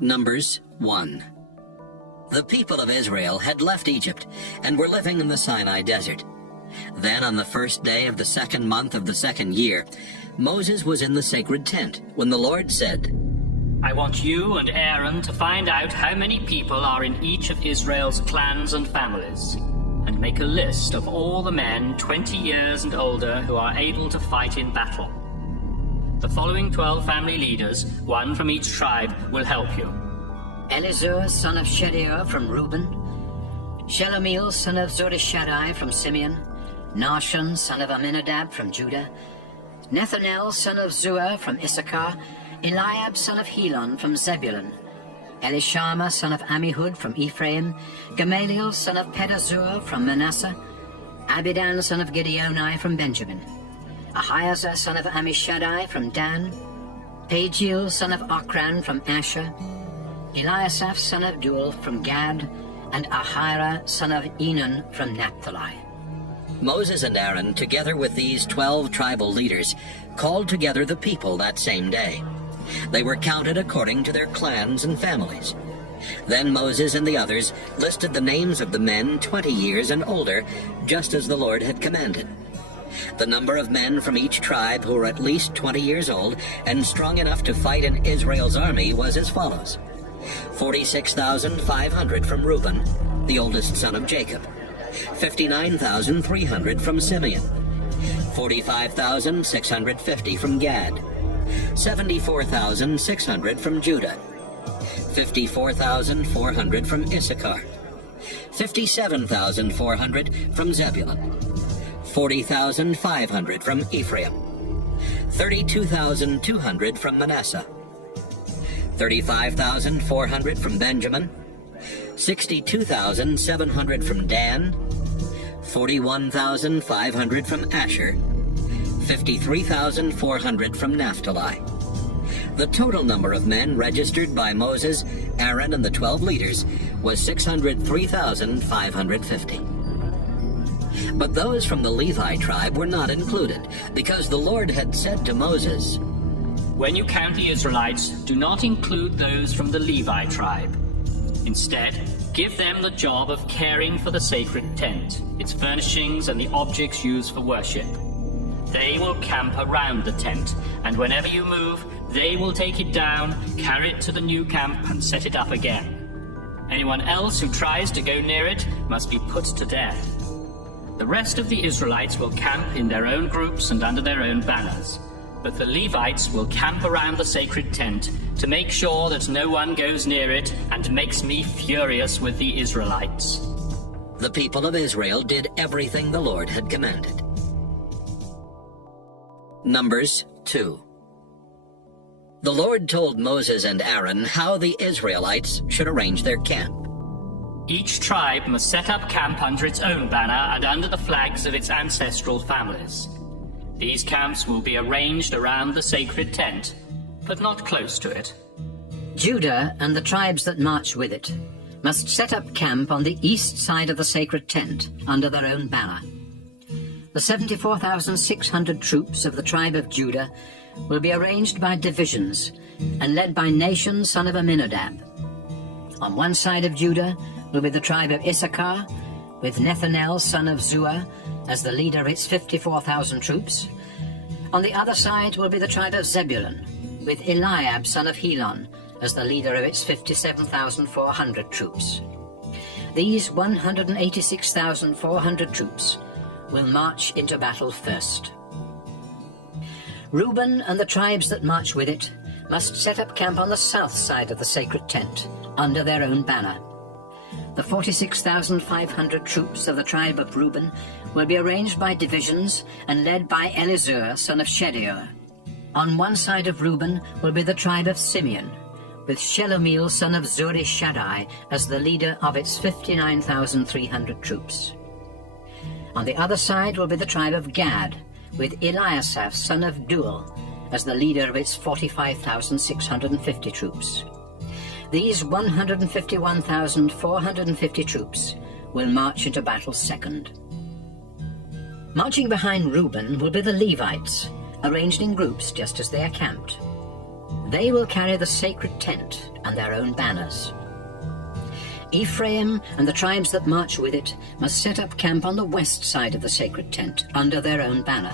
Numbers 1. The people of Israel had left Egypt and were living in the Sinai desert. Then on the first day of the second month of the second year, Moses was in the sacred tent when the Lord said, I want you and Aaron to find out how many people are in each of Israel's clans and families, and make a list of all the men 20 years and older who are able to fight in battle. The following 12 family leaders, one from each tribe, will help you. Elizur, son of Shedeur from Reuben, Shelomiel, son of Zurishaddai from Simeon, Nahshon, son of Amminadab from Judah, Nethanel, son of Zuar from Issachar, Eliab, son of Helon from Zebulun, Elishama, son of Ammihud from Ephraim, Gamaliel, son of Pedazur from Manasseh, Abidan, son of Gideoni from Benjamin, Ahiezer, son of Ammishaddai from Dan, Pagiel, son of Ochran from Asher, Eliasaph, son of Duel from Gad, and Ahira, son of Enan from Naphtali. Moses and Aaron, together with these 12 tribal leaders, called together the people that same day. They were counted according to their clans and families. Then Moses and the others listed the names of the men 20 years and older, just as the Lord had commanded. The number of men from each tribe who were at least 20 years old and strong enough to fight in Israel's army was as follows: 46,500 from Reuben, the oldest son of Jacob; 59,300 from Simeon; 45,650 from Gad; 74,600 from Judah; 54,400 from Issachar; 57,400 from Zebulun; 40,500 from Ephraim; 32,200 from Manasseh; 35,400 from Benjamin; 62,700 from Dan; 41,500 from Asher; 53,400 from Naphtali. The total number of men registered by Moses, Aaron, and the 12 leaders was 603,550. But those from the Levi tribe were not included, because the Lord had said to Moses, When you count the Israelites, do not include those from the Levi tribe. Instead, give them the job of caring for the sacred tent, its furnishings, and the objects used for worship. They will camp around the tent, and whenever you move, they will take it down, carry it to the new camp, and set it up again. Anyone else who tries to go near it must be put to death. The rest of the Israelites will camp in their own groups and under their own banners, but the Levites will camp around the sacred tent to make sure that no one goes near it and makes me furious with the Israelites. The people of Israel did everything the Lord had commanded. Numbers 2. The Lord told Moses and Aaron how the Israelites should arrange their camp. Each tribe must set up camp under its own banner and under the flags of its ancestral families. These camps will be arranged around the sacred tent, but not close to it. Judah and the tribes that march with it must set up camp on the east side of the sacred tent under their own banner. The 74,600 troops of the tribe of Judah will be arranged by divisions and led by Nahshon, son of Amminadab. On one side of Judah will be the tribe of Issachar, with Nethanel, son of Zuar, as the leader of its 54,000 troops. On the other side will be the tribe of Zebulun, with Eliab, son of Helon, as the leader of its 57,400 troops. These 186,400 troops will march into battle first. Reuben and the tribes that march with it must set up camp on the south side of the sacred tent, under their own banner. The 46,500 troops of the tribe of Reuben will be arranged by divisions and led by Elizur, son of Shedeur. On one side of Reuben will be the tribe of Simeon, with Shelomiel, son of Zurishaddai, as the leader of its 59,300 troops. On the other side will be the tribe of Gad, with Eliasaph, son of Duel, as the leader of its 45,650 troops. These 151,450 troops will march into battle second. Marching behind Reuben will be the Levites, arranged in groups just as they are camped. They will carry the sacred tent and their own banners. Ephraim and the tribes that march with it must set up camp on the west side of the sacred tent, under their own banner.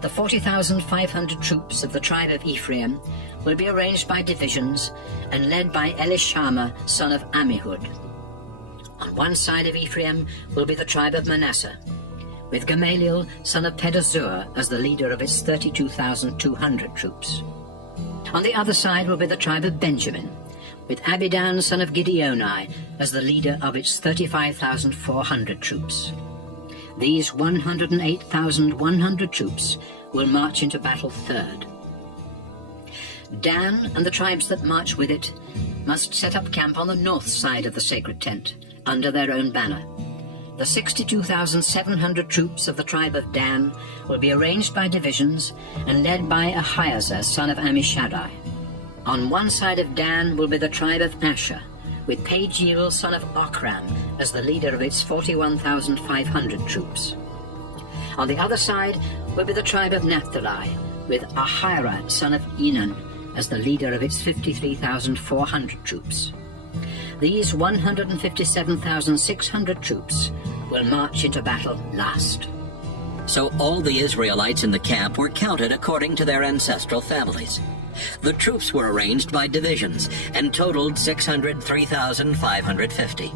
The 40,500 troops of the tribe of Ephraim will be arranged by divisions and led by Elishama, son of Ammihud. On one side of Ephraim will be the tribe of Manasseh, with Gamaliel, son of Pedazur, as the leader of its 32,200 troops. On the other side will be the tribe of Benjamin, with Abidan, son of Gideoni, as the leader of its 35,400 troops. These 108,100 troops will march into battle third. Dan and the tribes that march with it must set up camp on the north side of the sacred tent, under their own banner. The 62,700 troops of the tribe of Dan will be arranged by divisions and led by Ahiezer, son of Ammishaddai. On one side of Dan will be the tribe of Asher, with Pagiel, son of Ochran, as the leader of its 41,500 troops. On the other side will be the tribe of Naphtali, with Ahira, son of Enan, as the leader of its 53,400 troops. These 157,600 troops will march into battle last. So all the Israelites in the camp were counted according to their ancestral families. The troops were arranged by divisions and totaled 603,550.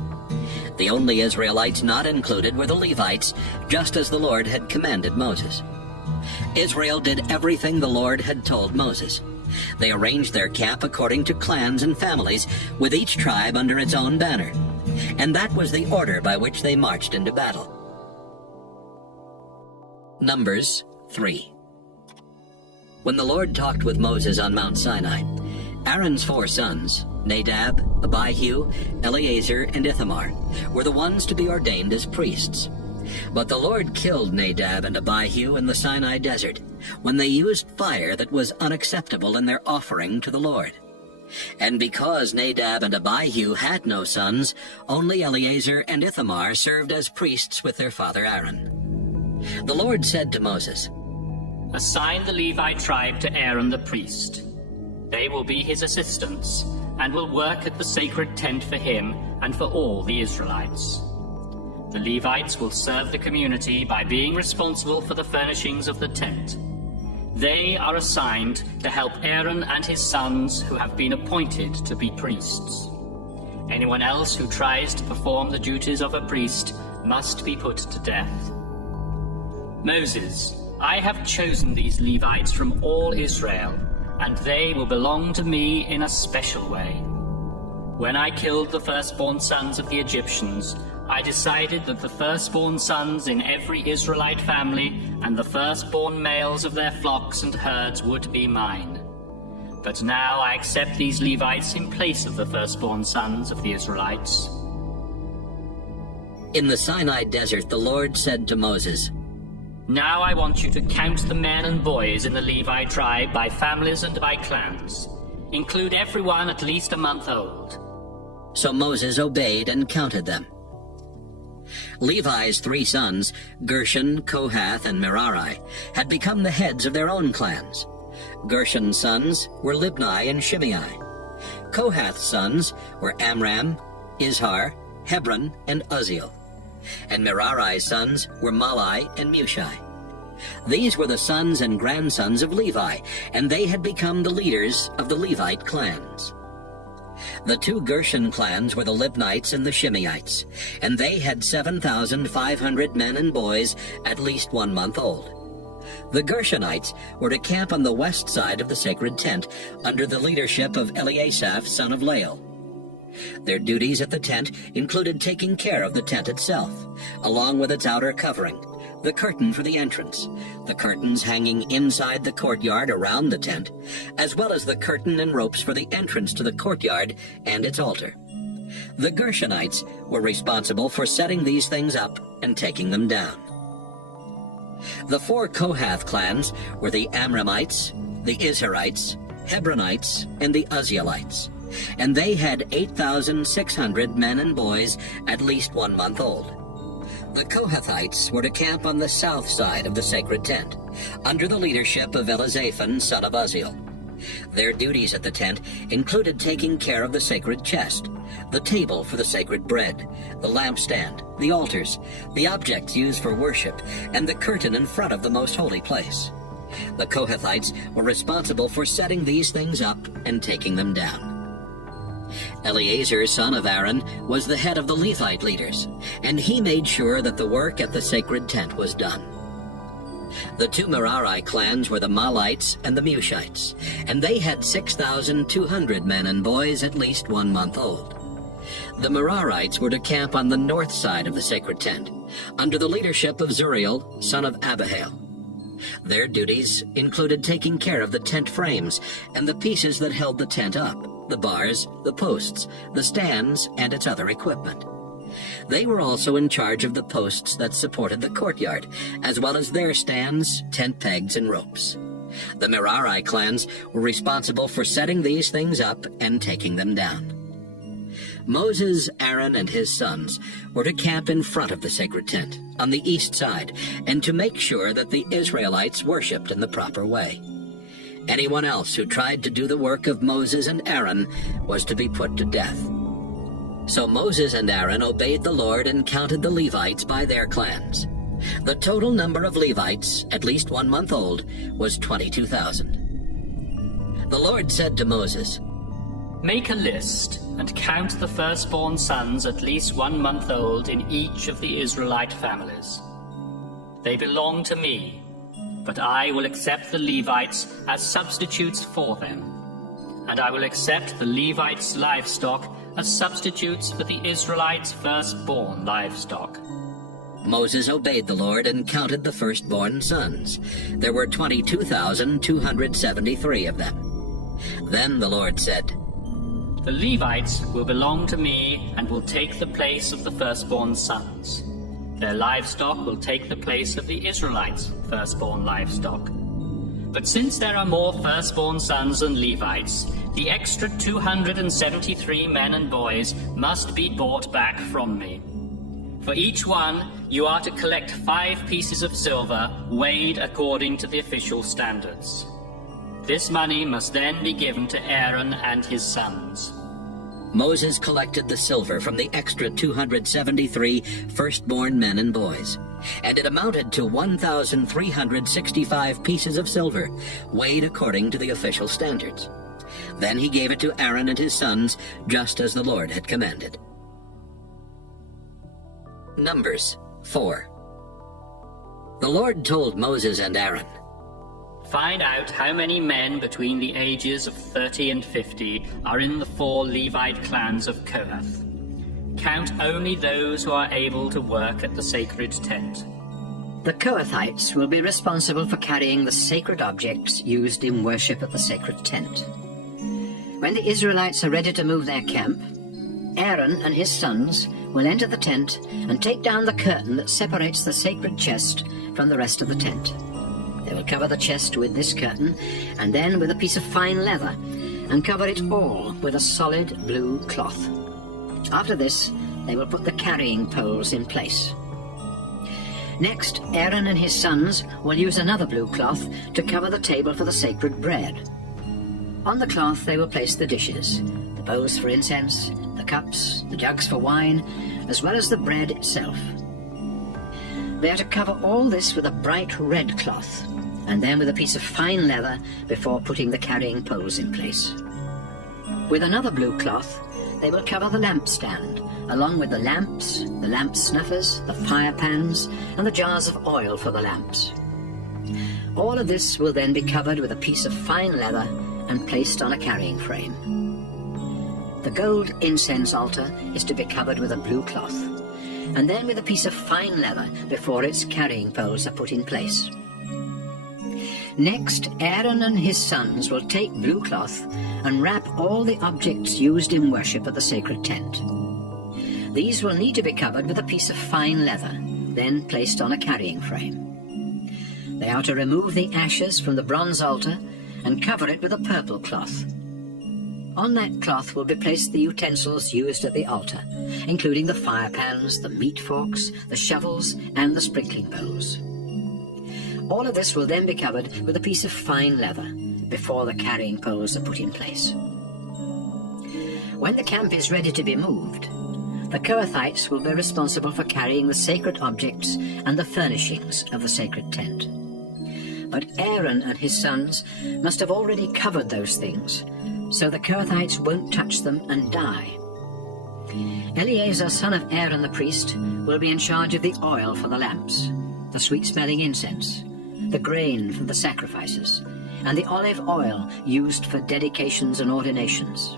The only Israelites not included were the Levites, just as the Lord had commanded Moses. Israel did everything the Lord had told Moses. They arranged their camp according to clans and families, with each tribe under its own banner. And that was the order by which they marched into battle. Numbers 3. When the Lord talked with Moses on Mount Sinai, Aaron's 4 sons, Nadab, Abihu, Eleazar, and Ithamar, were the ones to be ordained as priests. But the Lord killed Nadab and Abihu in the Sinai desert, when they used fire that was unacceptable in their offering to the Lord. And because Nadab and Abihu had no sons, only Eleazar and Ithamar served as priests with their father Aaron. The Lord said to Moses, Assign the Levite tribe to Aaron the priest. They will be his assistants, and will work at the sacred tent for him and for all the Israelites. The Levites will serve the community by being responsible for the furnishings of the tent. They are assigned to help Aaron and his sons who have been appointed to be priests. Anyone else who tries to perform the duties of a priest must be put to death. Moses, I have chosen these Levites from all Israel, and they will belong to me in a special way. When I killed the firstborn sons of the Egyptians, I decided that the firstborn sons in every Israelite family and the firstborn males of their flocks and herds would be mine. But now I accept these Levites in place of the firstborn sons of the Israelites. In the Sinai desert, the Lord said to Moses, Now I want you to count the men and boys in the Levi tribe by families and by clans. Include everyone at least a month old. So Moses obeyed and counted them. Levi's 3 sons, Gershon, Kohath, and Merari, had become the heads of their own clans. Gershon's sons were Libni and Shimei. Kohath's sons were Amram, Izhar, Hebron, and Uzziel. And Merari's sons were Malai and Mushai. These were the sons and grandsons of Levi, and they had become the leaders of the Levite clans. The 2 Gershon clans were the Libnites and the Shimeites, and they had 7,500 men and boys at least 1 month old. The Gershonites were to camp on the west side of the sacred tent, under the leadership of Eliasaph, son of Lael. Their duties at the tent included taking care of the tent itself, along with its outer covering, the curtain for the entrance, the curtains hanging inside the courtyard around the tent, as well as the curtain and ropes for the entrance to the courtyard and its altar. The Gershonites were responsible for setting these things up and taking them down. The 4 Kohath clans were the Amramites, the Izharites, Hebronites, and the Uzzielites, and they had 8,600 men and boys at least 1 month old. The Kohathites were to camp on the south side of the sacred tent, under the leadership of Elizaphan, son of Uzziel. Their duties at the tent included taking care of the sacred chest, the table for the sacred bread, the lampstand, the altars, the objects used for worship, and the curtain in front of the most holy place. The Kohathites were responsible for setting these things up and taking them down. Eleazar, son of Aaron, was the head of the Levite leaders, and he made sure that the work at the sacred tent was done. The two Merari clans were the Mahlites and the Mushites, and they had 6,200 men and boys at least 1 month old. The Merarites were to camp on the north side of the sacred tent, under the leadership of Zuriel, son of Abihail. Their duties included taking care of the tent frames and the pieces that held the tent up, the bars, the posts, the stands, and its other equipment. They were also in charge of the posts that supported the courtyard, as well as their stands, tent pegs, and ropes. The Merari clans were responsible for setting these things up and taking them down. Moses, Aaron, and his sons were to camp in front of the sacred tent, on the east side, and to make sure that the Israelites worshipped in the proper way. Anyone else who tried to do the work of Moses and Aaron was to be put to death. So Moses and Aaron obeyed the Lord and counted the Levites by their clans. The total number of Levites, at least 1 month old, was 22,000. The Lord said to Moses, "Make a list and count the firstborn sons at least 1 month old in each of the Israelite families. They belong to me, but I will accept the Levites as substitutes for them, and I will accept the Levites' livestock as substitutes for the Israelites' firstborn livestock." Moses obeyed the Lord and counted the firstborn sons. There were 22,273 of them. Then the Lord said, "The Levites will belong to me and will take the place of the firstborn sons. Their livestock will take the place of the Israelites' firstborn livestock. But since there are more firstborn sons than Levites, the extra 273 men and boys must be bought back from me. For each one, you are to collect 5 pieces of silver, weighed according to the official standards. This money must then be given to Aaron and his sons." Moses collected the silver from the extra 273 firstborn men and boys, and it amounted to 1,365 pieces of silver, weighed according to the official standards. Then he gave it to Aaron and his sons, just as the Lord had commanded. Numbers 4. The Lord told Moses and Aaron, "Find out how many men between the ages of 30 and 50 are in the 4 Levite clans of Kohath. Count only those who are able to work at the sacred tent." The Kohathites will be responsible for carrying the sacred objects used in worship at the sacred tent. When the Israelites are ready to move their camp, Aaron and his sons will enter the tent and take down the curtain that separates the sacred chest from the rest of the tent. They will cover the chest with this curtain, and then with a piece of fine leather, and cover it all with a solid blue cloth. After this, they will put the carrying poles in place. Next, Aaron and his sons will use another blue cloth to cover the table for the sacred bread. On the cloth they will place the dishes, the bowls for incense, the cups, the jugs for wine, as well as the bread itself. They are to cover all this with a bright red cloth, and then with a piece of fine leather before putting the carrying poles in place. With another blue cloth, they will cover the lampstand, along with the lamps, the lamp snuffers, the fire pans, and the jars of oil for the lamps. All of this will then be covered with a piece of fine leather and placed on a carrying frame. The gold incense altar is to be covered with a blue cloth, and then with a piece of fine leather before its carrying poles are put in place. Next, Aaron and his sons will take blue cloth and wrap all the objects used in worship at the sacred tent. These will need to be covered with a piece of fine leather, then placed on a carrying frame. They are to remove the ashes from the bronze altar and cover it with a purple cloth. On that cloth will be placed the utensils used at the altar, including the fire pans, the meat forks, the shovels, and the sprinkling bowls. All of this will then be covered with a piece of fine leather, before the carrying poles are put in place. When the camp is ready to be moved, the Kohathites will be responsible for carrying the sacred objects and the furnishings of the sacred tent. But Aaron and his sons must have already covered those things, so the Kohathites won't touch them and die. Eleazar, son of Aaron the priest, will be in charge of the oil for the lamps, the sweet-smelling incense, the grain for the sacrifices, and the olive oil used for dedications and ordinations.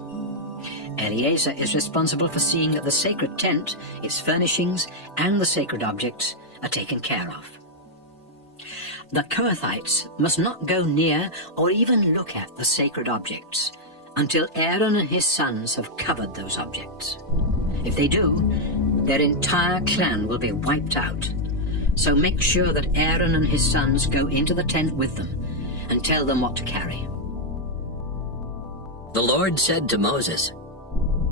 Eleazar is responsible for seeing that the sacred tent, its furnishings, and the sacred objects are taken care of. The Kohathites must not go near or even look at the sacred objects until Aaron and his sons have covered those objects. If they do, their entire clan will be wiped out. So make sure that Aaron and his sons go into the tent with them and tell them what to carry. The Lord said to Moses,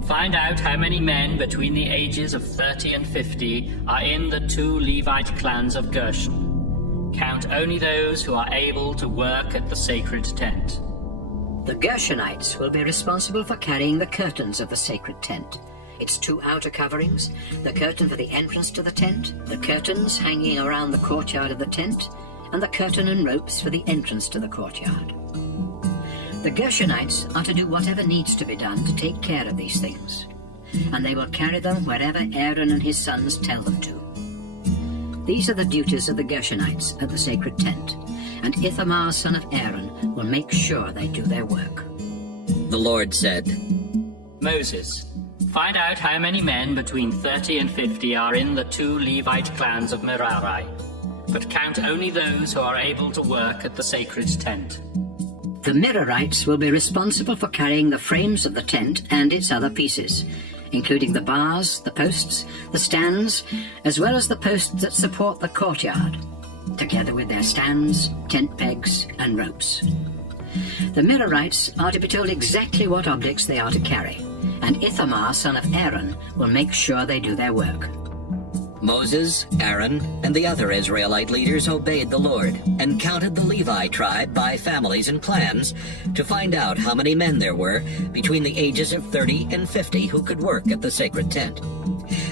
Find out how many men between the ages of 30 and 50 are in the 2 Levite clans of Gershon. Count only those who are able to work at the sacred tent. The Gershonites will be responsible for carrying the curtains of the sacred tent, its 2 outer coverings, the curtain for the entrance to the tent, the curtains hanging around the courtyard of the tent, and the curtain and ropes for the entrance to the courtyard. The Gershonites are to do whatever needs to be done to take care of these things, and they will carry them wherever Aaron and his sons tell them to. These are the duties of the Gershonites at the sacred tent, and Ithamar, son of Aaron, will make sure they do their work. The Lord said, Moses, find out how many men between 30 and 50 are in the 2 Levite clans of Merari, but count only those who are able to work at the sacred tent. The Merarites will be responsible for carrying the frames of the tent and its other pieces, including the bars, the posts, the stands, as well as the posts that support the courtyard, together with their stands, tent pegs, and ropes. The Merarites are to be told exactly what objects they are to carry, and Ithamar, son of Aaron, will make sure they do their work. Moses, Aaron, and the other Israelite leaders obeyed the Lord and counted the Levi tribe by families and clans to find out how many men there were between the ages of 30 and 50 who could work at the sacred tent.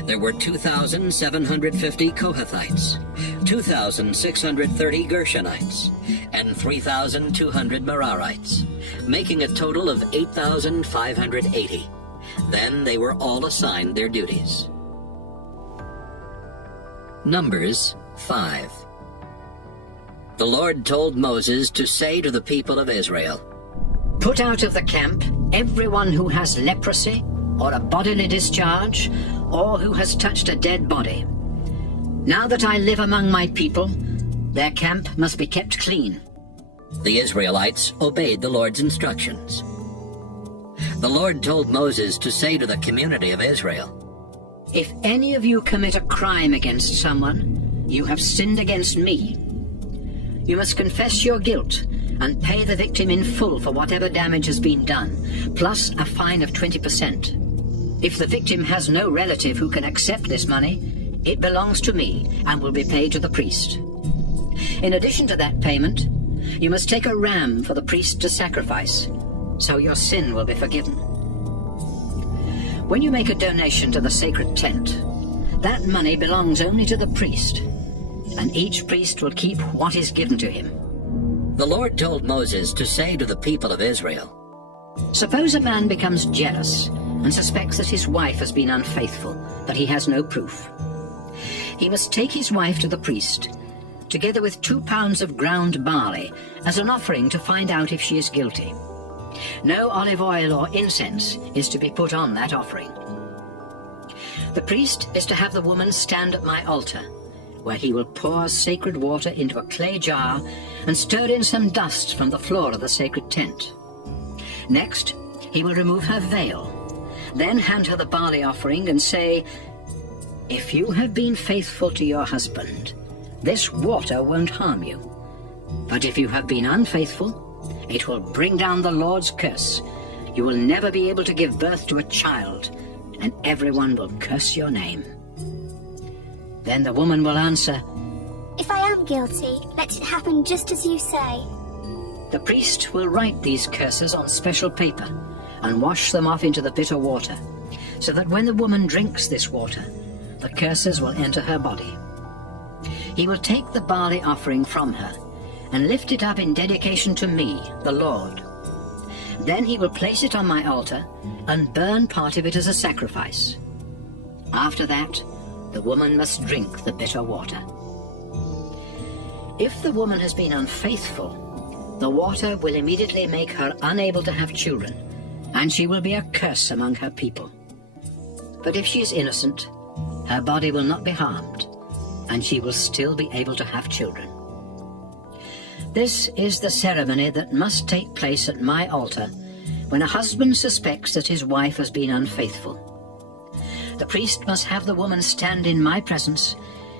There were 2,750 Kohathites, 2,630 Gershonites, and 3,200 Merarites, making a total of 8,580. Then they were all assigned their duties. Numbers 5. The Lord told Moses to say to the people of Israel, Put out of the camp everyone who has leprosy, or a bodily discharge, or who has touched a dead body. Now that I live among my people, their camp must be kept clean. The Israelites obeyed the Lord's instructions. The Lord told Moses to say to the community of Israel, If any of you commit a crime against someone, you have sinned against me. You must confess your guilt and pay the victim in full for whatever damage has been done, plus a fine of 20%. If the victim has no relative who can accept this money, it belongs to me and will be paid to the priest. In addition to that payment, you must take a ram for the priest to sacrifice, so your sin will be forgiven. When you make a donation to the sacred tent, that money belongs only to the priest, and each priest will keep what is given to him. The Lord told Moses to say to the people of Israel, Suppose a man becomes jealous and suspects that his wife has been unfaithful, but he has no proof. He must take his wife to the priest, together with 2 pounds of ground barley, as an offering to find out if she is guilty. No olive oil or incense is to be put on that offering. The priest is to have the woman stand at my altar, where he will pour sacred water into a clay jar and stir in some dust from the floor of the sacred tent. Next, he will remove her veil, then hand her the barley offering and say, If you have been faithful to your husband, this water won't harm you. But if you have been unfaithful, it will bring down the Lord's curse. You will never be able to give birth to a child, and everyone will curse your name. Then the woman will answer, If I am guilty, let it happen just as you say. The priest will write these curses on special paper and wash them off into the bitter water, so that when the woman drinks this water, the curses will enter her body. He will take the barley offering from her and lift it up in dedication to me, the Lord. Then he will place it on my altar and burn part of it as a sacrifice. After that, the woman must drink the bitter water. If the woman has been unfaithful, the water will immediately make her unable to have children, and she will be a curse among her people. But if she is innocent, her body will not be harmed, and she will still be able to have children. This is the ceremony that must take place at my altar when a husband suspects that his wife has been unfaithful. The priest must have the woman stand in my presence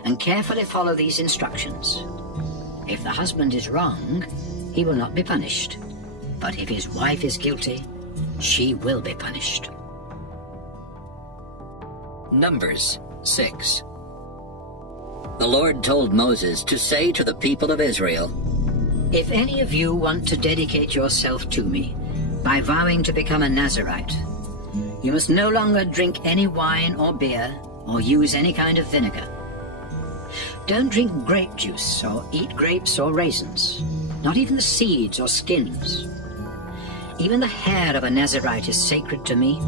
and carefully follow these instructions. If the husband is wrong, he will not be punished. But if his wife is guilty, she will be punished. Numbers 6. The Lord told Moses to say to the people of Israel, If any of you want to dedicate yourself to me by vowing to become a Nazirite, you must no longer drink any wine or beer or use any kind of vinegar. Don't drink grape juice or eat grapes or raisins, not even the seeds or skins. Even the hair of a Nazirite is sacred to me,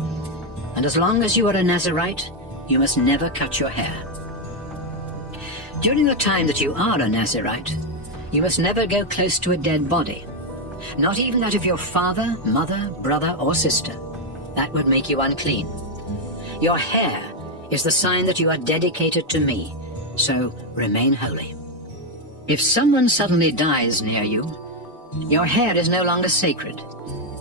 and as long as you are a Nazirite, you must never cut your hair. During the time that you are a Nazirite, you must never go close to a dead body, not even that of your father, mother, brother, or sister. That would make you unclean. Your hair is the sign that you are dedicated to me, so remain holy. If someone suddenly dies near you, your hair is no longer sacred,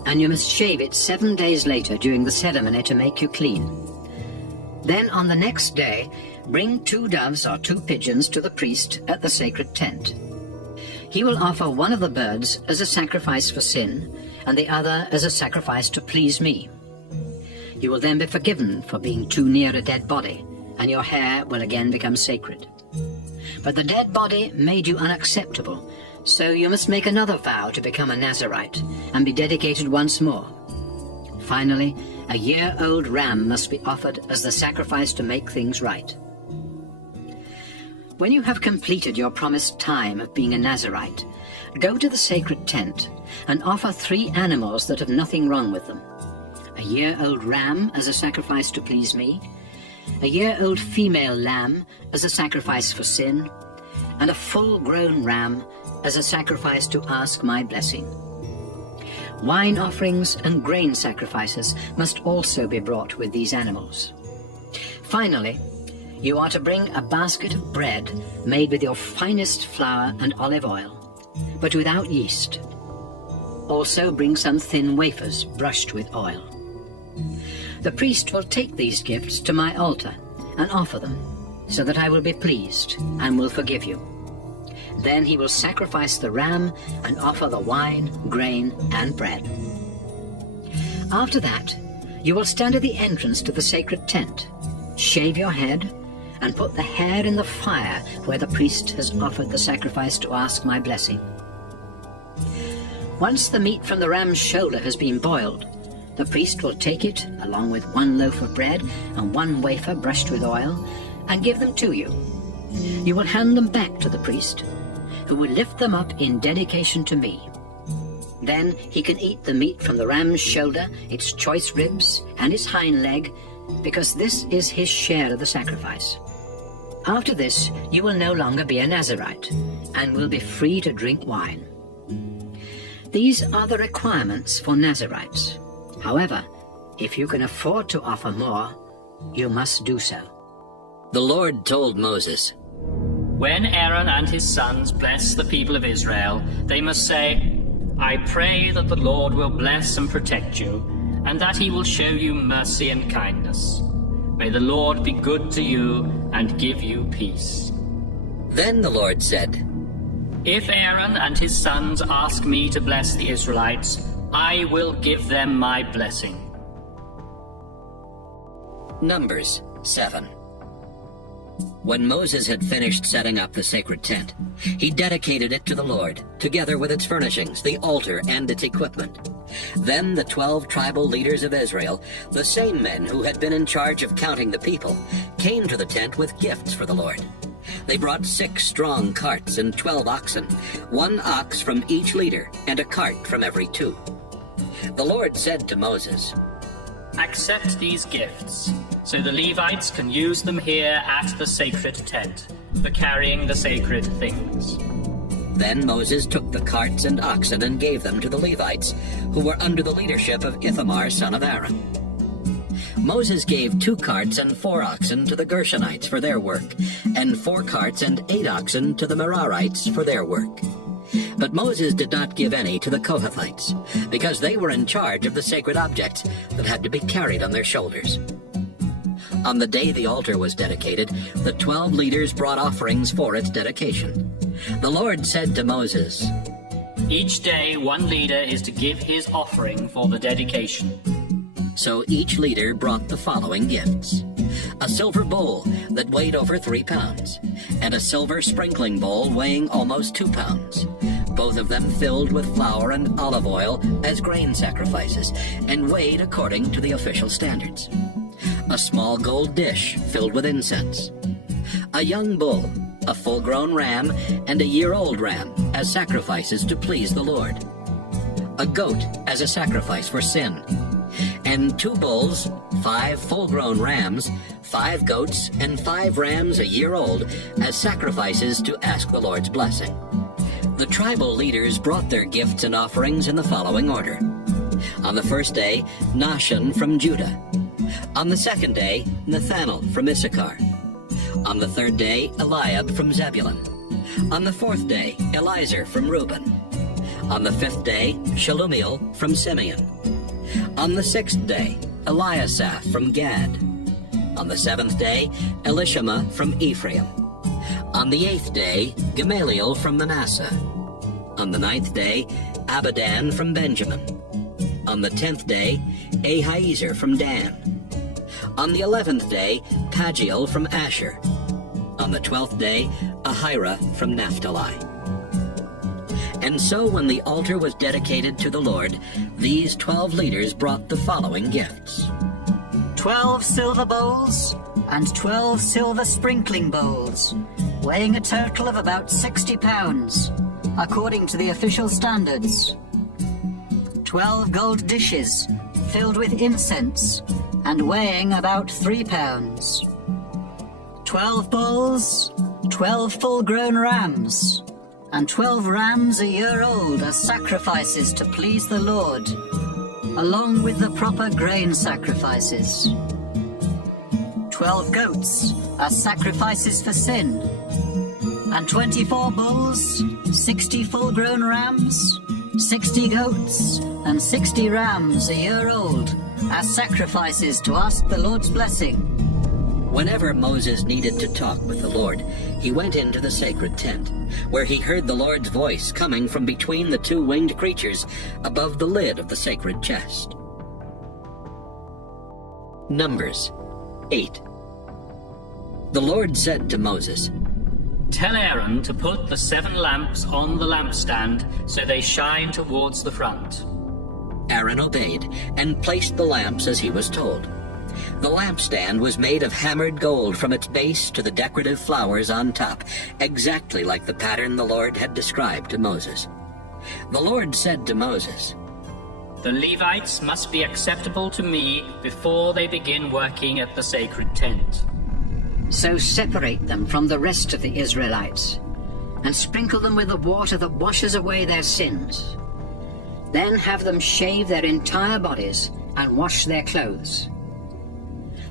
and you must shave it 7 days later during the ceremony to make you clean. Then on the next day, bring 2 doves or 2 pigeons to the priest at the sacred tent. He will offer one of the birds as a sacrifice for sin, and the other as a sacrifice to please me. You will then be forgiven for being too near a dead body, and your hair will again become sacred. But the dead body made you unacceptable, so you must make another vow to become a Nazirite and be dedicated once more. Finally, a year-old ram must be offered as the sacrifice to make things right. When you have completed your promised time of being a Nazirite, go to the sacred tent and offer 3 animals that have nothing wrong with them. A year-old ram as a sacrifice to please me, a year-old female lamb as a sacrifice for sin, and a full-grown ram as a sacrifice to ask my blessing. Wine offerings and grain sacrifices must also be brought with these animals. Finally, you are to bring a basket of bread made with your finest flour and olive oil, but without yeast. Also bring some thin wafers brushed with oil. The priest will take these gifts to my altar and offer them, so that I will be pleased and will forgive you. Then he will sacrifice the ram and offer the wine, grain, and bread. After that, you will stand at the entrance to the sacred tent, shave your head, and put the hair in the fire where the priest has offered the sacrifice to ask my blessing. Once the meat from the ram's shoulder has been boiled, the priest will take it, along with 1 loaf of bread and 1 wafer brushed with oil, and give them to you. You will hand them back to the priest, who will lift them up in dedication to me. Then he can eat the meat from the ram's shoulder, its choice ribs, and its hind leg, because this is his share of the sacrifice. After this, you will no longer be a Nazirite, and will be free to drink wine. These are the requirements for Nazirites. However, if you can afford to offer more, you must do so. The Lord told Moses, When Aaron and his sons bless the people of Israel, they must say, I pray that the Lord will bless and protect you, and that he will show you mercy and kindness. May the Lord be good to you and give you peace. Then the Lord said, If Aaron and his sons ask me to bless the Israelites, I will give them my blessing. Numbers 7. When Moses had finished setting up the sacred tent, he dedicated it to the Lord, together with its furnishings, the altar, and its equipment. Then the 12 tribal leaders of Israel, the same men who had been in charge of counting the people, came to the tent with gifts for the Lord. They brought 6 strong carts and 12 oxen, 1 ox from each leader, and a cart from every 2. The Lord said to Moses, Accept these gifts, so the Levites can use them here at the sacred tent, for carrying the sacred things. Then Moses took the carts and oxen and gave them to the Levites, who were under the leadership of Ithamar son of Aaron. Moses gave 2 carts and 4 oxen to the Gershonites for their work, and 4 carts and 8 oxen to the Merarites for their work. But Moses did not give any to the Kohathites, because they were in charge of the sacred objects that had to be carried on their shoulders. On the day the altar was dedicated, the 12 leaders brought offerings for its dedication. The Lord said to Moses, Each day 1 leader is to give his offering for the dedication. So each leader brought the following gifts: a silver bowl that weighed over 3 pounds, and a silver sprinkling bowl weighing almost 2 pounds, both of them filled with flour and olive oil as grain sacrifices, and weighed according to the official standards. A small gold dish filled with incense. A young bull, a full-grown ram, and a year-old ram as sacrifices to please the Lord. A goat as a sacrifice for sin. And 2 bulls, 5 full-grown rams, 5 goats, and 5 rams a year old as sacrifices to ask the Lord's blessing. The tribal leaders brought their gifts and offerings in the following order. On the first day, Nahshon from Judah. On the second day, Nathanael from Issachar. On the third day, Eliab from Zebulun. On the fourth day, Elizur from Reuben. On the 5th day, Shelumiel from Simeon. On the 6th day, Eliasaph from Gad. On the 7th day, Elishama from Ephraim. On the 8th day, Gamaliel from Manasseh. On the 9th day, Abidan from Benjamin. On the 10th day, Ahiezer from Dan. On the 11th day, Pagiel from Asher. On the 12th day, Ahira from Naphtali. And so when the altar was dedicated to the Lord, these 12 leaders brought the following gifts: 12 silver bowls and 12 silver sprinkling bowls, weighing a total of about 60 pounds, according to the official standards. 12 gold dishes filled with incense and weighing about 3 pounds. 12 bulls, 12 full-grown rams, and 12 rams a year old as sacrifices to please the Lord, along with the proper grain sacrifices. 12 goats as sacrifices for sin, and 24 bulls, 60 full-grown rams, 60 goats, and 60 rams a year old as sacrifices to ask the Lord's blessing. Whenever Moses needed to talk with the Lord, he went into the sacred tent, where he heard the Lord's voice coming from between the 2 winged creatures above the lid of the sacred chest. Numbers 8. The Lord said to Moses, Tell Aaron to put the 7 lamps on the lampstand so they shine towards the front. Aaron obeyed and placed the lamps as he was told. The lampstand was made of hammered gold from its base to the decorative flowers on top, exactly like the pattern the Lord had described to Moses. The Lord said to Moses, The Levites must be acceptable to me before they begin working at the sacred tent. So separate them from the rest of the Israelites, and sprinkle them with the water that washes away their sins. Then have them shave their entire bodies and wash their clothes.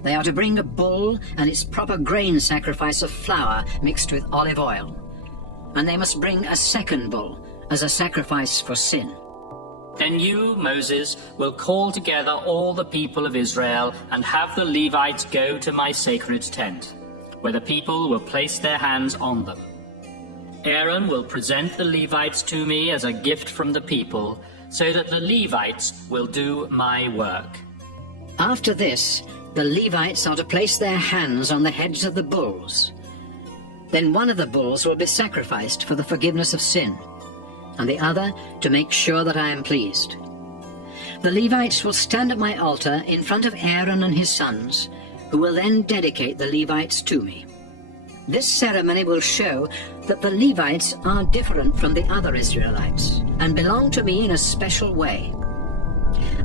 They are to bring a bull and its proper grain sacrifice of flour mixed with olive oil, and they must bring a second bull as a sacrifice for sin. Then you, Moses, will call together all the people of Israel and have the Levites go to my sacred tent, where the people will place their hands on them. Aaron will present the Levites to me as a gift from the people, so that the Levites will do my work. After this, the Levites are to place their hands on the heads of the bulls Then one of the bulls will be sacrificed for the forgiveness of sin, and the other to make sure that I am pleased. The Levites will stand at my altar in front of Aaron and his sons, who will then dedicate the Levites to me. This ceremony will show that the Levites are different from the other Israelites and belong to me in a special way.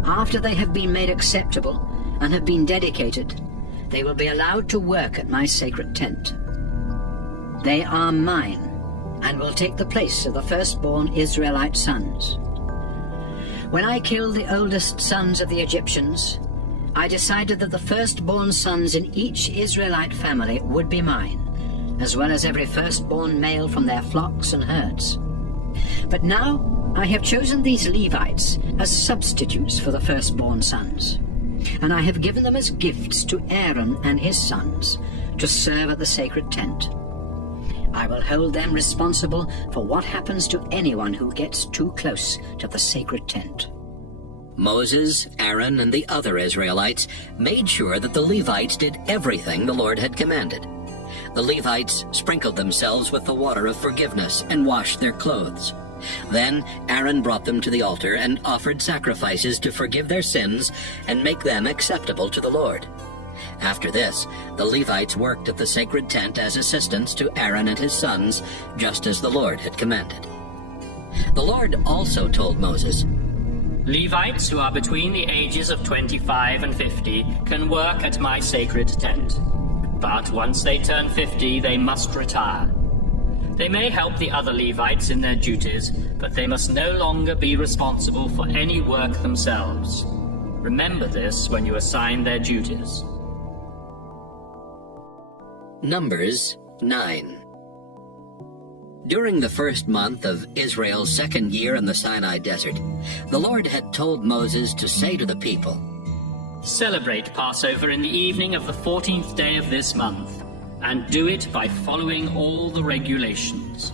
After they have been made acceptable and have been dedicated, they will be allowed to work at my sacred tent. They are mine and will take the place of the firstborn Israelite sons. When I killed the oldest sons of the Egyptians, I decided that the firstborn sons in each Israelite family would be mine, as well as every firstborn male from their flocks and herds. But now I have chosen these Levites as substitutes for the firstborn sons, and I have given them as gifts to Aaron and his sons to serve at the sacred tent. I will hold them responsible for what happens to anyone who gets too close to the sacred tent. Moses, Aaron, and the other Israelites made sure that the Levites did everything the Lord had commanded. The Levites sprinkled themselves with the water of forgiveness and washed their clothes. Then Aaron brought them to the altar and offered sacrifices to forgive their sins and make them acceptable to the Lord. After this, the Levites worked at the sacred tent as assistants to Aaron and his sons, just as the Lord had commanded. The Lord also told Moses, Levites who are between the ages of 25 and 50 can work at my sacred tent. But once they turn 50, they must retire. They may help the other Levites in their duties, but they must no longer be responsible for any work themselves. Remember this when you assign their duties. Numbers 9. During the first month of Israel's second year in the Sinai desert, the Lord had told Moses to say to the people, Celebrate Passover in the evening of the 14th day of this month, and do it by following all the regulations.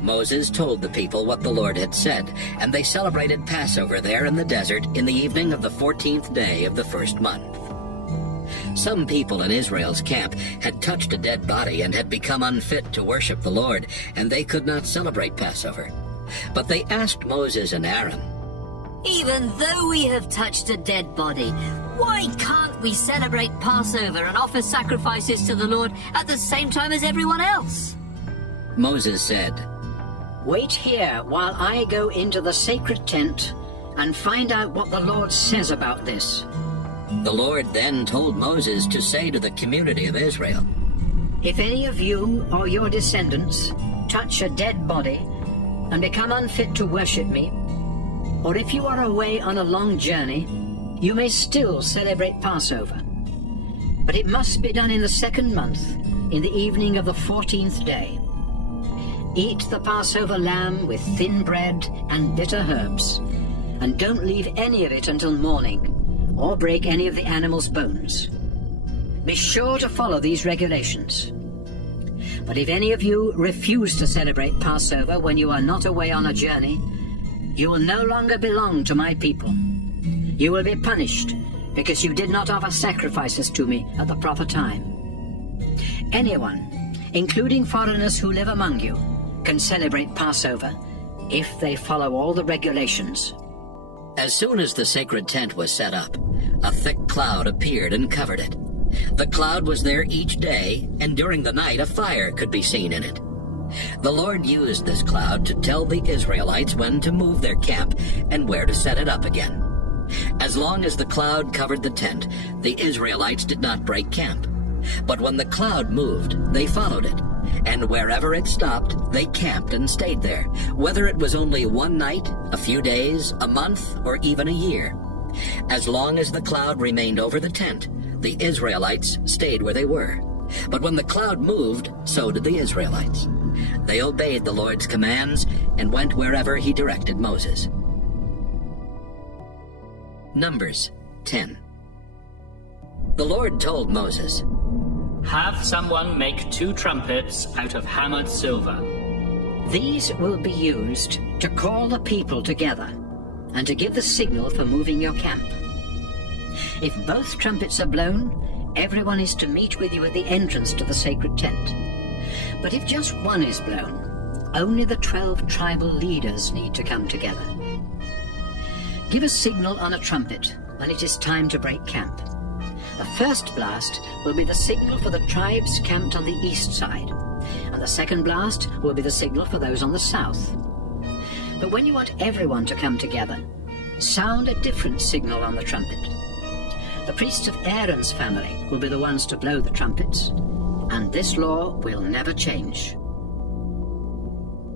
Moses told the people what the Lord had said, and they celebrated Passover there in the desert in the evening of the 14th day of the first month. Some people in Israel's camp had touched a dead body and had become unfit to worship the Lord, and they could not celebrate Passover. But they asked Moses and Aaron, Even though we have touched a dead body, why can't we celebrate Passover and offer sacrifices to the Lord at the same time as everyone else? Moses said, Wait here while I go into the sacred tent and find out what the Lord says about this. The Lord then told Moses to say to the community of Israel, If any of you or your descendants touch a dead body and become unfit to worship me, or if you are away on a long journey, you may still celebrate Passover. But it must be done in the second month, in the evening of the 14th day. Eat the Passover lamb with thin bread and bitter herbs, and don't leave any of it until morning, or break any of the animal's bones. Be sure to follow these regulations. But if any of you refuse to celebrate Passover when you are not away on a journey, you will no longer belong to my people. You will be punished because you did not offer sacrifices to me at the proper time. Anyone, including foreigners who live among you, can celebrate Passover if they follow all the regulations. As soon as the sacred tent was set up, a thick cloud appeared and covered it. The cloud was there each day, and during the night a fire could be seen in it. The Lord used this cloud to tell the Israelites when to move their camp and where to set it up again. As long as the cloud covered the tent, the Israelites did not break camp. But when the cloud moved, they followed it, and wherever it stopped, they camped and stayed there, whether it was only one night, a few days, a month, or even a year. As long as the cloud remained over the tent, the Israelites stayed where they were. But when the cloud moved, so did the Israelites. They obeyed the Lord's commands and went wherever he directed Moses. Numbers 10. The Lord told Moses, Have someone make 2 trumpets out of hammered silver. These will be used to call the people together and to give the signal for moving your camp. If both trumpets are blown, everyone is to meet with you at the entrance to the sacred tent. But if just one is blown, only the 12 tribal leaders need to come together. Give a signal on a trumpet when it is time to break camp. The first blast will be the signal for the tribes camped on the east side, and the second blast will be the signal for those on the south. But when you want everyone to come together, sound a different signal on the trumpet. The priests of Aaron's family will be the ones to blow the trumpets, and this law will never change.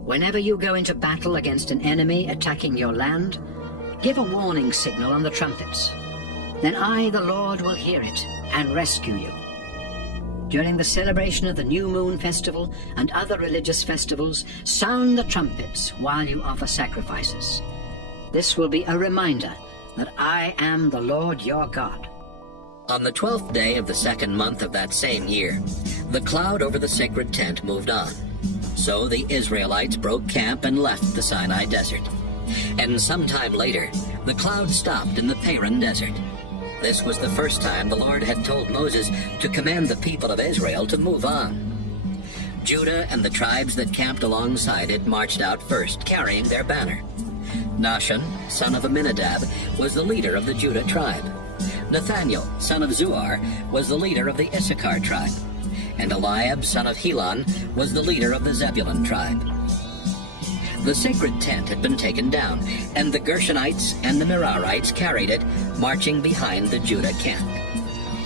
Whenever you go into battle against an enemy attacking your land, give a warning signal on the trumpets. Then I, the Lord, will hear it and rescue you. During the celebration of the New Moon Festival and other religious festivals, sound the trumpets while you offer sacrifices. This will be a reminder that I am the Lord your God. On the 12th day of the second month of that same year, the cloud over the sacred tent moved on. So the Israelites broke camp and left the Sinai desert. And sometime later, the cloud stopped in the Paran desert. This was the first time the Lord had told Moses to command the people of Israel to move on. Judah and the tribes that camped alongside it marched out first, carrying their banner. Nahshon, son of Amminadab, was the leader of the Judah tribe. Nathaniel, son of Zuar, was the leader of the Issachar tribe. And Eliab, son of Helon, was the leader of the Zebulun tribe. The sacred tent had been taken down, and the Gershonites and the Merarites carried it, marching behind the Judah camp.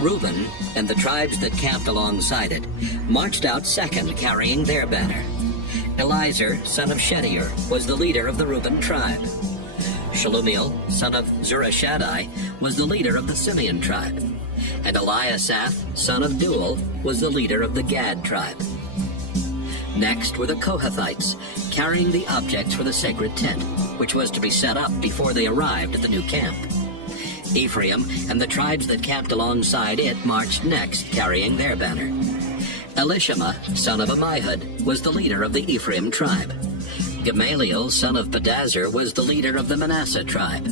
Reuben and the tribes that camped alongside it marched out second, carrying their banner. Elizur, son of Shedeur, was the leader of the Reuben tribe. Shelumiel, son of Zurishaddai, was the leader of the Simeon tribe. And Eliasaph, son of Deuel, was the leader of the Gad tribe. Next were the Kohathites, carrying the objects for the sacred tent, which was to be set up before they arrived at the new camp. Ephraim and the tribes that camped alongside it marched next, carrying their banner. Elishama, son of Ammihud, was the leader of the Ephraim tribe. Gamaliel, son of Pedazur, was the leader of the Manasseh tribe.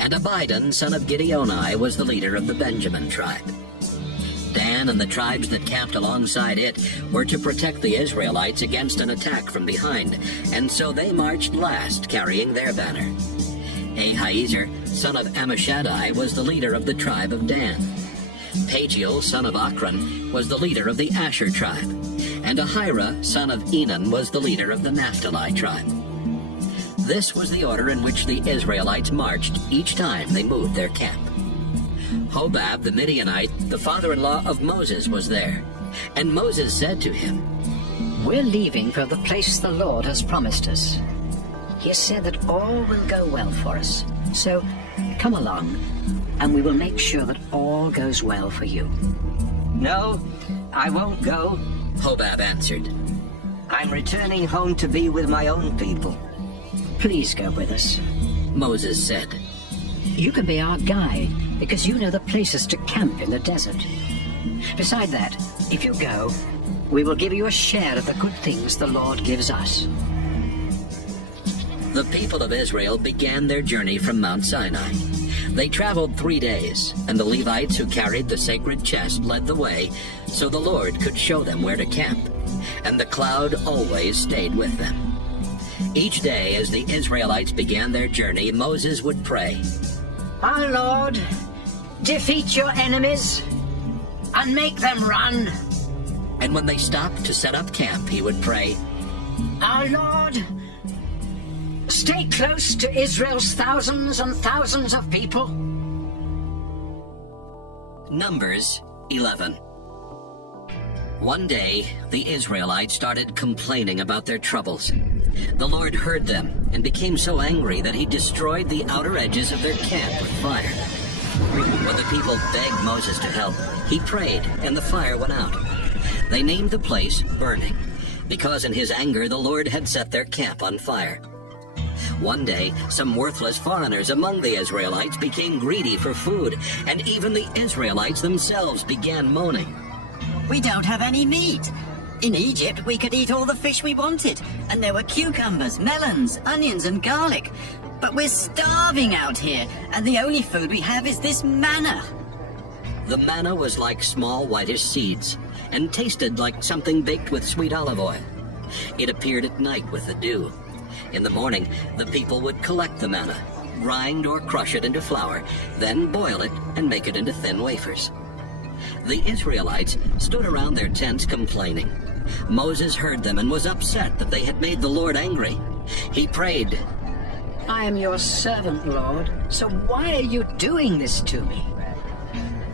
And Abidan, son of Gideoni, was the leader of the Benjamin tribe. Dan and the tribes that camped alongside it were to protect the Israelites against an attack from behind, and so they marched last, carrying their banner. Ahiezer, son of Ammishaddai, was the leader of the tribe of Dan. Pagiel, son of Akron, was the leader of the Asher tribe. And Ahira, son of Enan, was the leader of the Naphtali tribe. This was the order in which the Israelites marched each time they moved their camp. Hobab the Midianite, the father-in-law of Moses, was there. And Moses said to him, We're leaving for the place the Lord has promised us. He has said that all will go well for us. So come along, and we will make sure that all goes well for you. No, I won't go. Hobab answered. I'm returning home to be with my own people. Please go with us. Moses said. You can be our guide, because you know the places to camp in the desert. Beside that, if you go, we will give you a share of the good things the Lord gives us. The people of Israel began their journey from Mount Sinai. They traveled 3 days, and the Levites who carried the sacred chest led the way, so the Lord could show them where to camp, and the cloud always stayed with them. Each day as the Israelites began their journey, Moses would pray, Our Lord, defeat your enemies and make them run. And when they stopped to set up camp, he would pray, Our Lord, stay close to Israel's thousands and thousands of people. Numbers 11. One day, the Israelites started complaining about their troubles. The Lord heard them and became so angry that he destroyed the outer edges of their camp with fire. When the people begged Moses to help, he prayed and the fire went out. They named the place Burning, because in his anger the Lord had set their camp on fire. One day, some worthless foreigners among the Israelites became greedy for food, and even the Israelites themselves began moaning. We don't have any meat. In Egypt, we could eat all the fish we wanted, and there were cucumbers, melons, onions, and garlic. But we're starving out here, and the only food we have is this manna. The manna was like small whitish seeds, and tasted like something baked with sweet olive oil. It appeared at night with the dew. In the morning, the people would collect the manna, grind or crush it into flour, then boil it and make it into thin wafers. The Israelites stood around their tents complaining. Moses heard them and was upset that they had made the Lord angry. He prayed, I am your servant, Lord, so why are you doing this to me?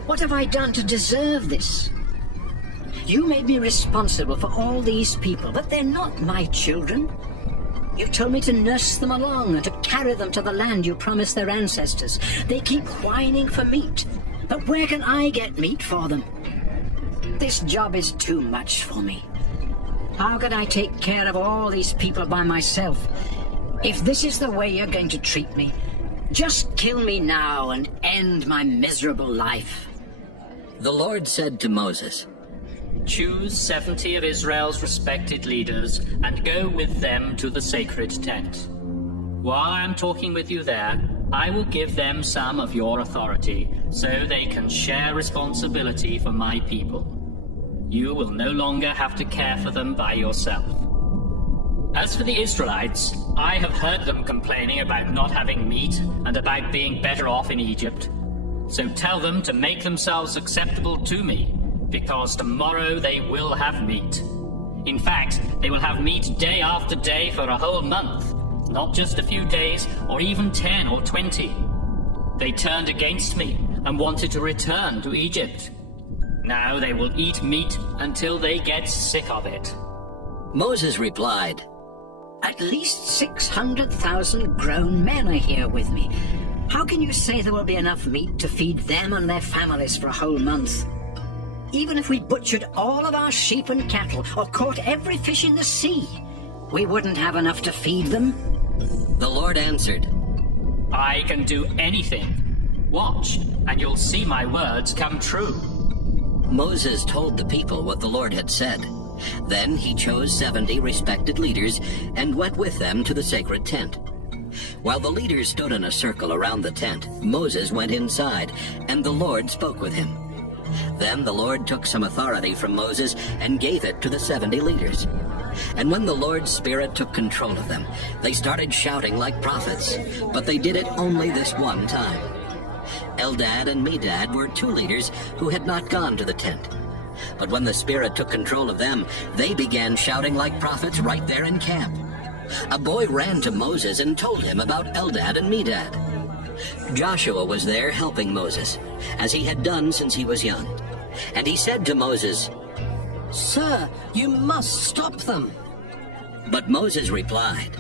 What have I done to deserve this? You made me responsible for all these people, but they're not my children. You told me to nurse them along and to carry them to the land you promised their ancestors. They keep whining for meat, but where can I get meat for them? This job is too much for me. How can I take care of all these people by myself? If this is the way you're going to treat me, just kill me now and end my miserable life. The Lord said to Moses, Choose 70 of Israel's respected leaders and go with them to the sacred tent. While I'm talking with you there, I will give them some of your authority so they can share responsibility for my people. You will no longer have to care for them by yourself. As for the Israelites, I have heard them complaining about not having meat and about being better off in Egypt. So tell them to make themselves acceptable to me, because tomorrow they will have meat. In fact, they will have meat day after day for a whole month, not just a few days or even 10 or 20. They turned against me and wanted to return to Egypt. Now they will eat meat until they get sick of it. Moses replied, At least 600,000 grown men are here with me. How can you say there will be enough meat to feed them and their families for a whole month? Even if we butchered all of our sheep and cattle or caught every fish in the sea, we wouldn't have enough to feed them. The Lord answered, I can do anything. Watch, and you'll see my words come true. Moses told the people what the Lord had said. Then he chose 70 respected leaders and went with them to the sacred tent. While the leaders stood in a circle around the tent, Moses went inside, and the Lord spoke with him. Then the Lord took some authority from Moses and gave it to the 70 leaders. And when the Lord's Spirit took control of them, they started shouting like prophets, but they did it only this one time. Eldad and Medad were 2 leaders who had not gone to the tent. But when the Spirit took control of them, they began shouting like prophets right there in camp. A boy ran to Moses and told him about Eldad and Medad. Joshua was there helping Moses, as he had done since he was young. And he said to Moses, Sir, you must stop them. But Moses replied,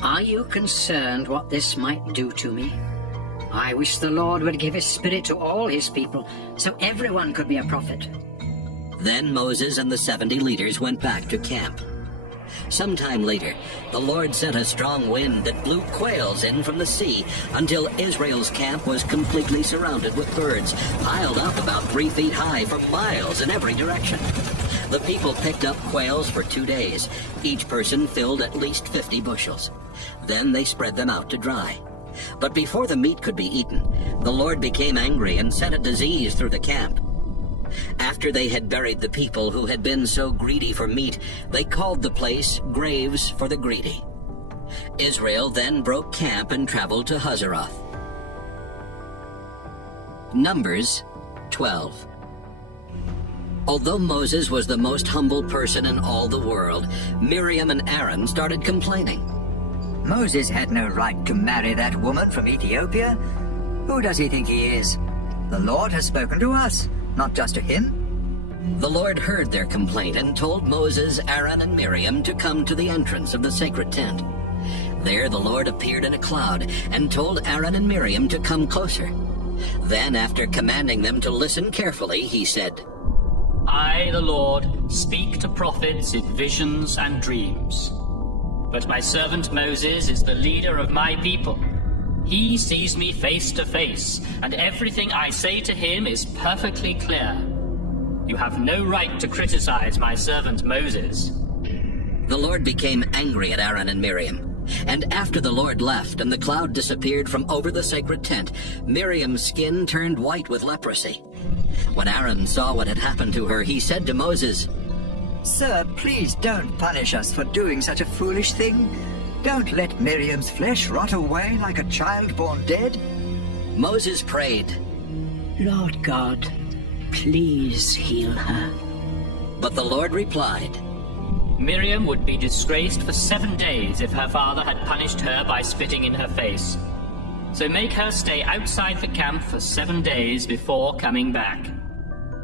Are you concerned what this might do to me? I wish the Lord would give his Spirit to all his people, so everyone could be a prophet. Then Moses and the 70 leaders went back to camp. Sometime later, the Lord sent a strong wind that blew quails in from the sea until Israel's camp was completely surrounded with birds, piled up about 3 feet high for miles in every direction. The people picked up quails for 2 days. Each person filled at least 50 bushels. Then they spread them out to dry. But before the meat could be eaten, the Lord became angry and sent a disease through the camp. After they had buried the people who had been so greedy for meat, they called the place Graves for the Greedy. Israel then broke camp and traveled to Hazeroth. Numbers 12. Although Moses was the most humble person in all the world, Miriam and Aaron started complaining. Moses had no right to marry that woman from Ethiopia. Who does he think he is? The Lord has spoken to us, not just to him. The Lord heard their complaint and told Moses, Aaron, and Miriam to come to the entrance of the sacred tent. There the Lord appeared in a cloud and told Aaron and Miriam to come closer. Then, after commanding them to listen carefully, he said, I, the Lord, speak to prophets in visions and dreams. But my servant Moses is the leader of my people. He sees me face to face, and everything I say to him is perfectly clear. You have no right to criticize my servant Moses. The Lord became angry at Aaron and Miriam. And after the Lord left and the cloud disappeared from over the sacred tent, Miriam's skin turned white with leprosy. When Aaron saw what had happened to her, he said to Moses, Sir, please don't punish us for doing such a foolish thing. Don't let Miriam's flesh rot away like a child born dead. Moses prayed, Lord God, please heal her. but the Lord replied, Miriam would be disgraced for 7 days if her father had punished her by spitting in her face. So make her stay outside the camp for 7 days before coming back.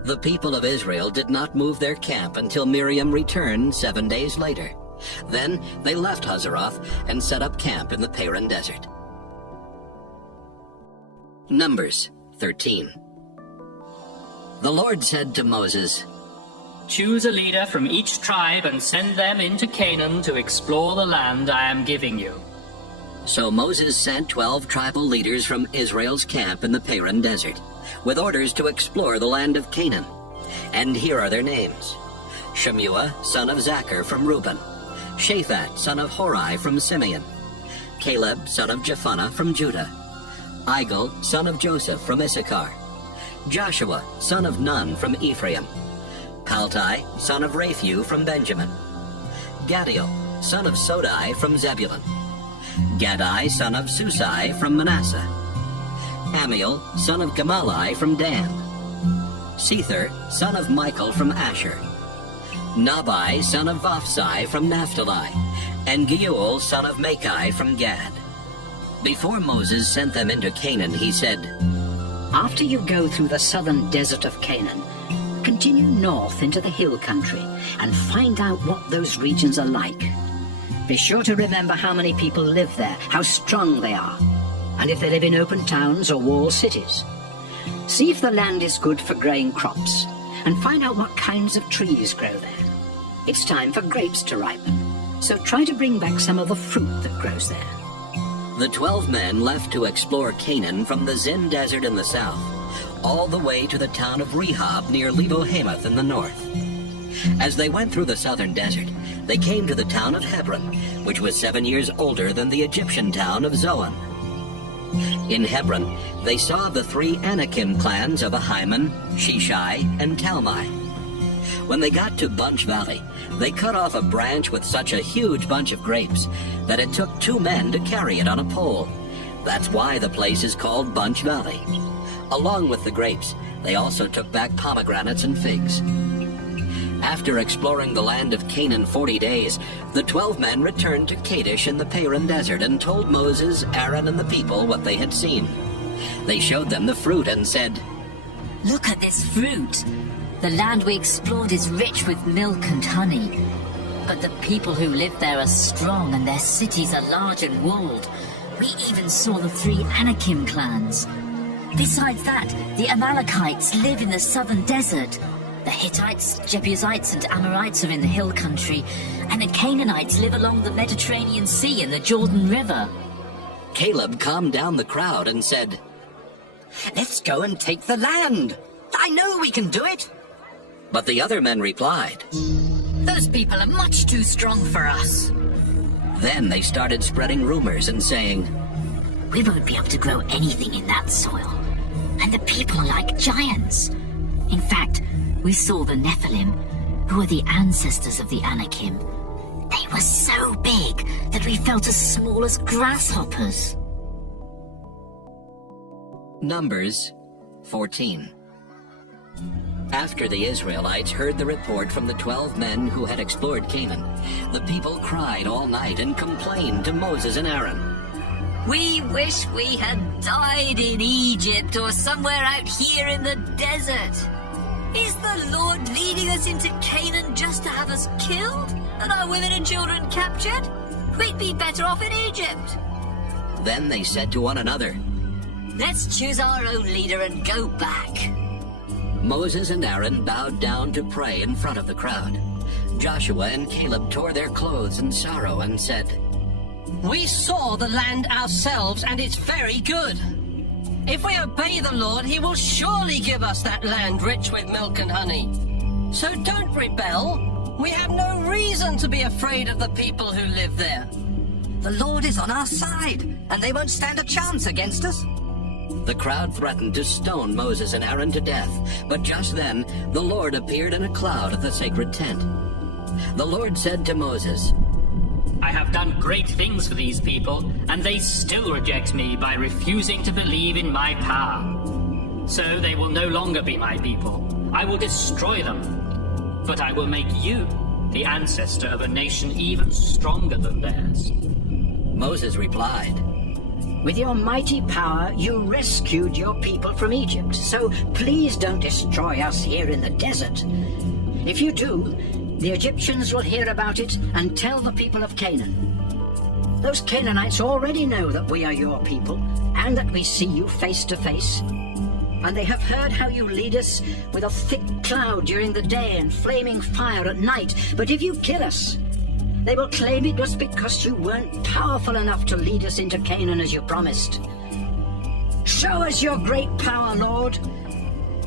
The people of Israel did not move their camp until Miriam returned 7 days later. Then they left Hazeroth and set up camp in the Paran desert. Numbers 13. The Lord said to Moses, Choose a leader from each tribe and send them into Canaan to explore the land I am giving you. So Moses sent 12 tribal leaders from Israel's camp in the Paran desert, with orders to explore the land of Canaan. And here are their names: Shemua, son of Zachar from Reuben; Shaphat, son of Hori from Simeon; Caleb, son of Jephunneh from Judah; Igal, son of Joseph from Issachar; Joshua, son of Nun from Ephraim; Paltai, son of Raphu from Benjamin; Gadiel, son of Sodai from Zebulun; Gadai, son of Susai from Manasseh; Amiel, son of Gamalai from Dan; Sether, son of Michael from Asher; Nabai, son of Vophsai from Naphtali; and Geuel, son of Machai from Gad. Before Moses sent them into Canaan, he said, After you go through the southern desert of Canaan, continue north into the hill country and find out what those regions are like. Be sure to remember how many people live there, how strong they are, and if they live in open towns or walled cities. See if the land is good for growing crops, and find out what kinds of trees grow there. It's time for grapes to ripen, so try to bring back some of the fruit that grows there. The 12 men left to explore Canaan from the Zin desert in the south, all the way to the town of Rehob near Lebo-Hamath in the north. As they went through the southern desert, they came to the town of Hebron, which was 7 years older than the Egyptian town of Zoan. In Hebron, they saw the 3 Anakim clans of Ahiman, Sheshai, and Talmai. When they got to Bunch Valley, they cut off a branch with such a huge bunch of grapes that it took 2 men to carry it on a pole. That's why the place is called Bunch Valley. Along with the grapes, they also took back pomegranates and figs. After exploring the land of Canaan 40 days, the 12 men returned to Kadesh in the Paran desert and told Moses, Aaron, and the people what they had seen. They showed them the fruit and said, Look at this fruit. The land we explored is rich with milk and honey. But the people who live there are strong and their cities are large and walled. We even saw the 3 Anakim clans. Besides that, the Amalekites live in the southern desert. The Hittites, Jebusites, and Amorites are in the hill country, and the Canaanites live along the Mediterranean Sea and the Jordan River. Caleb calmed down the crowd and said, Let's go and take the land. I know we can do it. But the other men replied. Those people are much too strong for us. Then they started spreading rumors and saying, We won't be able to grow anything in that soil. And the people are like giants. In fact, we saw the Nephilim, who are the ancestors of the Anakim. They were so big that we felt as small as grasshoppers. Numbers 14. After the Israelites heard the report from the 12 men who had explored Canaan, the people cried all night and complained to Moses and Aaron. We wish we had died in Egypt or somewhere out here in the desert. Is the Lord leading us into Canaan just to have us killed and our women and children captured? We'd be better off in Egypt. Then they said to one another, Let's choose our own leader and go back. Moses and Aaron bowed down to pray in front of the crowd. Joshua and Caleb tore their clothes in sorrow and said, We saw the land ourselves, and it's very good. If we obey the Lord, he will surely give us that land rich with milk and honey. So don't rebel. We have no reason to be afraid of the people who live there. The Lord is on our side, and they won't stand a chance against us. The crowd threatened to stone Moses and Aaron to death, but just then the Lord appeared in a cloud at the sacred tent. The Lord said to Moses, I have done great things for these people, and they still reject me by refusing to believe in my power. So they will no longer be my people. I will destroy them. But I will make you the ancestor of a nation even stronger than theirs. Moses replied, With your mighty power, you rescued your people from Egypt, so please don't destroy us here in the desert. If you do, the Egyptians will hear about it and tell the people of Canaan. Those Canaanites already know that we are your people and that we see you face to face. And they have heard how you lead us with a thick cloud during the day and flaming fire at night. But if you kill us, they will claim it was because you weren't powerful enough to lead us into Canaan as you promised. Show us your great power, Lord.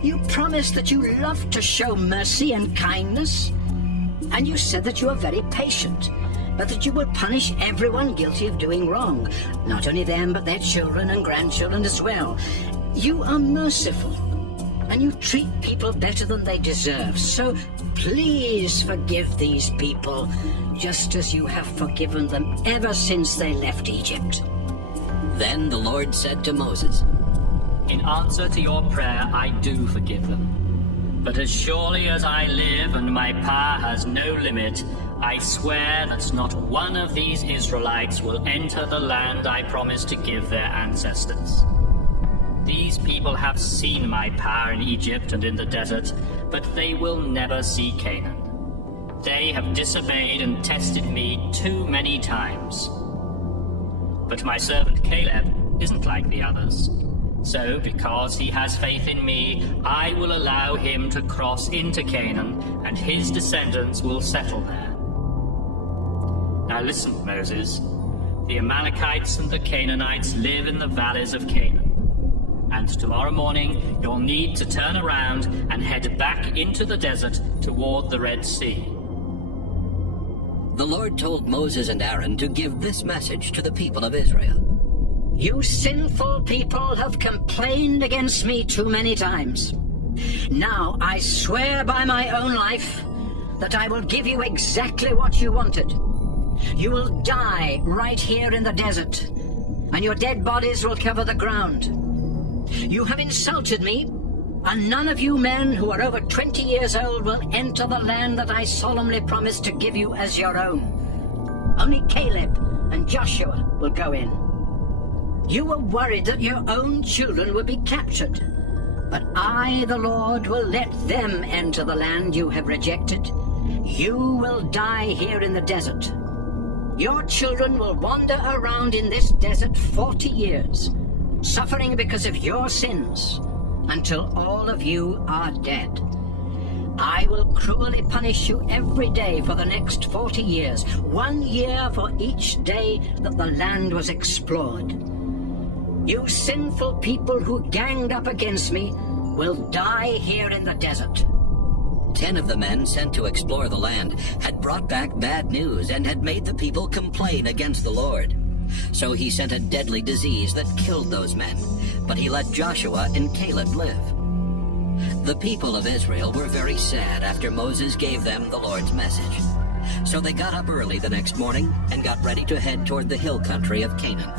You promised that you love to show mercy and kindness. And you said that you are very patient, but that you would punish everyone guilty of doing wrong. Not only them, but their children and grandchildren as well. You are merciful, and you treat people better than they deserve. So please forgive these people, just as you have forgiven them ever since they left Egypt. Then the Lord said to Moses, In answer to your prayer, I do forgive them. But as surely as I live and my power has no limit, I swear that not one of these Israelites will enter the land I promised to give their ancestors. These people have seen my power in Egypt and in the desert, but they will never see Canaan. They have disobeyed and tested me too many times. But my servant Caleb isn't like the others. So, because he has faith in me, I will allow him to cross into Canaan, and his descendants will settle there. Now listen, Moses. The Amalekites and the Canaanites live in the valleys of Canaan. And tomorrow morning, you'll need to turn around and head back into the desert toward the Red Sea. The Lord told Moses and Aaron to give this message to the people of Israel. You sinful people have complained against me too many times. Now I swear by my own life that I will give you exactly what you wanted. You will die right here in the desert, and your dead bodies will cover the ground. You have insulted me, and none of you men who are over 20 years old will enter the land that I solemnly promised to give you as your own. Only Caleb and Joshua will go in. You were worried that your own children would be captured, but I, the Lord, will let them enter the land you have rejected. You will die here in the desert. Your children will wander around in this desert 40 years, suffering because of your sins, until all of you are dead. I will cruelly punish you every day for the next 40 years, 1 year for each day that the land was explored. You sinful people who ganged up against me will die here in the desert. 10 of the men sent to explore the land had brought back bad news and had made the people complain against the Lord. So he sent a deadly disease that killed those men, but he let Joshua and Caleb live. The people of Israel were very sad after Moses gave them the Lord's message. So they got up early the next morning and got ready to head toward the hill country of Canaan.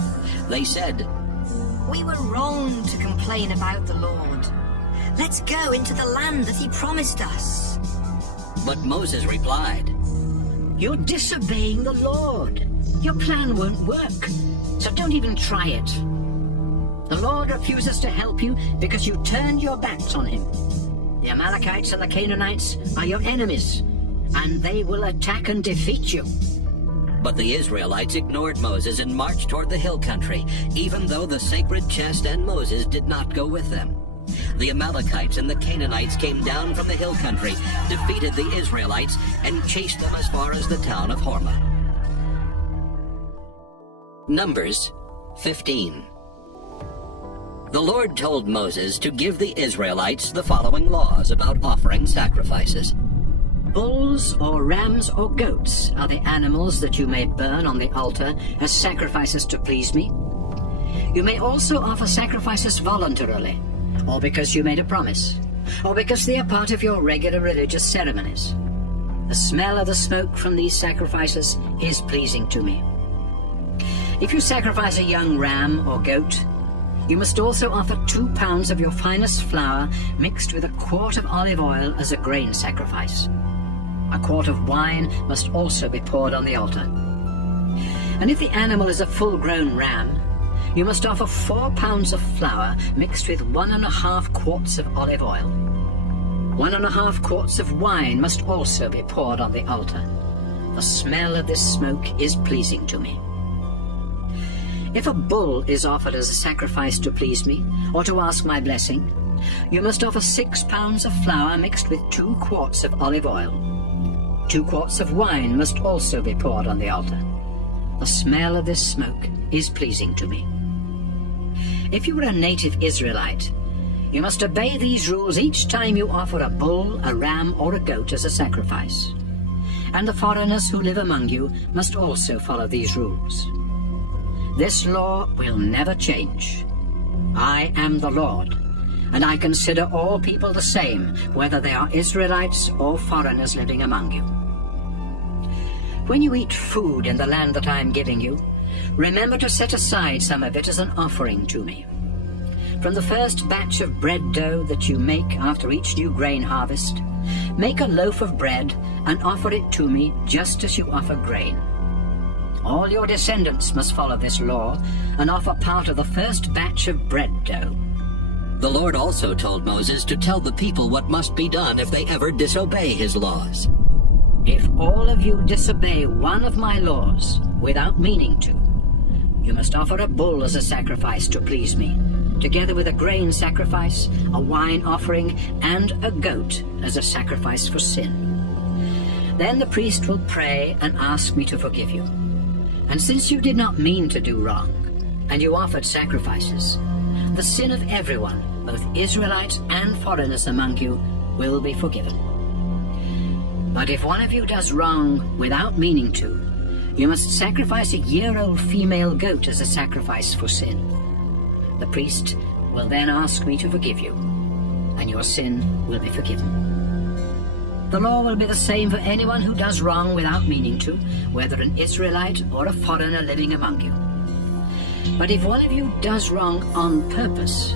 They said, We were wrong to complain about the Lord. Let's go into the land that he promised us. But Moses replied, You're disobeying the Lord. Your plan won't work, so don't even try it. The Lord refuses to help you because you turned your backs on him. The Amalekites and the Canaanites are your enemies, and they will attack and defeat you. But the Israelites ignored Moses and marched toward the hill country, even though the sacred chest and Moses did not go with them. The Amalekites and the Canaanites came down from the hill country, defeated the Israelites, and chased them as far as the town of Hormah. Numbers 15. The Lord told Moses to give the Israelites the following laws about offering sacrifices. Bulls or rams or goats are the animals that you may burn on the altar as sacrifices to please me. You may also offer sacrifices voluntarily, or because you made a promise, or because they are part of your regular religious ceremonies. The smell of the smoke from these sacrifices is pleasing to me. If you sacrifice a young ram or goat, you must also offer 2 pounds of your finest flour mixed with a quart of olive oil as a grain sacrifice. A quart of wine must also be poured on the altar. And if the animal is a full-grown ram, you must offer 4 pounds of flour mixed with 1.5 quarts of olive oil. 1.5 quarts of wine must also be poured on the altar. The smell of this smoke is pleasing to me. If a bull is offered as a sacrifice to please me, or to ask my blessing, you must offer 6 pounds of flour mixed with 2 quarts of olive oil. 2 quarts of wine must also be poured on the altar. The smell of this smoke is pleasing to me. If you were a native Israelite, you must obey these rules each time you offer a bull, a ram, or a goat as a sacrifice. And the foreigners who live among you must also follow these rules. This law will never change. I am the Lord, and I consider all people the same, whether they are Israelites or foreigners living among you. When you eat food in the land that I am giving you, remember to set aside some of it as an offering to me. From the first batch of bread dough that you make after each new grain harvest, make a loaf of bread and offer it to me just as you offer grain. All your descendants must follow this law and offer part of the first batch of bread dough. The Lord also told Moses to tell the people what must be done if they ever disobey his laws. If all of you disobey one of my laws without meaning to, you must offer a bull as a sacrifice to please me, together with a grain sacrifice, a wine offering, and a goat as a sacrifice for sin. Then the priest will pray and ask me to forgive you. And since you did not mean to do wrong, and you offered sacrifices, the sin of everyone, both Israelites and foreigners among you, will be forgiven. But if one of you does wrong without meaning to, you must sacrifice a year-old female goat as a sacrifice for sin. The priest will then ask me to forgive you, and your sin will be forgiven. The law will be the same for anyone who does wrong without meaning to, whether an Israelite or a foreigner living among you. But if one of you does wrong on purpose,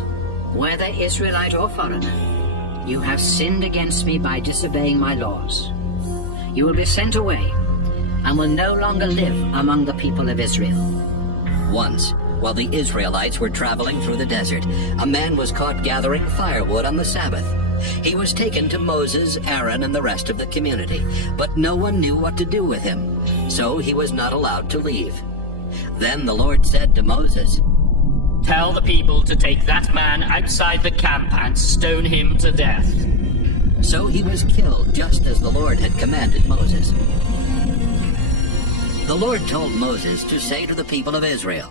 whether Israelite or foreigner, you have sinned against me by disobeying my laws. You will be sent away and will no longer live among the people of Israel. Once, while the Israelites were traveling through the desert, a man was caught gathering firewood on the Sabbath. He was taken to Moses, Aaron, and the rest of the community, but no one knew what to do with him, so he was not allowed to leave. Then the Lord said to Moses, Tell the people to take that man outside the camp and stone him to death. So he was killed just as the Lord had commanded Moses. The Lord told Moses to say to the people of Israel,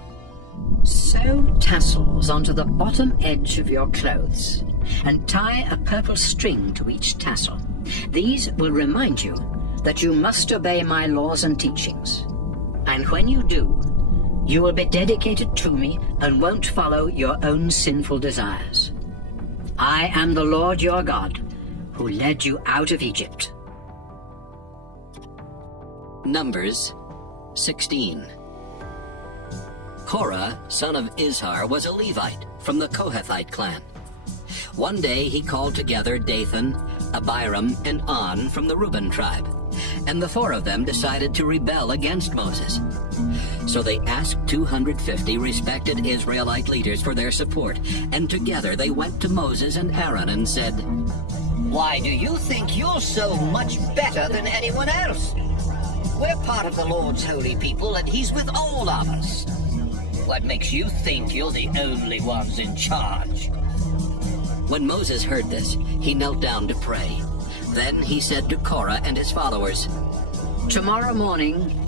Sew tassels onto the bottom edge of your clothes, and tie a purple string to each tassel. These will remind you that you must obey my laws and teachings. And when you do, you will be dedicated to me and won't follow your own sinful desires. I am the Lord your God, who led you out of Egypt. Numbers 16. Korah, son of Izhar, was a Levite from the Kohathite clan. One day he called together Dathan, Abiram, and On from the Reuben tribe, and the 4 of them decided to rebel against Moses. So they asked 250 respected Israelite leaders for their support, and together they went to Moses and Aaron and said, Why do you think you're so much better than anyone else? We're part of the Lord's holy people, and he's with all of us. What makes you think you're the only ones in charge? When Moses heard this, he knelt down to pray. Then he said to Korah and his followers, Tomorrow morning,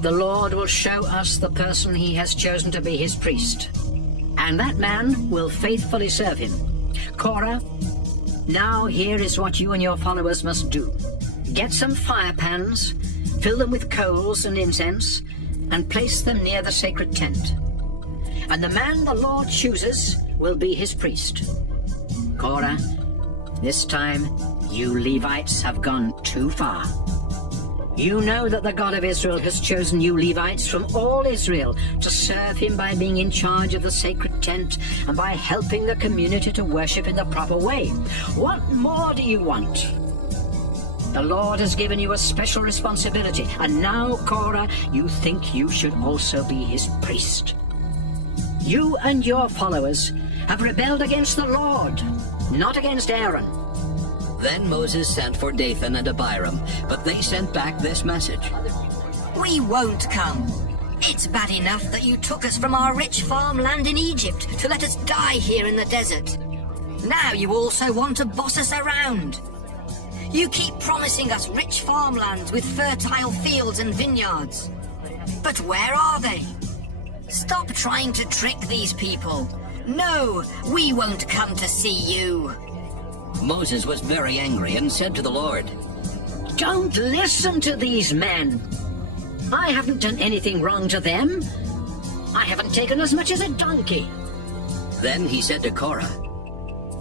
the Lord will show us the person he has chosen to be his priest, and that man will faithfully serve him. Korah, now here is what you and your followers must do. Get some fire pans, fill them with coals and incense, and place them near the sacred tent. and the man the Lord chooses will be his priest. Korah, this time you Levites have gone too far. You know that the God of Israel has chosen you Levites from all Israel to serve him by being in charge of the sacred tent and by helping the community to worship in the proper way. What more do you want? The Lord has given you a special responsibility, and now, Korah, you think you should also be his priest. You and your followers have rebelled against the Lord, not against Aaron. Then Moses sent for Dathan and Abiram, but they sent back this message. We won't come. It's bad enough that you took us from our rich farmland in Egypt to let us die here in the desert. Now you also want to boss us around. You keep promising us rich farmlands with fertile fields and vineyards. But where are they? Stop trying to trick these people. No, we won't come to see you. Moses was very angry and said to the Lord, Don't listen to these men. I haven't done anything wrong to them. I haven't taken as much as a donkey. Then he said to Korah,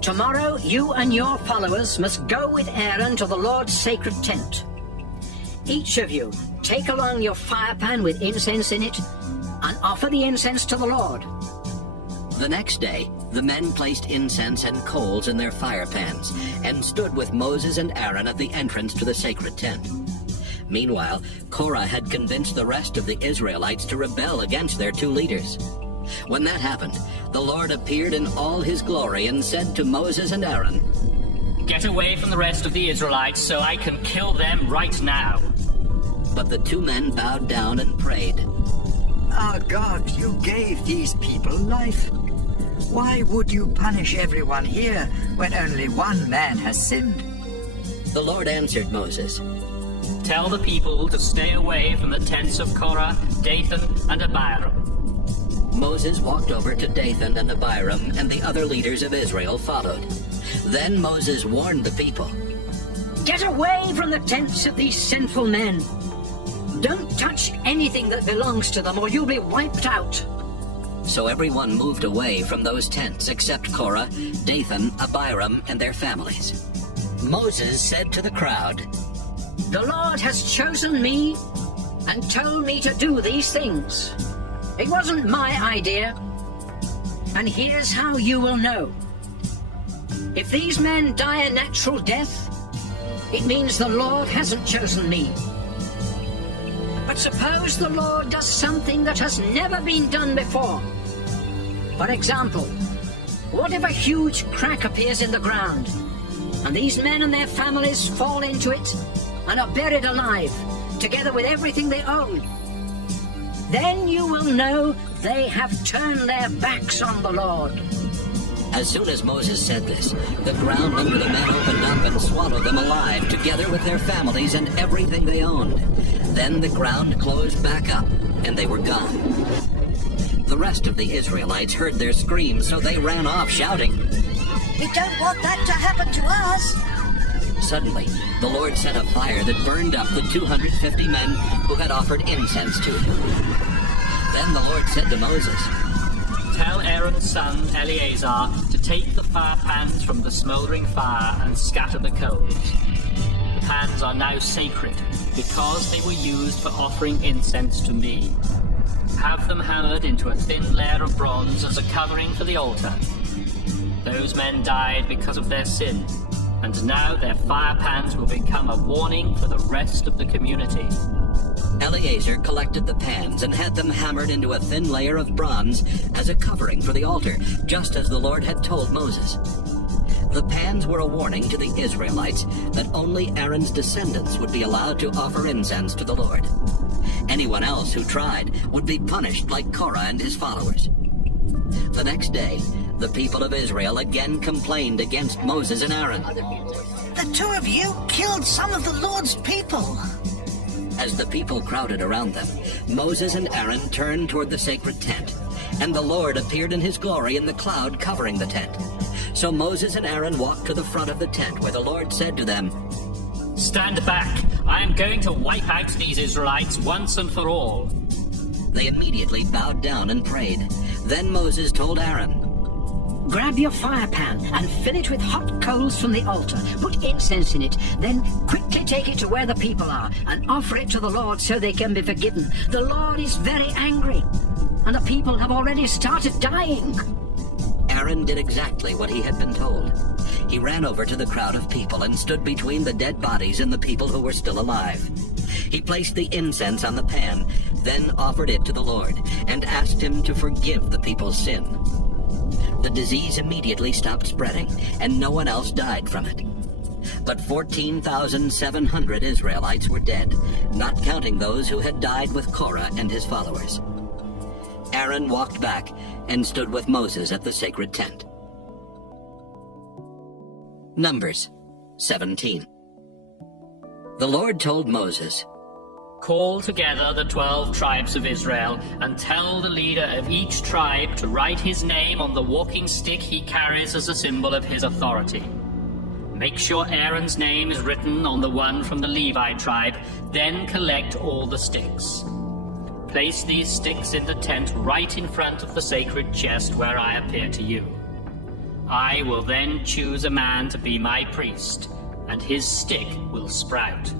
Tomorrow you and your followers must go with Aaron to the Lord's sacred tent. Each of you take along your fire pan with incense in it and offer the incense to the Lord. The next day, the men placed incense and coals in their fire pans and stood with Moses and Aaron at the entrance to the sacred tent. Meanwhile, Korah had convinced the rest of the Israelites to rebel against their two leaders. When that happened, the Lord appeared in all his glory and said to Moses and Aaron, Get away from the rest of the Israelites so I can kill them right now. But the two men bowed down and prayed. Our God, you gave these people life. Why would you punish everyone here when only one man has sinned? The Lord answered Moses, Tell the people to stay away from the tents of Korah, Dathan, and Abiram. Moses walked over to Dathan and Abiram, and the other leaders of Israel followed. Then Moses warned the people, Get away from the tents of these sinful men. Don't touch anything that belongs to them or you'll be wiped out. So everyone moved away from those tents except Korah, Dathan, Abiram, and their families. Moses said to the crowd, The Lord has chosen me and told me to do these things. It wasn't my idea. And here's how you will know. If these men die a natural death, it means the Lord hasn't chosen me. But suppose the Lord does something that has never been done before. For example, what if a huge crack appears in the ground, and these men and their families fall into it and are buried alive, together with everything they own? Then you will know they have turned their backs on the Lord. As soon as Moses said this, the ground under the men opened up and swallowed them alive, together with their families and everything they owned. Then the ground closed back up, and they were gone. The rest of the Israelites heard their screams, so they ran off shouting, We don't want that to happen to us. Suddenly, the Lord sent a fire that burned up the 250 men who had offered incense to him. Then the Lord said to Moses, Tell Aaron's son Eleazar to take the fire pans from the smoldering fire and scatter the coals. The pans are now sacred because they were used for offering incense to me. Have them hammered into a thin layer of bronze as a covering for the altar. Those men died because of their sin, and now their fire pans will become a warning for the rest of the community. Eleazar collected the pans and had them hammered into a thin layer of bronze as a covering for the altar, just as the Lord had told Moses. The pans were a warning to the Israelites that only Aaron's descendants would be allowed to offer incense to the Lord. Anyone else who tried would be punished like Korah and his followers. The next day, the people of Israel again complained against Moses and Aaron. The two of you killed some of the Lord's people. As the people crowded around them, Moses and Aaron turned toward the sacred tent, and the Lord appeared in his glory in the cloud covering the tent. So Moses and Aaron walked to the front of the tent, where the Lord said to them, Stand back! I am going to wipe out these Israelites once and for all. They immediately bowed down and prayed. Then Moses told Aaron, Grab your fire pan and fill it with hot coals from the altar. Put incense in it. Then quickly take it to where the people are and offer it to the Lord so they can be forgiven. The Lord is very angry, and the people have already started dying. Aaron did exactly what he had been told. He ran over to the crowd of people and stood between the dead bodies and the people who were still alive. He placed the incense on the pan, then offered it to the Lord, and asked him to forgive the people's sin. The disease immediately stopped spreading, and no one else died from it. But 14,700 Israelites were dead, not counting those who had died with Korah and his followers. Aaron walked back and stood with Moses at the sacred tent. Numbers 17. The Lord told Moses, Call together the 12 tribes of Israel and tell the leader of each tribe to write his name on the walking stick he carries as a symbol of his authority. Make sure Aaron's name is written on the one from the Levi tribe, then collect all the sticks. Place these sticks in the tent right in front of the sacred chest where I appear to you. I will then choose a man to be my priest, and his stick will sprout.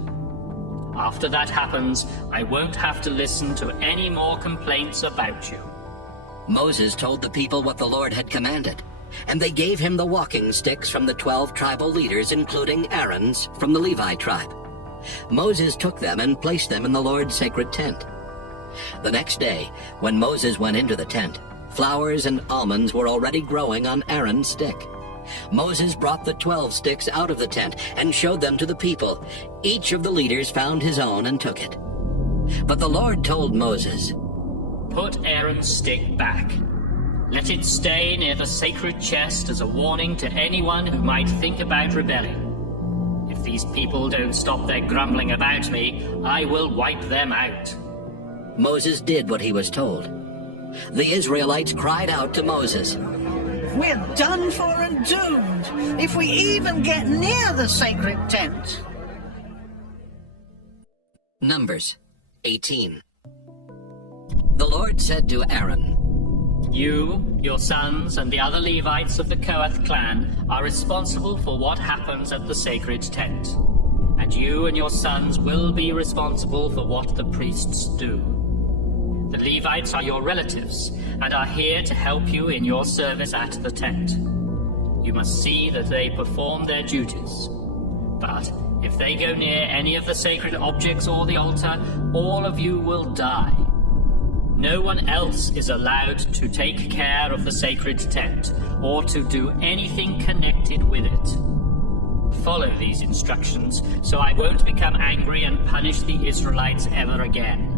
After that happens, I won't have to listen to any more complaints about you. Moses told the people what the Lord had commanded, and they gave him the walking sticks from the 12 tribal leaders, including Aaron's from the Levi tribe. Moses took them and placed them in the Lord's sacred tent. The next day, when Moses went into the tent, flowers and almonds were already growing on Aaron's stick. Moses brought the 12 sticks out of the tent and showed them to the people. Each of the leaders found his own and took it. But the Lord told Moses, Put Aaron's stick back. Let it stay near the sacred chest as a warning to anyone who might think about rebelling. If these people don't stop their grumbling about me, I will wipe them out. Moses did what he was told. The Israelites cried out to Moses, We're done for and doomed if we even get near the sacred tent. Numbers 18. The Lord said to Aaron, You, your sons, and the other Levites of the Kohath clan are responsible for what happens at the sacred tent. And you and your sons will be responsible for what the priests do. The Levites are your relatives and are here to help you in your service at the tent. You must see that they perform their duties. But if they go near any of the sacred objects or the altar, all of you will die. No one else is allowed to take care of the sacred tent or to do anything connected with it. Follow these instructions so I won't become angry and punish the Israelites ever again.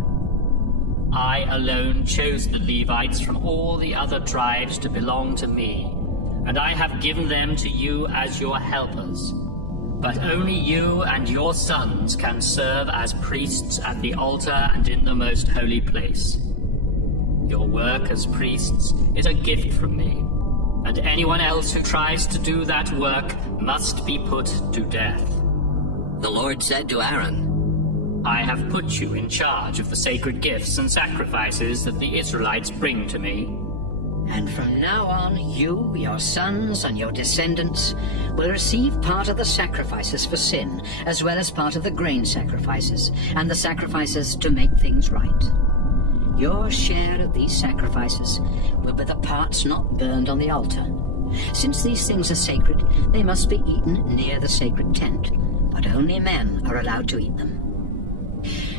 I alone chose the Levites from all the other tribes to belong to me, and I have given them to you as your helpers. But only you and your sons can serve as priests at the altar and in the most holy place. Your work as priests is a gift from me, and anyone else who tries to do that work must be put to death. The Lord said to Aaron, I have put you in charge of the sacred gifts and sacrifices that the Israelites bring to me. And from now on, you, your sons, and your descendants will receive part of the sacrifices for sin, as well as part of the grain sacrifices, and the sacrifices to make things right. Your share of these sacrifices will be the parts not burned on the altar. Since these things are sacred, they must be eaten near the sacred tent, but only men are allowed to eat them.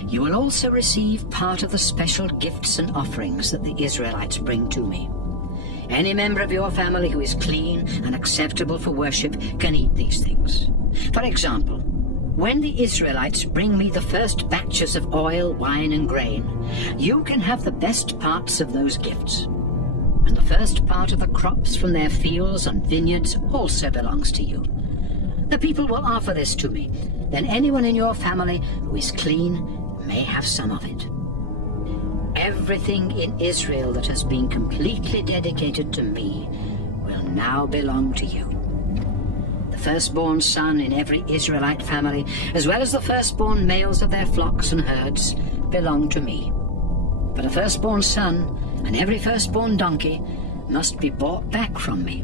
You will also receive part of the special gifts and offerings that the Israelites bring to me. Any member of your family who is clean and acceptable for worship can eat these things. For example, when the Israelites bring me the first batches of oil, wine, and grain, you can have the best parts of those gifts. And the first part of the crops from their fields and vineyards also belongs to you. The people will offer this to me. Then anyone in your family who is clean may have some of it. Everything in Israel that has been completely dedicated to me will now belong to you. The firstborn son in every Israelite family, as well as the firstborn males of their flocks and herds, belong to me. But a firstborn son and every firstborn donkey must be bought back from me.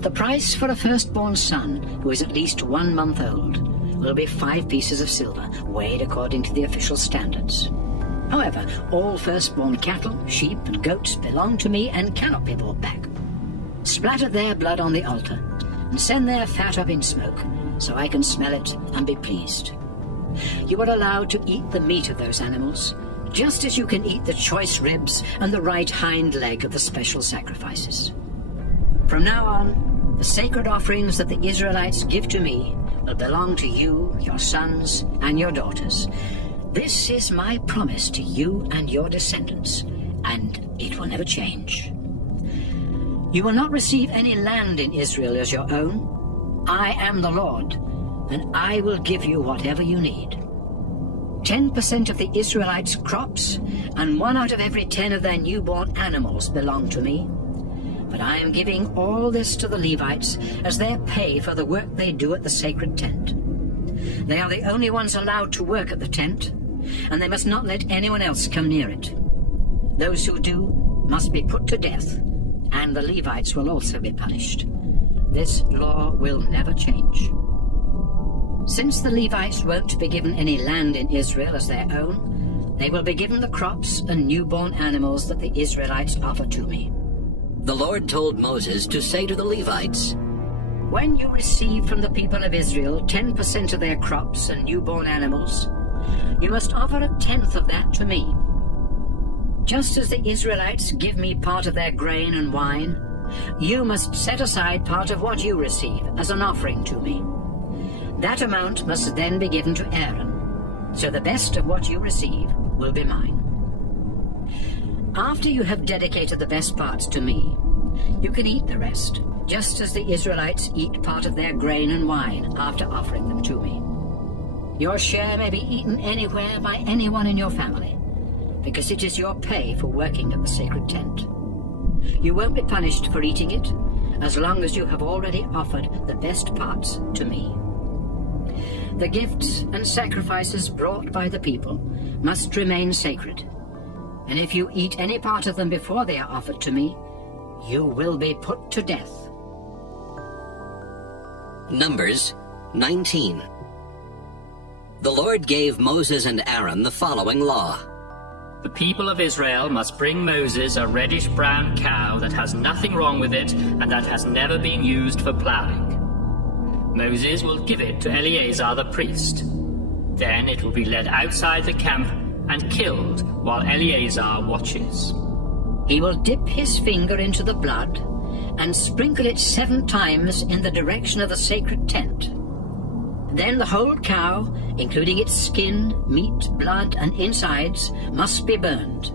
The price for a firstborn son who is at least 1 month old will be 5 pieces of silver, weighed according to the official standards. However, all firstborn cattle, sheep, and goats belong to me and cannot be bought back. Splatter their blood on the altar and send their fat up in smoke so I can smell it and be pleased. You are allowed to eat the meat of those animals, just as you can eat the choice ribs and the right hind leg of the special sacrifices. From now on, the sacred offerings that the Israelites give to me will belong to you, your sons, and your daughters. This is my promise to you and your descendants, and it will never change. You will not receive any land in Israel as your own. I am the Lord, and I will give you whatever you need. 10% of the Israelites' crops and 1 out of every 10 of their newborn animals belong to me. But I am giving all this to the Levites as their pay for the work they do at the sacred tent. They are the only ones allowed to work at the tent, and they must not let anyone else come near it. Those who do must be put to death, and the Levites will also be punished. This law will never change. Since the Levites won't be given any land in Israel as their own, they will be given the crops and newborn animals that the Israelites offer to me. The Lord told Moses to say to the Levites, When you receive from the people of Israel 10% of their crops and newborn animals, you must offer 1/10 of that to me. Just as the Israelites give me part of their grain and wine, you must set aside part of what you receive as an offering to me. That amount must then be given to Aaron, so the best of what you receive will be mine. After you have dedicated the best parts to me, you can eat the rest, just as the Israelites eat part of their grain and wine after offering them to me. Your share may be eaten anywhere by anyone in your family, because it is your pay for working at the sacred tent. You won't be punished for eating it, as long as you have already offered the best parts to me. The gifts and sacrifices brought by the people must remain sacred, and if you eat any part of them before they are offered to me, you will be put to death. Numbers 19. The Lord gave Moses and Aaron the following law. The people of Israel must bring Moses a reddish-brown cow that has nothing wrong with it and that has never been used for plowing. Moses will give it to Eleazar the priest. Then it will be led outside the camp and killed while Eleazar watches. He will dip his finger into the blood and sprinkle it 7 times in the direction of the sacred tent. Then the whole cow, including its skin, meat, blood, and insides, must be burned.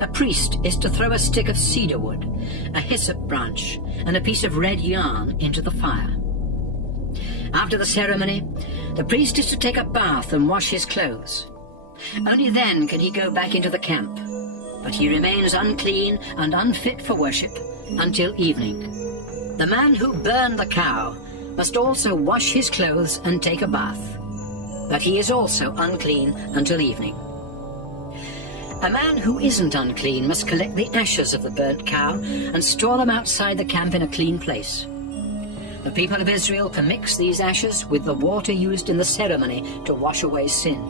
A priest is to throw a stick of cedar wood, a hyssop branch, and a piece of red yarn into the fire. After the ceremony, the priest is to take a bath and wash his clothes. Only then can he go back into the camp, but he remains unclean and unfit for worship until evening. The man who burned the cow must also wash his clothes and take a bath, but he is also unclean until evening. A man who isn't unclean must collect the ashes of the burnt cow and store them outside the camp in a clean place. The people of Israel can mix these ashes with the water used in the ceremony to wash away sin.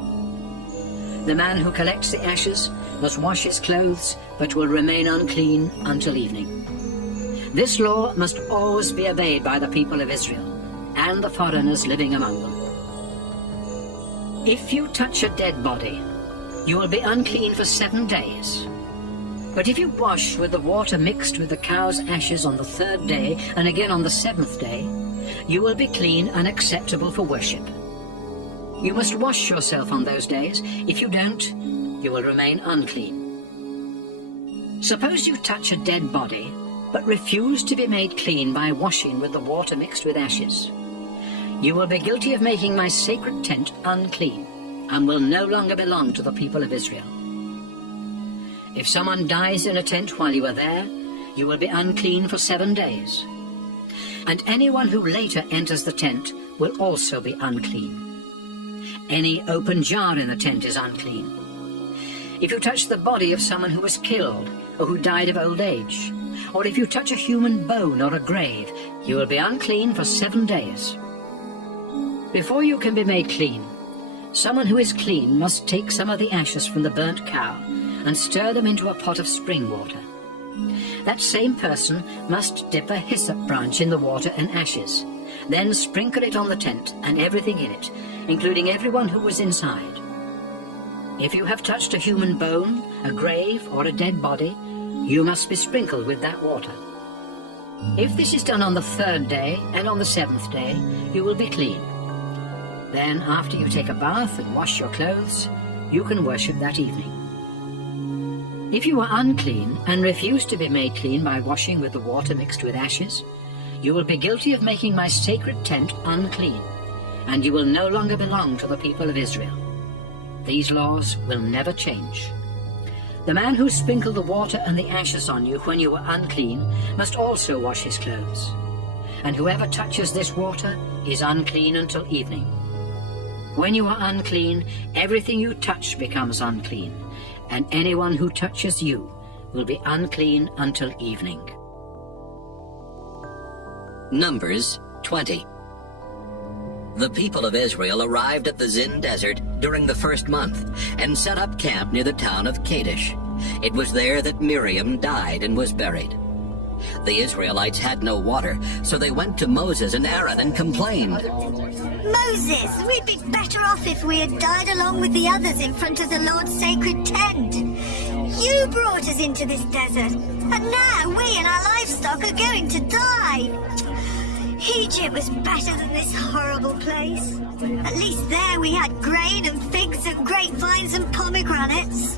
The man who collects the ashes must wash his clothes, but will remain unclean until evening. This law must always be obeyed by the people of Israel and the foreigners living among them. If you touch a dead body, you will be unclean for 7 days. But if you wash with the water mixed with the cow's ashes on the 3rd day and again on the 7th day, you will be clean and acceptable for worship. You must wash yourself on those days. If you don't, you will remain unclean. Suppose you touch a dead body, but refuse to be made clean by washing with the water mixed with ashes. You will be guilty of making my sacred tent unclean, and will no longer belong to the people of Israel. If someone dies in a tent while you are there, you will be unclean for 7 days. And anyone who later enters the tent will also be unclean. Any open jar in the tent is unclean. If you touch the body of someone who was killed, or who died of old age, or if you touch a human bone or a grave, you will be unclean for 7 days. Before you can be made clean, someone who is clean must take some of the ashes from the burnt cow and stir them into a pot of spring water. That same person must dip a hyssop branch in the water and ashes, then sprinkle it on the tent and everything in it, including everyone who was inside. If you have touched a human bone, a grave, or a dead body, you must be sprinkled with that water. If this is done on the 3rd day and on the 7th day, you will be clean. Then, after you take a bath and wash your clothes, you can worship that evening. If you are unclean and refuse to be made clean by washing with the water mixed with ashes, you will be guilty of making my sacred tent unclean, and you will no longer belong to the people of Israel. These laws will never change. The man who sprinkled the water and the ashes on you when you were unclean must also wash his clothes. And whoever touches this water is unclean until evening. When you are unclean, everything you touch becomes unclean, and anyone who touches you will be unclean until evening. Numbers 20. The people of Israel arrived at the Zin Desert during the 1st month and set up camp near the town of Kadesh. It was there that Miriam died and was buried. The Israelites had no water, so they went to Moses and Aaron and complained. Moses, we'd be better off if we had died along with the others in front of the Lord's sacred tent. You brought us into this desert, and now we and our livestock are going to die. Egypt was better than this horrible place. At least there we had grain and figs and grapevines and pomegranates.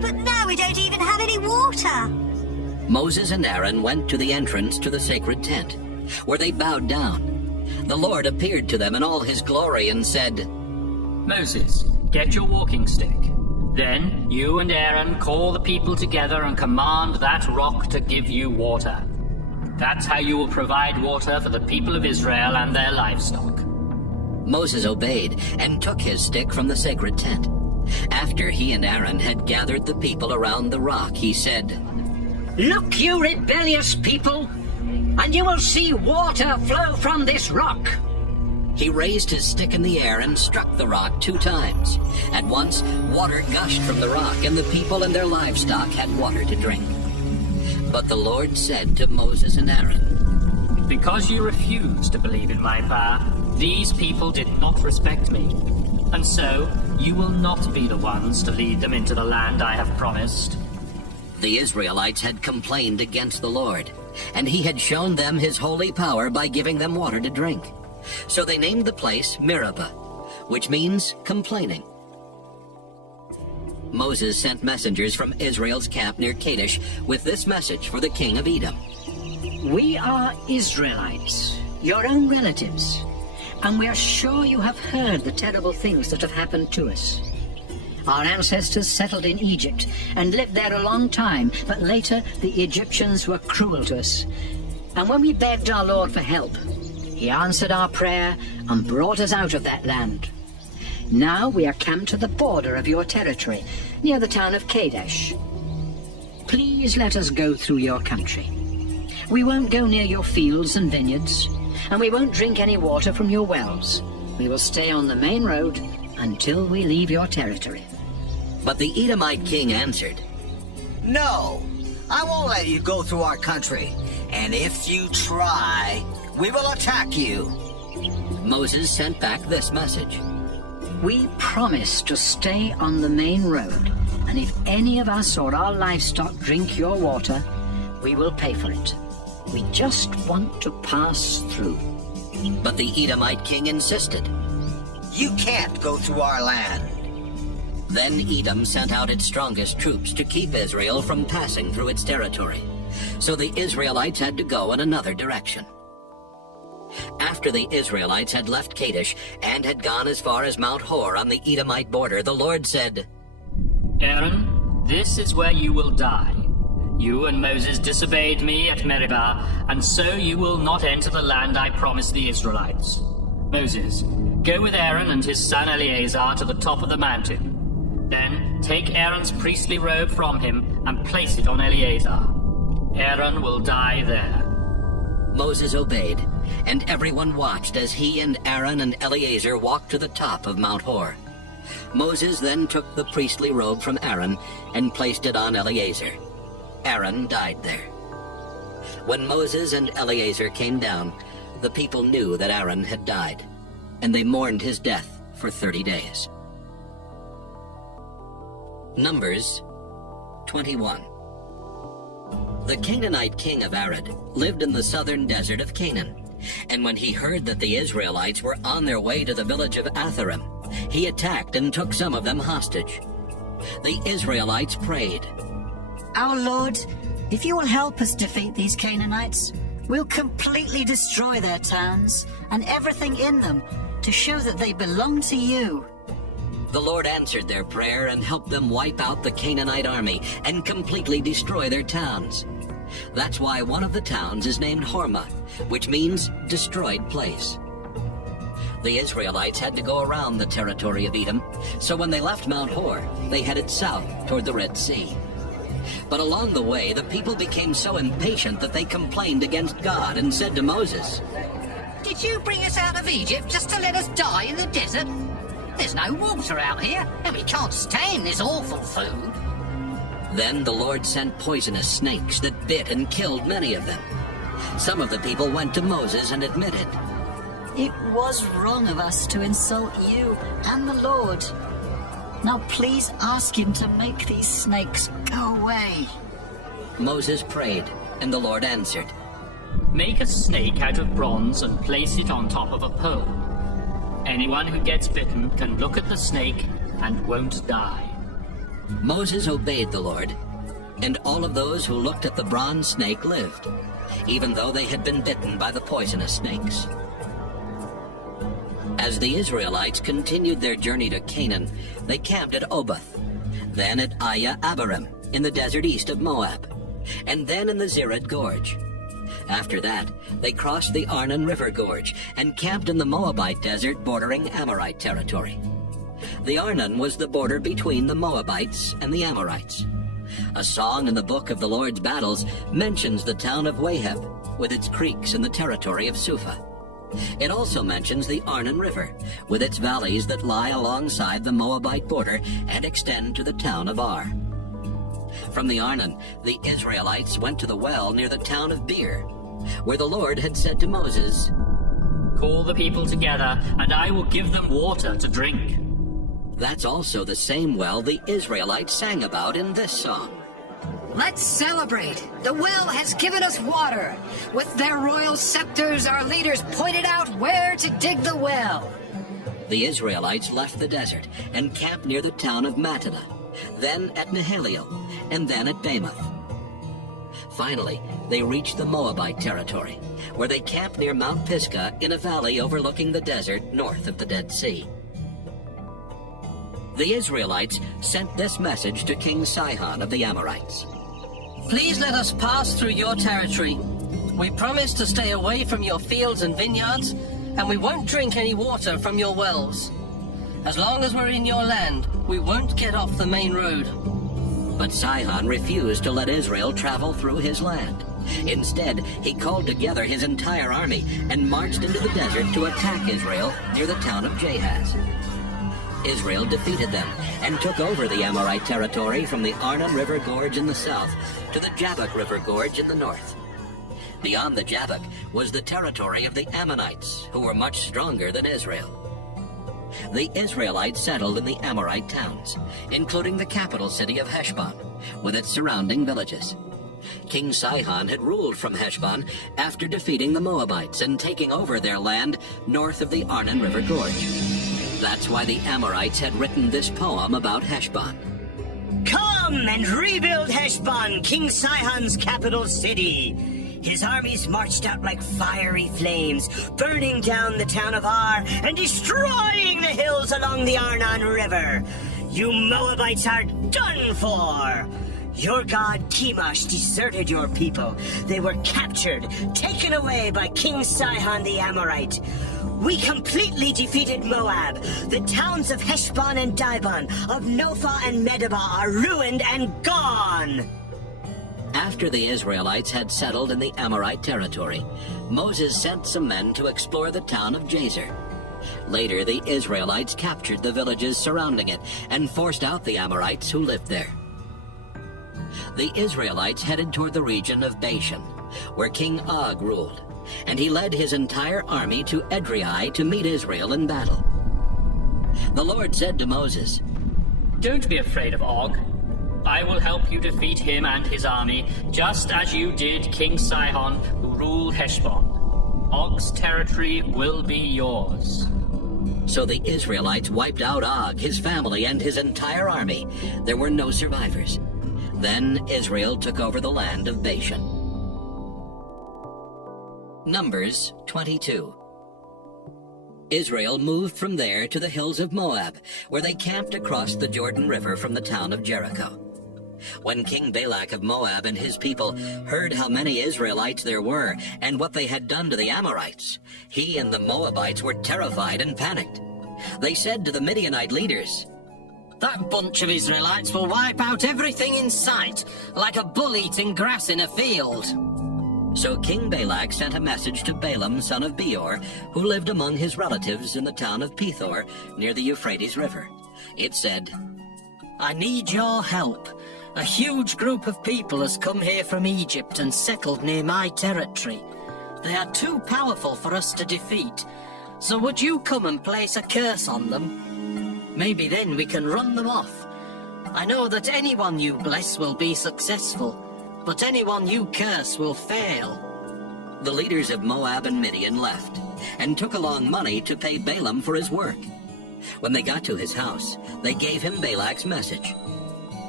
But now we don't even have any water. Moses and Aaron went to the entrance to the sacred tent, where they bowed down. The Lord appeared to them in all his glory and said, Moses, get your walking stick. Then you and Aaron call the people together and command that rock to give you water. That's how you will provide water for the people of Israel and their livestock. Moses obeyed and took his stick from the sacred tent. After he and Aaron had gathered the people around the rock, he said, Look, you rebellious people, and you will see water flow from this rock. He raised his stick in the air and struck the rock 2 times. At once, water gushed from the rock, and the people and their livestock had water to drink. But the Lord said to Moses and Aaron, Because you refused to believe in my power, these people did not respect me. And so, you will not be the ones to lead them into the land I have promised. The Israelites had complained against the Lord, and he had shown them his holy power by giving them water to drink. So they named the place Bəmīḍbar, which means complaining. Moses sent messengers from Israel's camp near Kadesh with this message for the king of Edom. We are Israelites, your own relatives, and we are sure you have heard the terrible things that have happened to us. Our ancestors settled in Egypt and lived there a long time, but later the Egyptians were cruel to us. And when we begged our Lord for help, he answered our prayer and brought us out of that land. Now we are camped to the border of your territory, near the town of Kadesh. Please let us go through your country. We won't go near your fields and vineyards, and we won't drink any water from your wells. We will stay on the main road until we leave your territory. But the Edomite king answered, No, I won't let you go through our country. And if you try, we will attack you. Moses sent back this message. We promise to stay on the main road, and if any of us or our livestock drink your water, we will pay for it. We just want to pass through. But the Edomite king insisted. You can't go through our land. Then Edom sent out its strongest troops to keep Israel from passing through its territory. So the Israelites had to go in another direction. After the Israelites had left Kadesh and had gone as far as Mount Hor on the Edomite border, the Lord said, Aaron, this is where you will die. You and Moses disobeyed me at Bəmīḍbar, and so you will not enter the land I promised the Israelites. Moses, go with Aaron and his son Eleazar to the top of the mountain. Then take Aaron's priestly robe from him and place it on Eleazar. Aaron will die there. Moses obeyed, and everyone watched as he and Aaron and Eleazar walked to the top of Mount Hor. Moses then took the priestly robe from Aaron and placed it on Eleazar. Aaron died there. When Moses and Eleazar came down, the people knew that Aaron had died, and they mourned his death for 30 days. Numbers 21. The Canaanite king of Arad lived in the southern desert of Canaan, and when he heard that the Israelites were on their way to the village of Atharim, he attacked and took some of them hostage. The Israelites prayed, Our Lord, if you will help us defeat these Canaanites, we'll completely destroy their towns and everything in them to show that they belong to you. The Lord answered their prayer and helped them wipe out the Canaanite army and completely destroy their towns. That's why one of the towns is named Hormah, which means destroyed place. The Israelites had to go around the territory of Edom, so when they left Mount Hor, they headed south toward the Red Sea. But along the way, the people became so impatient that they complained against God and said to Moses, Did you bring us out of Egypt just to let us die in the desert? There's no water out here, and we can't stand this awful food. Then the Lord sent poisonous snakes that bit and killed many of them. Some of the people went to Moses and admitted, It was wrong of us to insult you and the Lord. Now please ask him to make these snakes go away. Moses prayed, and the Lord answered, Make a snake out of bronze and place it on top of a pole. Anyone who gets bitten can look at the snake and won't die. Moses obeyed the Lord, and all of those who looked at the bronze snake lived, even though they had been bitten by the poisonous snakes. As the Israelites continued their journey to Canaan, they camped at Oboth, then at Abarim in the desert east of Moab, and then in the Zered Gorge. After that, they crossed the Arnon River Gorge and camped in the Moabite desert bordering Amorite territory. The Arnon was the border between the Moabites and the Amorites. A song in the book of the Lord's battles mentions the town of Waheb with its creeks in the territory of Suphah. It also mentions the Arnon River with its valleys that lie alongside the Moabite border and extend to the town of Ar. From the Arnon, the Israelites went to the well near the town of Beer, where the Lord had said to Moses, Call the people together, and I will give them water to drink. That's also the same well the Israelites sang about in this song. Let's celebrate! The well has given us water! With their royal scepters, our leaders pointed out where to dig the well. The Israelites left the desert and camped near the town of Mattanah, then at Nahaliel, and then at Bamoth. Finally, they reached the Moabite territory, where they camped near Mount Pisgah in a valley overlooking the desert north of the Dead Sea. The Israelites sent this message to King Sihon of the Amorites. Please let us pass through your territory. We promise to stay away from your fields and vineyards, and we won't drink any water from your wells. As long as we're in your land, we won't get off the main road. But Sihon refused to let Israel travel through his land. Instead, he called together his entire army and marched into the desert to attack Israel near the town of Jahaz. Israel defeated them and took over the Amorite territory from the Arnon River Gorge in the south to the Jabbok River Gorge in the north. Beyond the Jabbok was the territory of the Ammonites, who were much stronger than Israel. The Israelites settled in the Amorite towns, including the capital city of Heshbon, with its surrounding villages. King Sihon had ruled from Heshbon after defeating the Moabites and taking over their land north of the Arnon River Gorge. That's why the Amorites had written this poem about Heshbon. Come and rebuild Heshbon, King Sihon's capital city. His armies marched out like fiery flames, burning down the town of Ar and destroying the hills along the Arnon River. You Moabites are done for. Your god Chemosh deserted your people. They were captured, taken away by King Sihon the Amorite. We completely defeated Moab. The towns of Heshbon and Dibon, of Nophah and Medeba are ruined and gone. After the Israelites had settled in the Amorite territory, Moses sent some men to explore the town of Jazer. Later, the Israelites captured the villages surrounding it and forced out the Amorites who lived there. The Israelites headed toward the region of Bashan, where King Og ruled, and he led his entire army to Edrei to meet Israel in battle. The Lord said to Moses, Don't be afraid of Og. I will help you defeat him and his army, just as you did King Sihon, who ruled Heshbon. Og's territory will be yours. So the Israelites wiped out Og, his family, and his entire army. There were no survivors. Then Israel took over the land of Bashan. Numbers 22. Israel moved from there to the hills of Moab, where they camped across the Jordan River from the town of Jericho. When King Balak of Moab and his people heard how many Israelites there were and what they had done to the Amorites, he and the Moabites were terrified and panicked. They said to the Midianite leaders, That bunch of Israelites will wipe out everything in sight, like a bull eating grass in a field. So King Balak sent a message to Balaam, son of Beor, who lived among his relatives in the town of Pethor, near the Euphrates River. It said, I need your help. A huge group of people has come here from Egypt and settled near my territory. They are too powerful for us to defeat. So would you come and place a curse on them? Maybe then we can run them off. I know that anyone you bless will be successful, but anyone you curse will fail. The leaders of Moab and Midian left, and took along money to pay Balaam for his work. When they got to his house, they gave him Balak's message.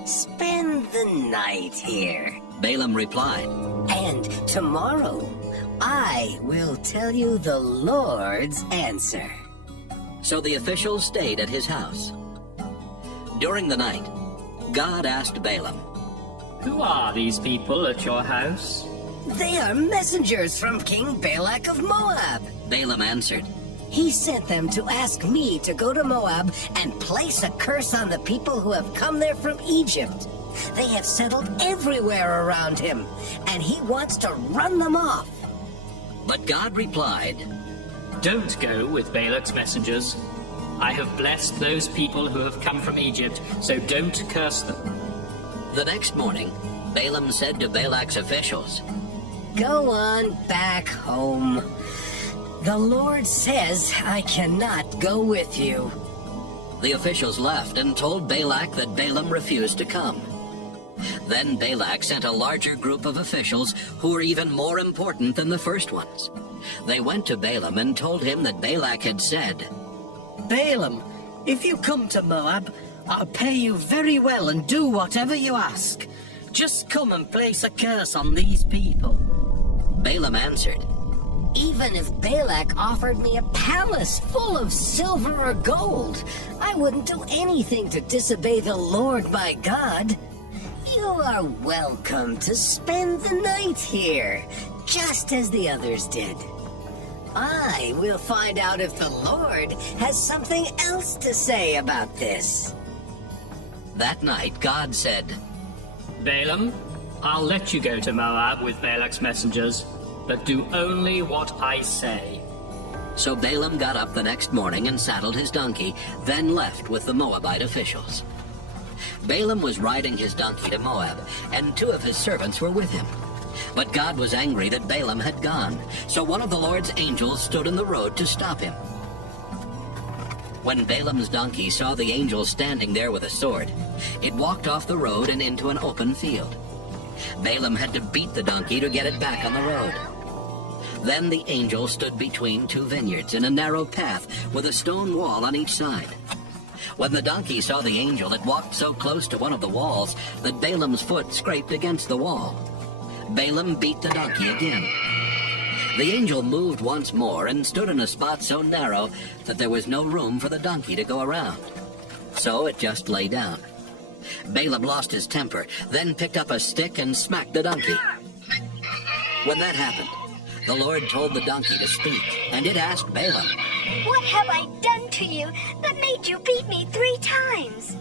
Spend the night here, Balaam replied, and tomorrow I will tell you the Lord's answer. So the officials stayed at his house. During the night, God asked Balaam, Who are these people at your house? They are messengers from King Balak of Moab. Balaam answered, He sent them to ask me to go to Moab and place a curse on the people who have come there from Egypt. They have settled everywhere around him, and he wants to run them off. But God replied, Don't go with Balak's messengers. I have blessed those people who have come from Egypt, so don't curse them. The next morning, Balaam said to Balak's officials, Go on back home. The Lord says I cannot go with you. The officials left and told Balak that Balaam refused to come. Then Balak sent a larger group of officials who were even more important than the first ones. They went to Balaam and told him that Balak had said, Balaam, if you come to Moab, I'll pay you very well and do whatever you ask. Just come and place a curse on these people. Balaam answered, Even if Balak offered me a palace full of silver or gold, I wouldn't do anything to disobey the Lord my God. You are welcome to spend the night here, just as the others did. I will find out if the Lord has something else to say about this. That night, God said, Balaam, I'll let you go to Moab with Balak's messengers, but do only what I say. So Balaam got up the next morning and saddled his donkey, then left with the Moabite officials. Balaam was riding his donkey to Moab, and 2 of his servants were with him. But God was angry that Balaam had gone, so one of the Lord's angels stood in the road to stop him. When Balaam's donkey saw the angel standing there with a sword, it walked off the road and into an open field. Balaam had to beat the donkey to get it back on the road. Then the angel stood between 2 vineyards in a narrow path with a stone wall on each side. When the donkey saw the angel, it walked so close to one of the walls that Balaam's foot scraped against the wall. Balaam beat the donkey again. The angel moved once more and stood in a spot so narrow that there was no room for the donkey to go around. So it just lay down. Balaam lost his temper, then picked up a stick and smacked the donkey. When that happened, the Lord told the donkey to speak, and it asked Balaam, "What have I done to you that made you beat me 3 times?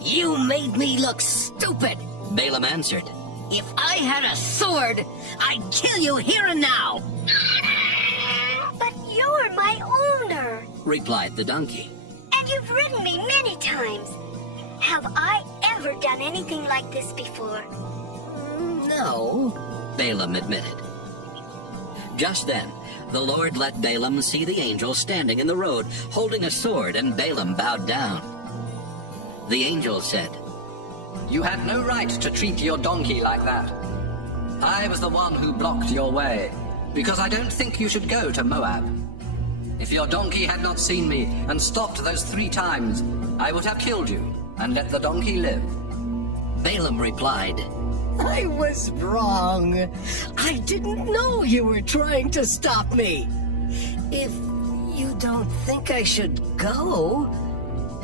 You made me look stupid. Balaam answered. If I had a sword, I'd kill you here and now. But you're my owner, Replied the donkey. and you've ridden me many times. Have I ever done anything like this before?" No. Balaam admitted. Just then, the Lord let Balaam see the angel standing in the road, holding a sword, and Balaam bowed down. The angel said, You had no right to treat your donkey like that. I was the one who blocked your way, because I don't think you should go to Moab. If your donkey had not seen me and stopped those 3 times, I would have killed you and let the donkey live. Balaam replied, I was wrong. I didn't know you were trying to stop me. If you don't think I should go,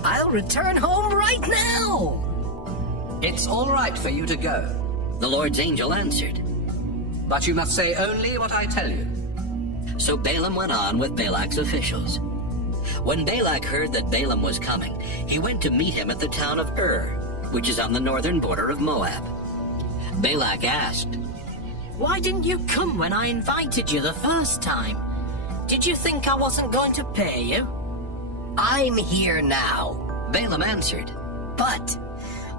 I'll return home right now. It's all right for you to go, the Lord's angel answered. but you must say only what I tell you. So Balaam went on with Balak's officials. When Balak heard that Balaam was coming, he went to meet him at the town of which is on the northern border of Moab. Balak asked, Why didn't you come when I invited you the first time? Did you think I wasn't going to pay you? I'm here now, Balaam answered. but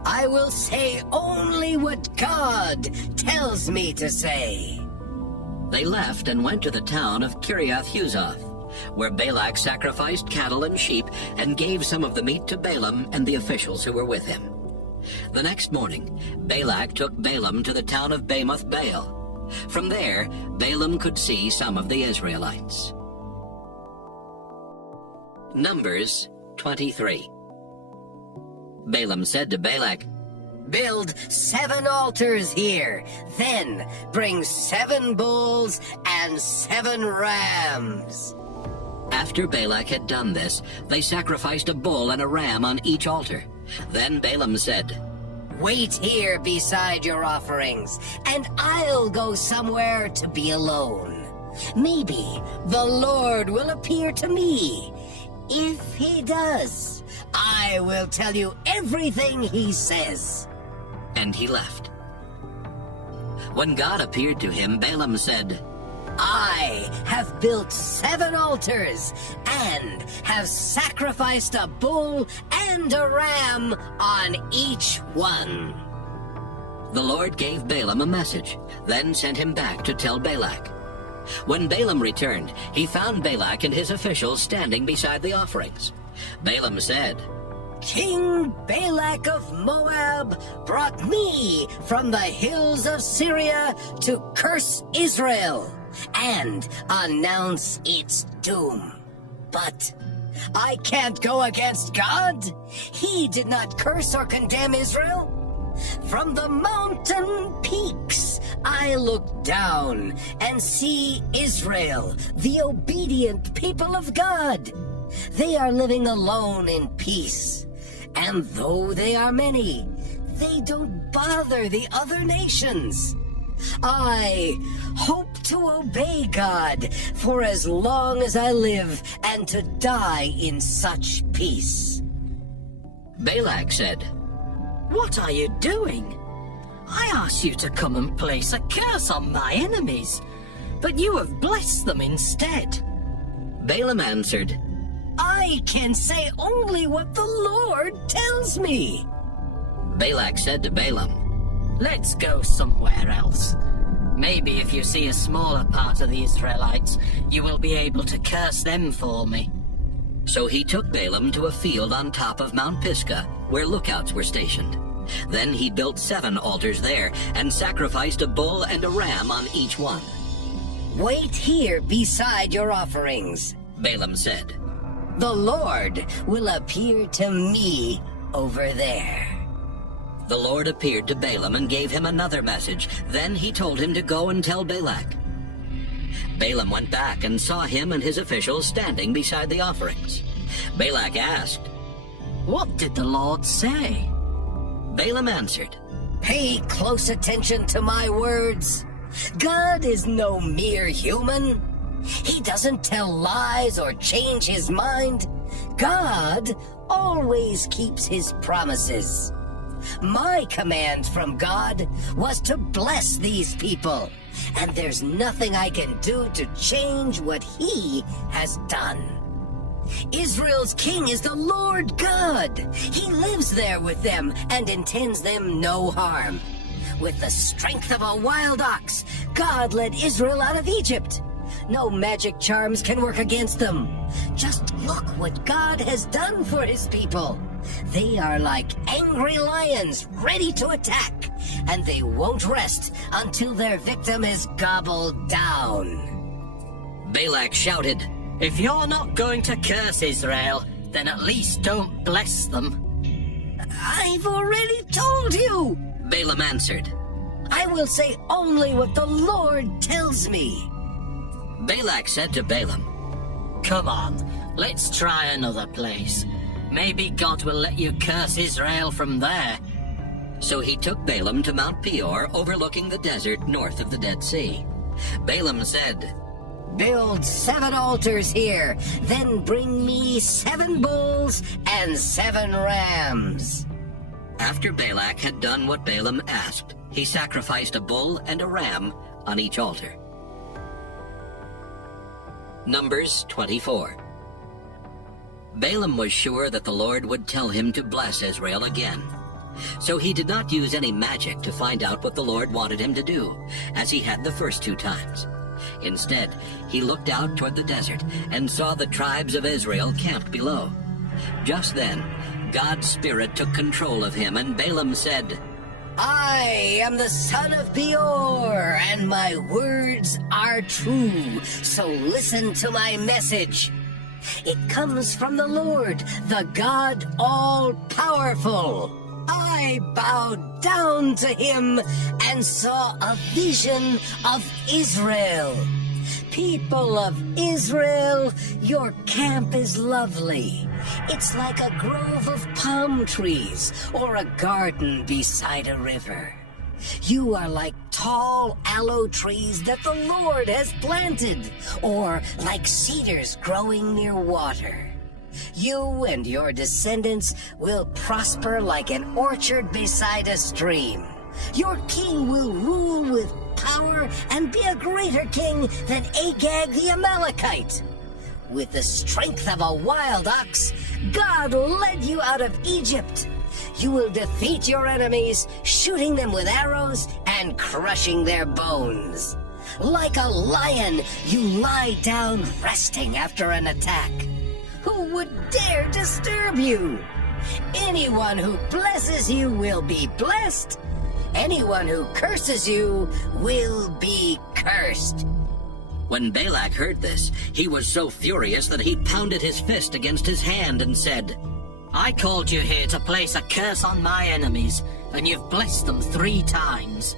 I will say only what God tells me to say. They left and went to the town of Kiriath-Huzoth, where Balak sacrificed cattle and sheep and gave some of the meat to Balaam and the officials who were with him. The next morning, Balak took Balaam to the town of Bamoth-Baal. From there, Balaam could see some of the Israelites. Numbers 23. Balaam said to Balak, Build 7 altars here, then bring 7 bulls and 7 rams. After Balak had done this, they sacrificed a bull and a ram on each altar. Then Balaam said, Wait here beside your offerings, and I'll go somewhere to be alone. Maybe the Lord will appear to me. If he does, I will tell you everything he says. And he left. When God appeared to him, Balaam said, I have built 7 altars and have sacrificed a bull and a ram on each one. The Lord gave Balaam a message, then sent him back to tell Balak. When Balaam returned, he found Balak and his officials standing beside the offerings. Balaam said, King Balak of Moab brought me from the hills of Syria to curse Israel and announce its doom. But I can't go against God. He did not curse or condemn Israel. From the mountain peaks, I look down and see Israel, the obedient people of God. They are living alone in peace. And though they are many, they don't bother the other nations. I hope to obey God for as long as I live and to die in such peace. Balak said, What are you doing? I asked you to come and place a curse on my enemies, but you have blessed them instead. Balaam answered, I can say only what the Lord tells me. Balak said to Balaam, Let's go somewhere else. Maybe if you see a smaller part of the Israelites, you will be able to curse them for me. So he took Balaam to a field on top of Mount Pisgah, where lookouts were stationed. Then he built 7 altars there and sacrificed a bull and a ram on each one. Wait here beside your offerings, Balaam said. The Lord will appear to me over there. The Lord appeared to Balaam and gave him another message. Then he told him to go and tell Balak. Balaam went back and saw him and his officials standing beside the offerings. Balak asked, What did the Lord say? Balaam answered, Pay close attention to my words. God is no mere human. He doesn't tell lies or change his mind. God always keeps his promises. My command from God was to bless these people, and there's nothing I can do to change what he has done. Israel's king is the Lord God. He lives there with them and intends them no harm. With the strength of a wild ox, God led Israel out of Egypt. No magic charms can work against them. Just look what God has done for his people. They are like angry lions ready to attack, and they won't rest until their victim is gobbled down. Balak shouted, If you're not going to curse Israel, then at least don't bless them. I've already told you, Balaam answered. I will say only what the Lord tells me. Balak said to Balaam, Come on, let's try another place. Maybe God will let you curse Israel from there. So he took Balaam to Mount Peor, overlooking the desert north of the Dead Sea. Balaam said, Build 7 altars here, then bring me 7 bulls and 7 rams. After Balak had done what Balaam asked, he sacrificed a bull and a ram on each altar. Numbers 24. Balaam was sure that the Lord would tell him to bless Israel again. So he did not use any magic to find out what the Lord wanted him to do, as he had the first 2 times. Instead, he looked out toward the desert and saw the tribes of Israel camped below. Just then, God's Spirit took control of him, and Balaam said, I am the son of Beor, and my words are true, so listen to my message. It comes from the Lord, the God all-powerful. I bowed down to him and saw a vision of Israel. People of Israel, your camp is lovely. It's like a grove of palm trees or a garden beside a river. You are like tall aloe trees that the Lord has planted, or like cedars growing near water. You and your descendants will prosper like an orchard beside a stream. Your king will rule with power and be a greater king than Agag the Amalekite. With the strength of a wild ox, God led you out of Egypt. You will defeat your enemies, shooting them with arrows and crushing their bones. Like a lion, you lie down resting after an attack. Who would dare disturb you? Anyone who blesses you will be blessed. Anyone who curses you will be cursed. When Balak heard this, he was so furious that he pounded his fist against his hand and said, I called you here to place a curse on my enemies, and you've blessed them 3 times.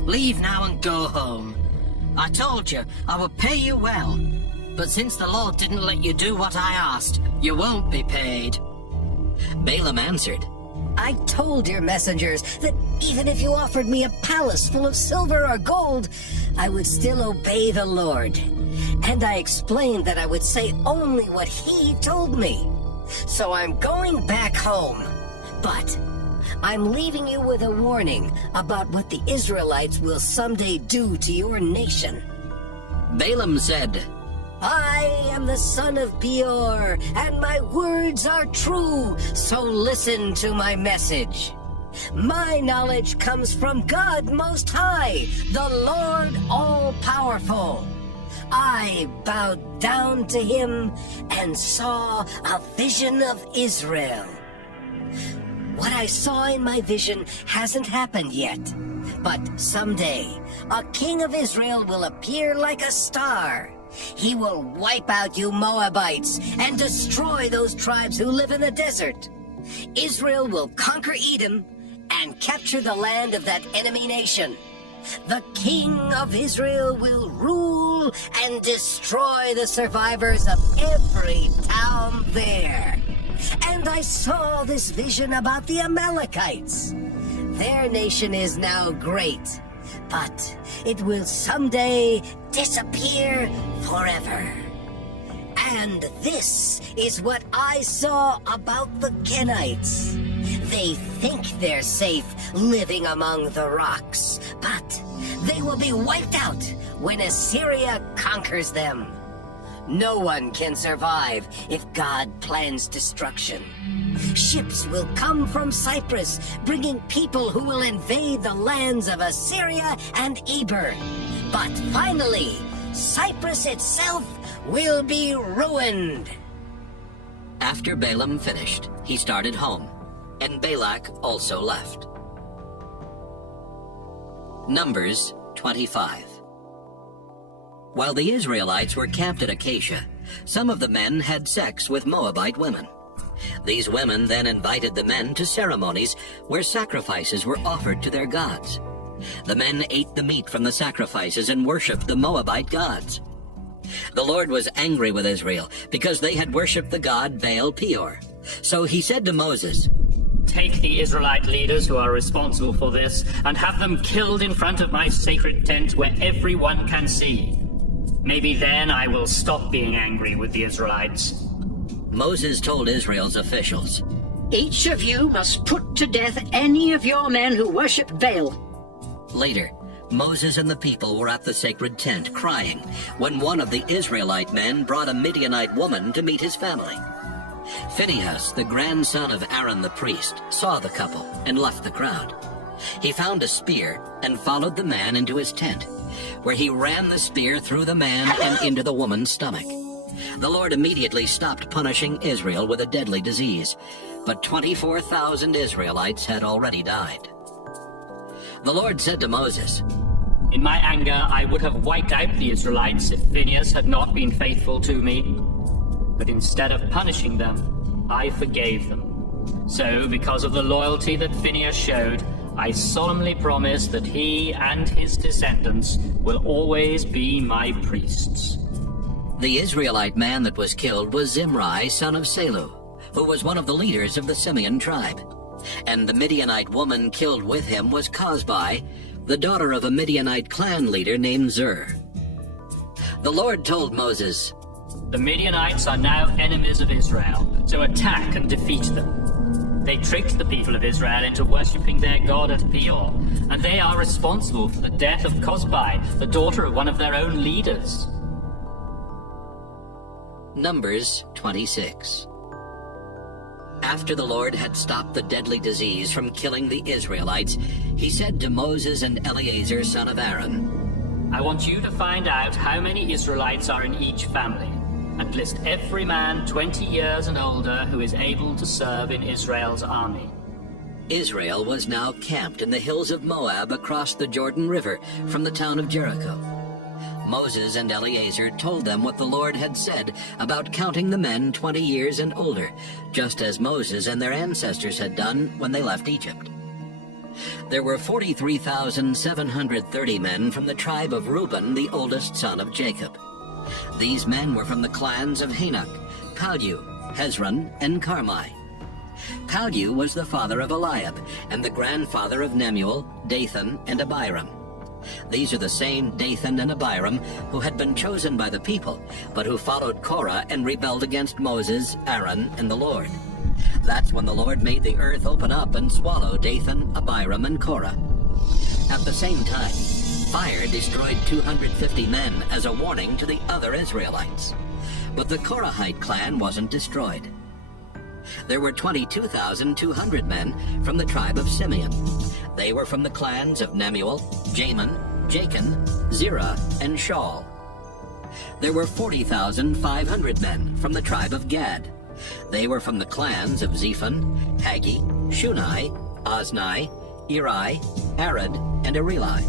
Leave now and go home. I told you I would pay you well, but since the Lord didn't let you do what I asked, you won't be paid. Balaam answered, I told your messengers that even if you offered me a palace full of silver or gold, I would still obey the Lord. And I explained that I would say only what he told me. So I'm going back home. But I'm leaving you with a warning about what the Israelites will someday do to your nation. Balaam said, I am the son of Beor, and my words are true, so listen to my message. My knowledge comes from God Most High, the Lord All-Powerful. I bowed down to him and saw a vision of Israel. What I saw in my vision hasn't happened yet, but someday a king of Israel will appear like a star. He will wipe out you Moabites and destroy those tribes who live in the desert. Israel will conquer Edom and capture the land of that enemy nation. The king of Israel will rule and destroy the survivors of every town there. And And I saw this vision about the Amalekites. Their nation is now great, but it will someday disappear forever. And this is what I saw about the Kenites. They think they're safe living among the rocks, but they will be wiped out when Assyria conquers them. No one can survive if God plans destruction. Ships will come from Cyprus, bringing people who will invade the lands of Assyria and Eber. But finally, Cyprus itself will be ruined. After Balaam finished, he started home, and Balak also left. Numbers 25. While the Israelites were camped at Acacia, some of the men had sex with Moabite women. These women then invited the men to ceremonies where sacrifices were offered to their gods. The men ate the meat from the sacrifices and worshipped the Moabite gods. The Lord was angry with Israel because they had worshipped the god Baal Peor. So he said to Moses, "Take the Israelite leaders who are responsible for this and have them killed in front of my sacred tent where everyone can see. Maybe then I will stop being angry with the Israelites." Moses told Israel's officials, "Each of you must put to death any of your men who worship Baal." Later, Moses and the people were at the sacred tent crying when one of the Israelite men brought a Midianite woman to meet his family. Phinehas, the grandson of Aaron the priest, saw the couple and left the crowd. He found a spear and followed the man into his tent, where he ran the spear through the man and into the woman's stomach. The Lord immediately stopped punishing Israel with a deadly disease, but 24,000 Israelites had already died. The Lord said to Moses, "In my anger I would have wiped out the Israelites if Phinehas had not been faithful to me. But instead of punishing them, I forgave them. So, because of the loyalty that Phinehas showed, I solemnly promise that he and his descendants will always be my priests." The Israelite man that was killed was Zimri, son of Salu, who was one of the leaders of the Simeon tribe. And the Midianite woman killed with him was Cosbi, the daughter of a Midianite clan leader named Zur. The Lord told Moses, "The Midianites are now enemies of Israel, so attack and defeat them. They tricked the people of Israel into worshipping their god at Peor, and they are responsible for the death of Cosbi, the daughter of one of their own leaders." Numbers 26. After the Lord had stopped the deadly disease from killing the Israelites, he said to Moses and Eleazar, son of Aaron, "I want you to find out how many Israelites are in each family, and list every man 20 years and older who is able to serve in Israel's army." Israel was now camped in the hills of Moab across the Jordan River from the town of Jericho. Moses and Eleazar told them what the Lord had said about counting the men 20 years and older, just as Moses and their ancestors had done when they left Egypt. There were 43,730 men from the tribe of Reuben, the oldest son of Jacob. These men were from the clans of Hanok, Palu, Hezron, and Carmi. Palu was the father of Eliab, and the grandfather of Nemuel, Dathan, and Abiram. These are the same Dathan and Abiram who had been chosen by the people, but who followed Korah and rebelled against Moses, Aaron, and the Lord. That's when the Lord made the earth open up and swallow Dathan, Abiram, and Korah. At the same time, fire destroyed 250 men as a warning to the other Israelites. But the Korahite clan wasn't destroyed. There were 22,200 men from the tribe of Simeon. They were from the clans of Nemuel, Jamin, Jachin, Zerah, and Shaul. There were 40,500 men from the tribe of Gad. They were from the clans of Zephon, Haggi, Shunai, Ozni, Eri, Arad, and Areli.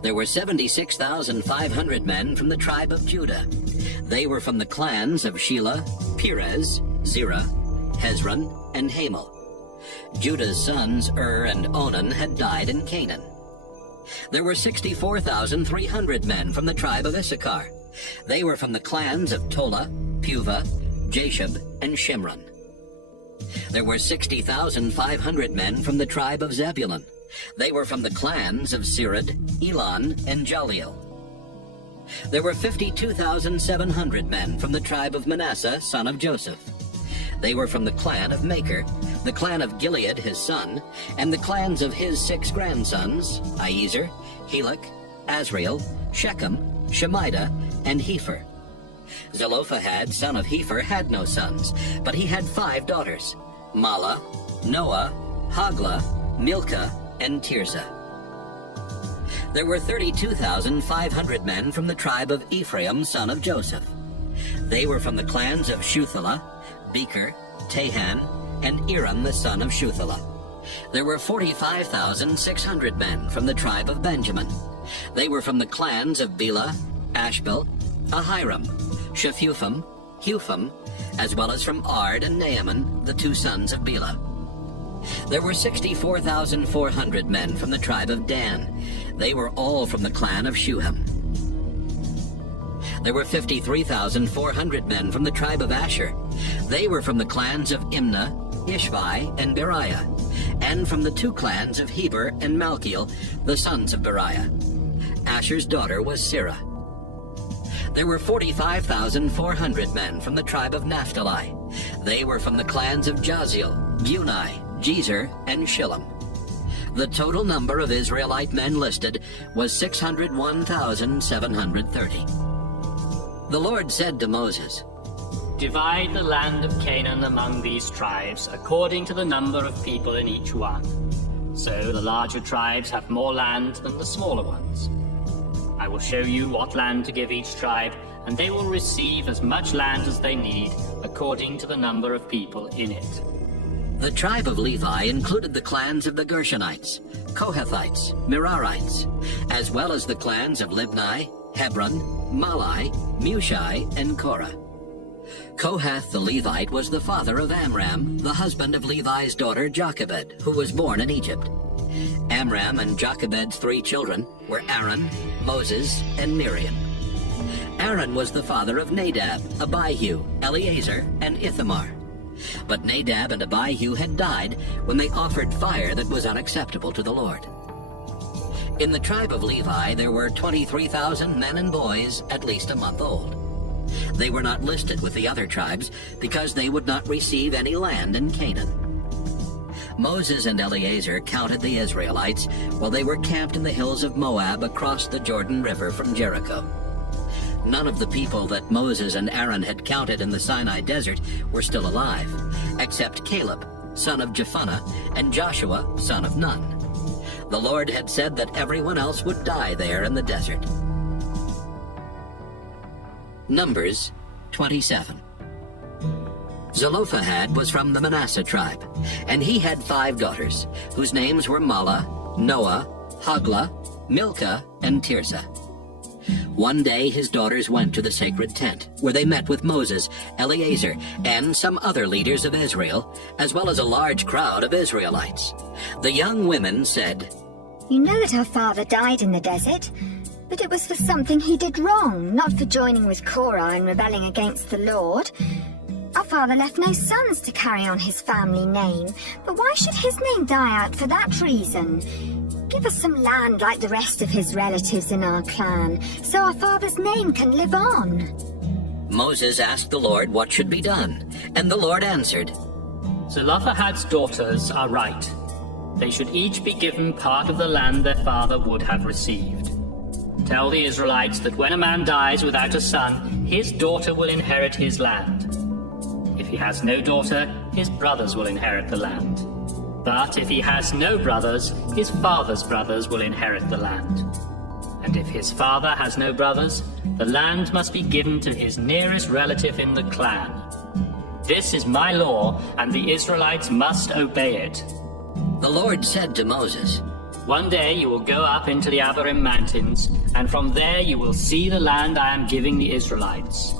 There were 76,500 men from the tribe of Judah. They were from the clans of Shelah, Perez, Zerah, Hezron, and Hamel. Judah's sons, and Onan, had died in Canaan. There were 64,300 men from the tribe of Issachar. They were from the clans of Tola, Puvah, Jashub, and Shimron. There were 60,500 men from the tribe of Zebulun. They were from the clans of Sered, Elon, and Jaliel. There were 52,700 men from the tribe of Manasseh, son of Joseph. They were from the clan of Machir, the clan of Gilead his son, and the clans of his 6 grandsons, Iezer, Helek, Azrael, Shechem, Shemida, and Hepher. Zelophehad, son of Hepher, had no sons, but he had 5 daughters, Mala, Noah, Hagla, Milcah, and Tirzah. There were 32,500 men from the tribe of Ephraim, son of Joseph. They were from the clans of Shuthelah, Becher, Tahan, and Eran, the son of Shuthelah. There were 45,600 men from the tribe of Benjamin. They were from the clans of Bela, Ashbel, Ahiram, Shephupham, Hupham, as well as from Ard and Naaman, the 2 sons of Bela. There were 64,400 men from the tribe of Dan. They were all from the clan of Shuham. There were 53,400 men from the tribe of Asher. They were from the clans of Imnah, Ishvi, and Beriah, and from the 2 clans of Heber and Malkiel, the sons of Beriah. Asher's daughter was Sirah. There were 45,400 men from the tribe of Naphtali. They were from the clans of Jaziel, Guni, Jezer, and Shillem. The total number of Israelite men listed was 601,730. The Lord said to Moses, Divide the land of Canaan among these tribes according to the number of people in each one. So the larger tribes have more land than the smaller ones. I will show you what land to give each tribe, and they will receive as much land as they need according to the number of people in it. The tribe of Levi included the clans of the Gershonites, Kohathites, Merarites, as well as the clans of Libni, Hebron, Malai, Mushai, and Korah. Kohath the Levite was the father of Amram, the husband of Levi's daughter Jochebed, who was born in Egypt. Amram and Jochebed's 3 children were Aaron, Moses, and Miriam. Aaron was the father of Nadab, Abihu, Eleazar, and Ithamar. But Nadab and Abihu had died when they offered fire that was unacceptable to the Lord. In the tribe of Levi there were 23,000 men and boys at least a month old. They were not listed with the other tribes because they would not receive any land in Canaan. Moses and Eleazar counted the Israelites while they were camped in the hills of Moab across the Jordan River from Jericho. None of the people that Moses and Aaron had counted in the Sinai desert were still alive, except Caleb, son of Jephunneh, and Joshua, son of Nun. The Lord had said that everyone else would die there in the desert. Numbers 27. Zelophehad was from the Manasseh tribe, and he had 5 daughters, whose names were Mala, Noah, Hagla, Milcah, and Tirzah. One day his daughters went to the sacred tent, where they met with Moses, Eleazar, and some other leaders of Israel, as well as a large crowd of Israelites. The young women said, You know that our father died in the desert, but it was for something he did wrong, not for joining with Korah and rebelling against the Lord. Our father left no sons to carry on his family name, but why should his name die out for that reason? Give us some land like the rest of his relatives in our clan, so our father's name can live on. Moses asked the Lord what should be done, and the Lord answered, Zelophehad's daughters are right. They should each be given part of the land their father would have received. Tell the Israelites that when a man dies without a son, his daughter will inherit his land. If he has no daughter, his brothers will inherit the land. But if he has no brothers, his father's brothers will inherit the land. And if his father has no brothers, the land must be given to his nearest relative in the clan. This is my law, and the Israelites must obey it. The Lord said to Moses, One day you will go up into the Abarim mountains, and from there you will see the land I am giving the Israelites.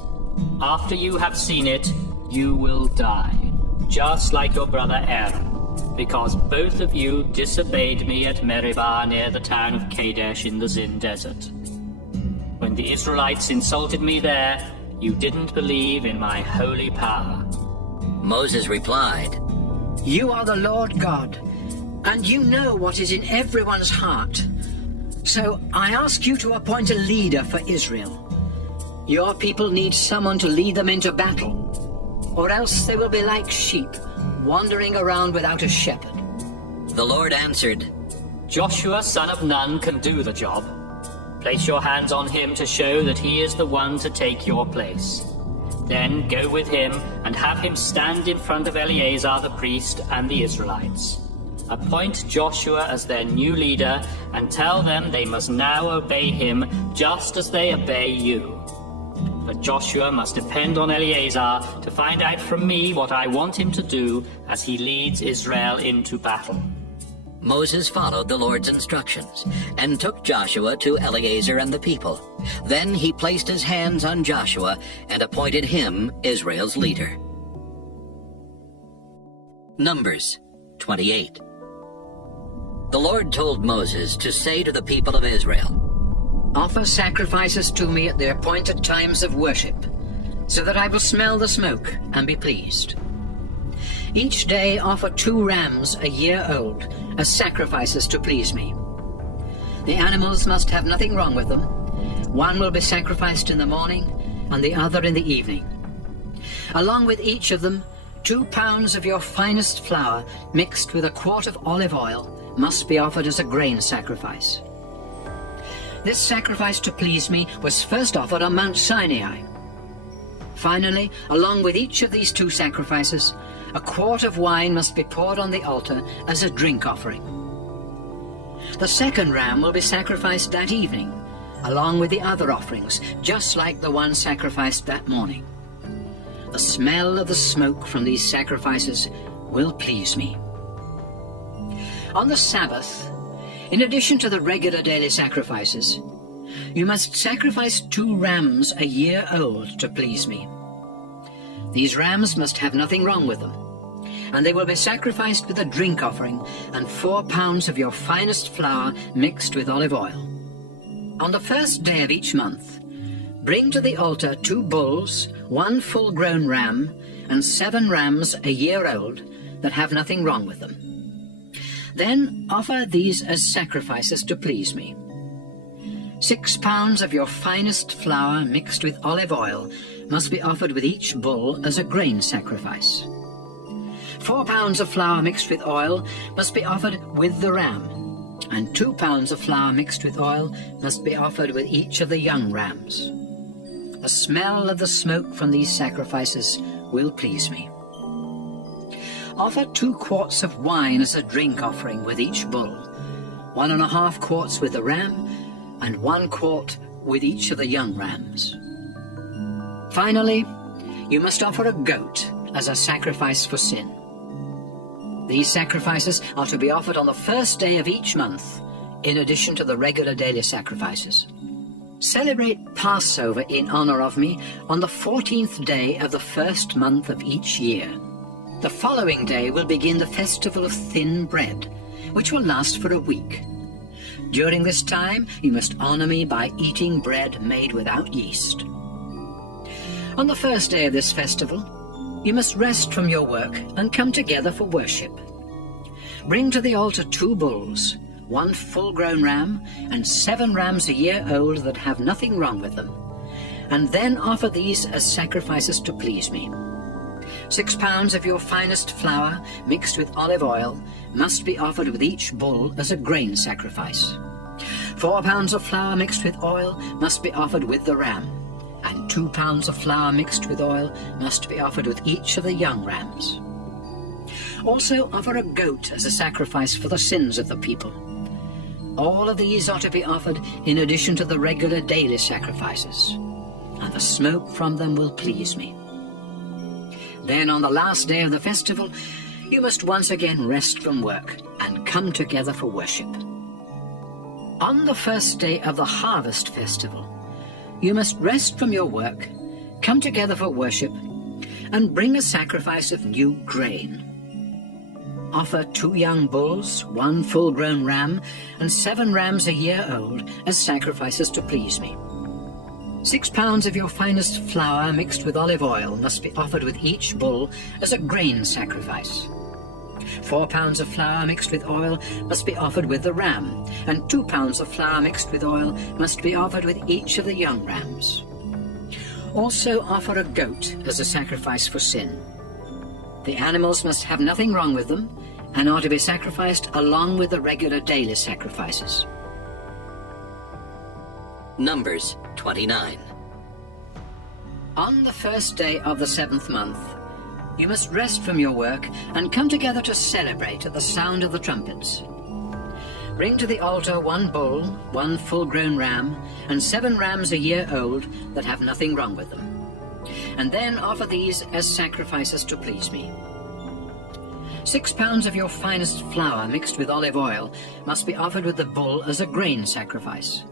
After you have seen it, you will die, just like your brother Aaron, because both of you disobeyed me at Bəmīḍbar near the town of Kadesh in the Zin desert. When the Israelites insulted me there, you didn't believe in my holy power. Moses replied, You are the Lord God, and you know what is in everyone's heart. So I ask you to appoint a leader for Israel. Your people need someone to lead them into battle, or else they will be like sheep, wandering around without a shepherd. The Lord answered, Joshua, son of Nun, can do the job. Place your hands on him to show that he is the one to take your place. Then go with him and have him stand in front of Eleazar the priest and the Israelites. Appoint Joshua as their new leader and tell them they must now obey him just as they obey you. But Joshua must depend on Eleazar to find out from me what I want him to do as he leads Israel into battle. Moses followed the Lord's instructions and took Joshua to Eleazar and the people. Then he placed his hands on Joshua and appointed him Israel's leader. Numbers 28. The Lord told Moses to say to the people of Israel, Offer sacrifices to me at the appointed times of worship, so that I will smell the smoke and be pleased. Each day offer 2 rams a year old as sacrifices to please me. The animals must have nothing wrong with them. One will be sacrificed in the morning and the other in the evening. Along with each of them, 2 pounds of your finest flour mixed with a quart of olive oil must be offered as a grain sacrifice. This sacrifice to please me was first offered on Mount Sinai. Finally, along with each of these 2 sacrifices, a quart of wine must be poured on the altar as a drink offering. The second ram will be sacrificed that evening, along with the other offerings, just like the one sacrificed that morning. The smell of the smoke from these sacrifices will please me. On the Sabbath, in addition to the regular daily sacrifices, you must sacrifice 2 rams a year old to please me. These rams must have nothing wrong with them, and they will be sacrificed with a drink offering and 4 pounds of your finest flour mixed with olive oil. On the first day of each month, bring to the altar 2 bulls, 1 full-grown ram, and 7 rams a year old that have nothing wrong with them. Then offer these as sacrifices to please me. 6 pounds of your finest flour mixed with olive oil must be offered with each bull as a grain sacrifice. 4 pounds of flour mixed with oil must be offered with the ram, and 2 pounds of flour mixed with oil must be offered with each of the young rams. The smell of the smoke from these sacrifices will please me. Offer 2 quarts of wine as a drink offering with each bull, 1.5 quarts with the ram, and 1 quart with each of the young rams. Finally, you must offer a goat as a sacrifice for sin. These sacrifices are to be offered on the first day of each month, in addition to the regular daily sacrifices. Celebrate Passover in honor of me on the 14th day of the first month of each year. The following day will begin the festival of thin bread, which will last for a week. During this time, you must honor me by eating bread made without yeast. On the first day of this festival, you must rest from your work and come together for worship. Bring to the altar 2 bulls, 1 full-grown ram, and 7 rams a year old that have nothing wrong with them, and then offer these as sacrifices to please me. 6 pounds of your finest flour mixed with olive oil must be offered with each bull as a grain sacrifice. 4 pounds of flour mixed with oil must be offered with the ram, and 2 pounds of flour mixed with oil must be offered with each of the young rams. Also offer a goat as a sacrifice for the sins of the people. All of these are to be offered in addition to the regular daily sacrifices, and the smoke from them will please me. Then on the last day of the festival, you must once again rest from work and come together for worship. On the first day of the harvest festival, you must rest from your work, come together for worship, and bring a sacrifice of new grain. Offer 2 young bulls, 1 full-grown ram, and 7 rams a year old as sacrifices to please me. 6 pounds of your finest flour mixed with olive oil must be offered with each bull as a grain sacrifice. 4 pounds of flour mixed with oil must be offered with the ram, and 2 pounds of flour mixed with oil must be offered with each of the young rams. Also offer a goat as a sacrifice for sin. The animals must have nothing wrong with them and are to be sacrificed along with the regular daily sacrifices. Numbers 29. On the first day of the 7th month, you must rest from your work and come together to celebrate at the sound of the trumpets. Bring to the altar 1 bull, 1 full-grown ram, and 7 rams a year old that have nothing wrong with them. And then offer these as sacrifices to please me. 6 pounds of your finest flour mixed with olive oil must be offered with the bull as a grain sacrifice.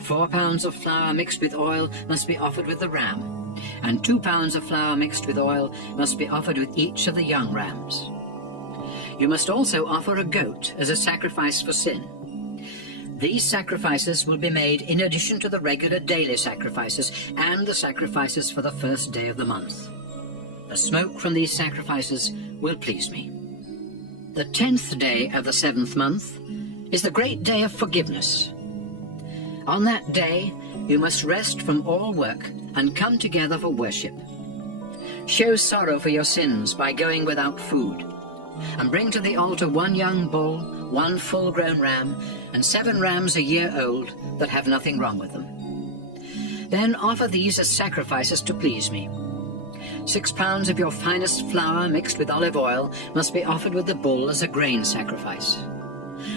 4 pounds of flour mixed with oil must be offered with the ram, and 2 pounds of flour mixed with oil must be offered with each of the young rams. You must also offer a goat as a sacrifice for sin. These sacrifices will be made in addition to the regular daily sacrifices and the sacrifices for the first day of the month. The smoke from these sacrifices will please me. The 10th day of the 7th month is the great day of forgiveness. On that day, you must rest from all work and come together for worship. Show sorrow for your sins by going without food, and bring to the altar 1 young bull, 1 full-grown ram, and 7 rams a year old that have nothing wrong with them. Then offer these as sacrifices to please me. 6 pounds of your finest flour mixed with olive oil must be offered with the bull as a grain sacrifice.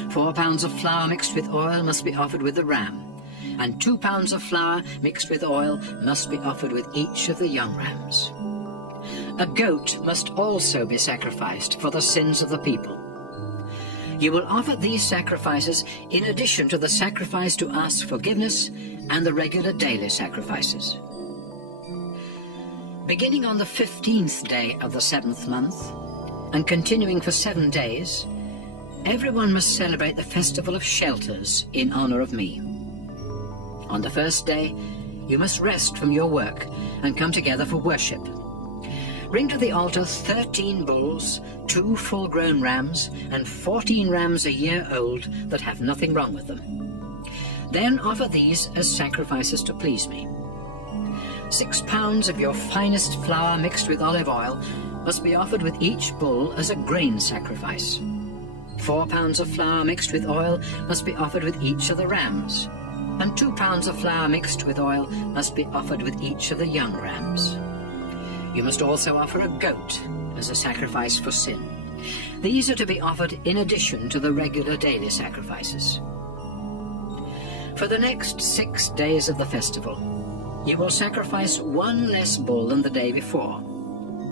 4 pounds of flour mixed with oil must be offered with the ram, and 2 pounds of flour mixed with oil must be offered with each of the young rams. A goat must also be sacrificed for the sins of the people. You will offer these sacrifices in addition to the sacrifice to ask forgiveness and the regular daily sacrifices. Beginning on the 15th day of the 7th month, and continuing for 7 days, everyone must celebrate the Festival of Shelters in honor of me. On the first day, you must rest from your work and come together for worship. Bring to the altar 13 bulls, 2 full-grown rams, and 14 rams a year old that have nothing wrong with them. Then offer these as sacrifices to please me. 6 pounds of your finest flour mixed with olive oil must be offered with each bull as a grain sacrifice. 4 pounds of flour mixed with oil must be offered with each of the rams, and 2 pounds of flour mixed with oil must be offered with each of the young rams. You must also offer a goat as a sacrifice for sin. These are to be offered in addition to the regular daily sacrifices. For the next 6 days of the festival, you will sacrifice 1 less bull than the day before,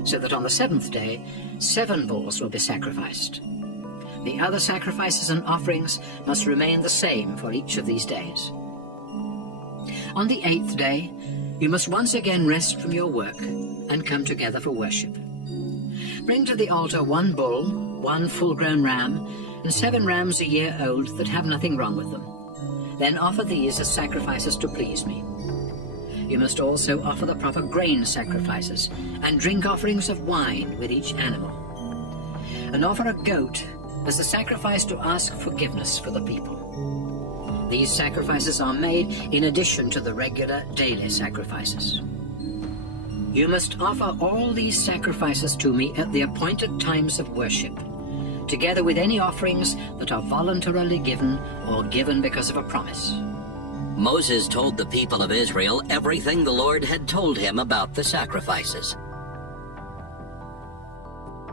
so that on the 7th day, 7 bulls will be sacrificed. The other sacrifices and offerings must remain the same for each of these days. On the 8th day, you must once again rest from your work and come together for worship. Bring to the altar 1 bull, 1 full-grown ram, and 7 rams a year old that have nothing wrong with them. Then offer these as sacrifices to please me. You must also offer the proper grain sacrifices and drink offerings of wine with each animal. And offer a goat as a sacrifice to ask forgiveness for the people. These sacrifices are made in addition to the regular daily sacrifices. You must offer all these sacrifices to me at the appointed times of worship, together with any offerings that are voluntarily given or given because of a promise. Moses told the people of Israel everything the Lord had told him about the sacrifices.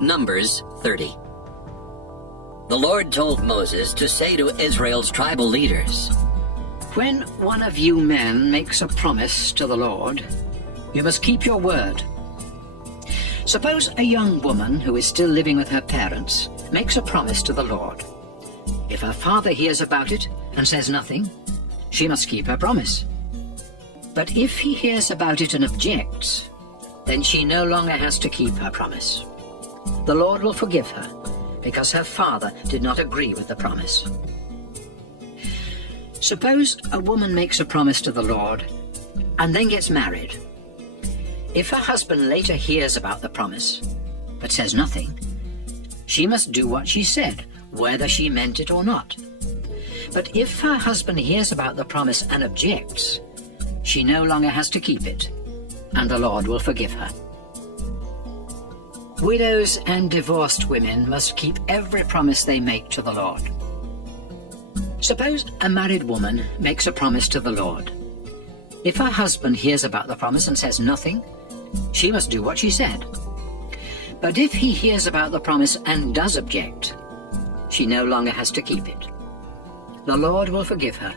Numbers 30. The Lord told Moses to say to Israel's tribal leaders, "When one of you men makes a promise to the Lord, you must keep your word. Suppose a young woman who is still living with her parents makes a promise to the Lord. If her father hears about it and says nothing, she must keep her promise. But if he hears about it and objects, then she no longer has to keep her promise. The Lord will forgive her, because her father did not agree with the promise. Suppose a woman makes a promise to the Lord and then gets married. If her husband later hears about the promise but says nothing, she must do what she said, whether she meant it or not. But if her husband hears about the promise and objects, she no longer has to keep it, and the Lord will forgive her. Widows and divorced women must keep every promise they make to the Lord. Suppose a married woman makes a promise to the Lord. If her husband hears about the promise and says nothing, she must do what she said. But if he hears about the promise and does object, she no longer has to keep it. The Lord will forgive her,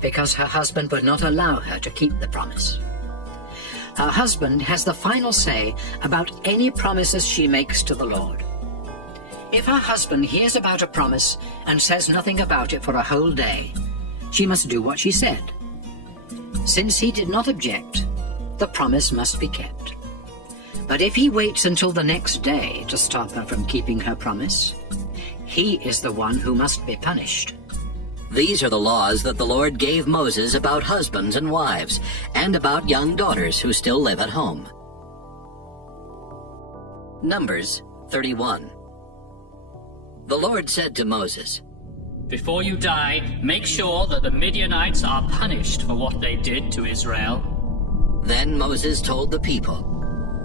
because her husband would not allow her to keep the promise. Her husband has the final say about any promises she makes to the Lord. If her husband hears about a promise and says nothing about it for a whole day, she must do what she said. Since he did not object, the promise must be kept. But if he waits until the next day to stop her from keeping her promise, he is the one who must be punished. These are the laws that the Lord gave Moses about husbands and wives, and about young daughters who still live at home. Numbers 31. The Lord said to Moses, Before you die, make sure that the Midianites are punished for what they did to Israel. Then Moses told the people,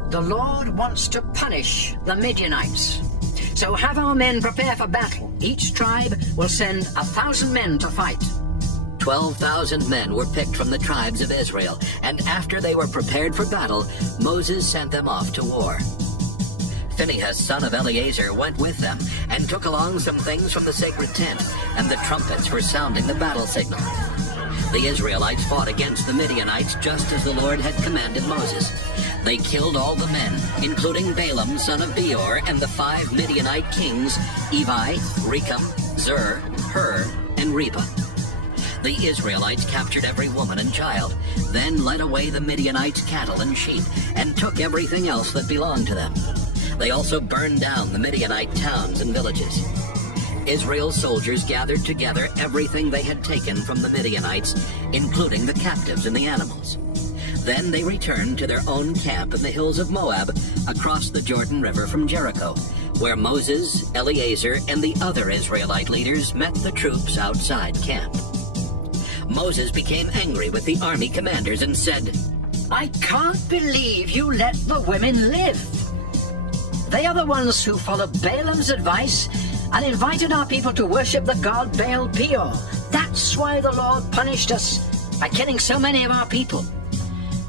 The Lord wants to punish the Midianites. So have our men prepare for battle. Each tribe will send 1,000 men to fight. 12,000 men were picked from the tribes of Israel, and after they were prepared for battle, Moses sent them off to war. Phinehas, son of Eleazar, went with them, and took along some things from the sacred tent, and the trumpets for sounding the battle signal. The Israelites fought against the Midianites just as the Lord had commanded Moses. They killed all the men, including Balaam, son of Beor, and the 5 Midianite kings, Evi, Rechem, Zur, Hur, and Reba. The Israelites captured every woman and child, then led away the Midianites' cattle and sheep, and took everything else that belonged to them. They also burned down the Midianite towns and villages. Israel's soldiers gathered together everything they had taken from the Midianites, including the captives and the animals. Then they returned to their own camp in the hills of Moab, across the Jordan River from Jericho, where Moses, Eleazar, and the other Israelite leaders met the troops outside camp. Moses became angry with the army commanders and said, I can't believe you let the women live. They are the ones who followed Balaam's advice and invited our people to worship the god Baal Peor. That's why the Lord punished us by killing so many of our people.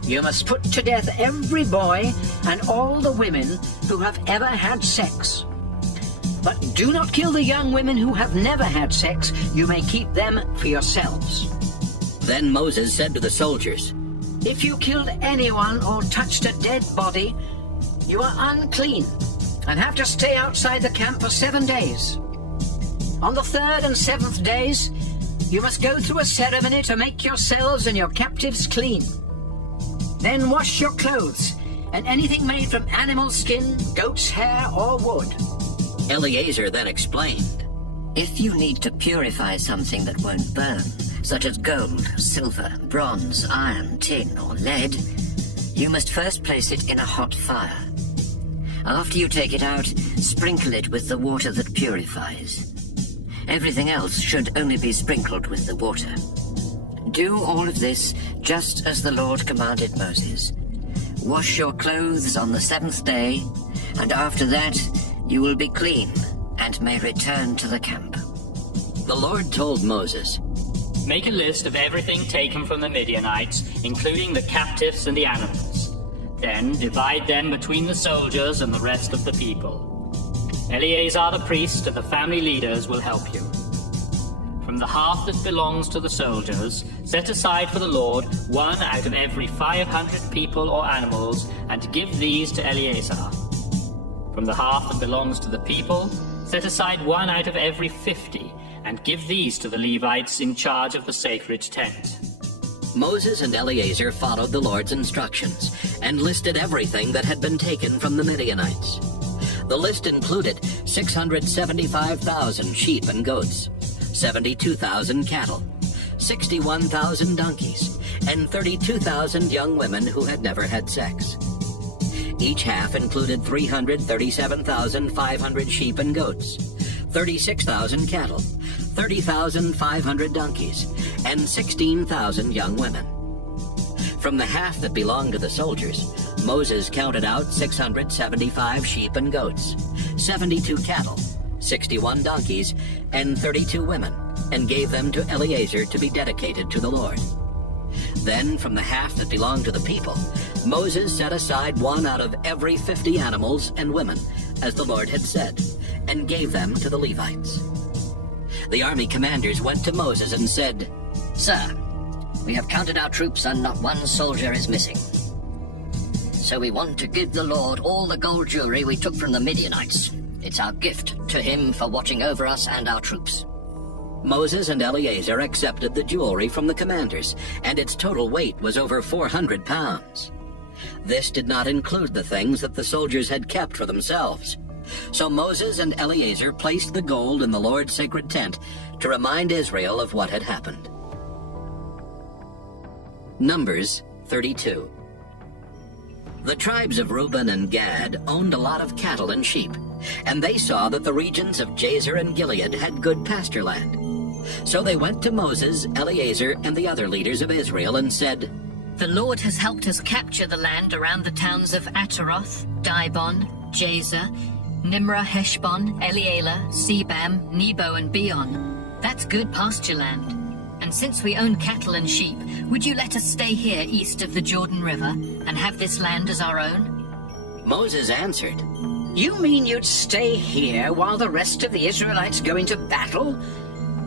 You must put to death every boy and all the women who have ever had sex. But do not kill the young women who have never had sex. You may keep them for yourselves. Then Moses said to the soldiers, If you killed anyone or touched a dead body, you are unclean and have to stay outside the camp for 7 days. On the 3rd and 7th days, you must go through a ceremony to make yourselves and your captives clean. Then wash your clothes and anything made from animal skin, goat's hair, or wood. Eleazar then explained, If you need to purify something that won't burn, such as gold, silver, bronze, iron, tin, or lead, you must first place it in a hot fire. After you take it out, sprinkle it with the water that purifies. Everything else should only be sprinkled with the water. Do all of this just as the Lord commanded Moses. Wash your clothes on the 7th day, and after that you will be clean and may return to the camp. The Lord told Moses, Make a list of everything taken from the Midianites, including the captives and the animals. Then divide them between the soldiers and the rest of the people. Eleazar the priest and the family leaders will help you. From the half that belongs to the soldiers, set aside for the Lord 1 out of every 500 people or animals, and give these to Eleazar. From the half that belongs to the people, set aside 1 out of every 50, and give these to the Levites in charge of the sacred tent. Moses and Eleazar followed the Lord's instructions and listed everything that had been taken from the Midianites. The list included 675,000 sheep and goats, 72,000 cattle, 61,000 donkeys, and 32,000 young women who had never had sex. Each half included 337,500 sheep and goats, 36,000 cattle, 30,500 donkeys, and 16,000 young women. From the half that belonged to the soldiers, Moses counted out 675 sheep and goats, 72 cattle, 61 donkeys, and 32 women, and gave them to Eleazar to be dedicated to the Lord. Then, from the half that belonged to the people, Moses set aside one out of every 50 animals and women, as the Lord had said, and gave them to the Levites. The army commanders went to Moses and said, Sir, we have counted our troops and not one soldier is missing. So we want to give the Lord all the gold jewelry we took from the Midianites. It's our gift to him for watching over us and our troops. Moses and Eleazar accepted the jewelry from the commanders, and its total weight was over 400 pounds. This did not include the things that the soldiers had kept for themselves. So Moses and Eleazar placed the gold in the Lord's sacred tent to remind Israel of what had happened. Numbers 32. The tribes of Reuben and Gad owned a lot of cattle and sheep, and they saw that the regions of Jazer and Gilead had good pasture land. So they went to Moses, Eleazar, and the other leaders of Israel and said, The Lord has helped us capture the land around the towns of Ataroth, Dibon, Jazer, Nimrah, Heshbon, Elealeh, Sebam, Nebo, and Beon. That's good pasture land. And since we own cattle and sheep, would you let us stay here east of the Jordan River and have this land as our own? Moses answered, You mean you'd stay here while the rest of the Israelites go into battle?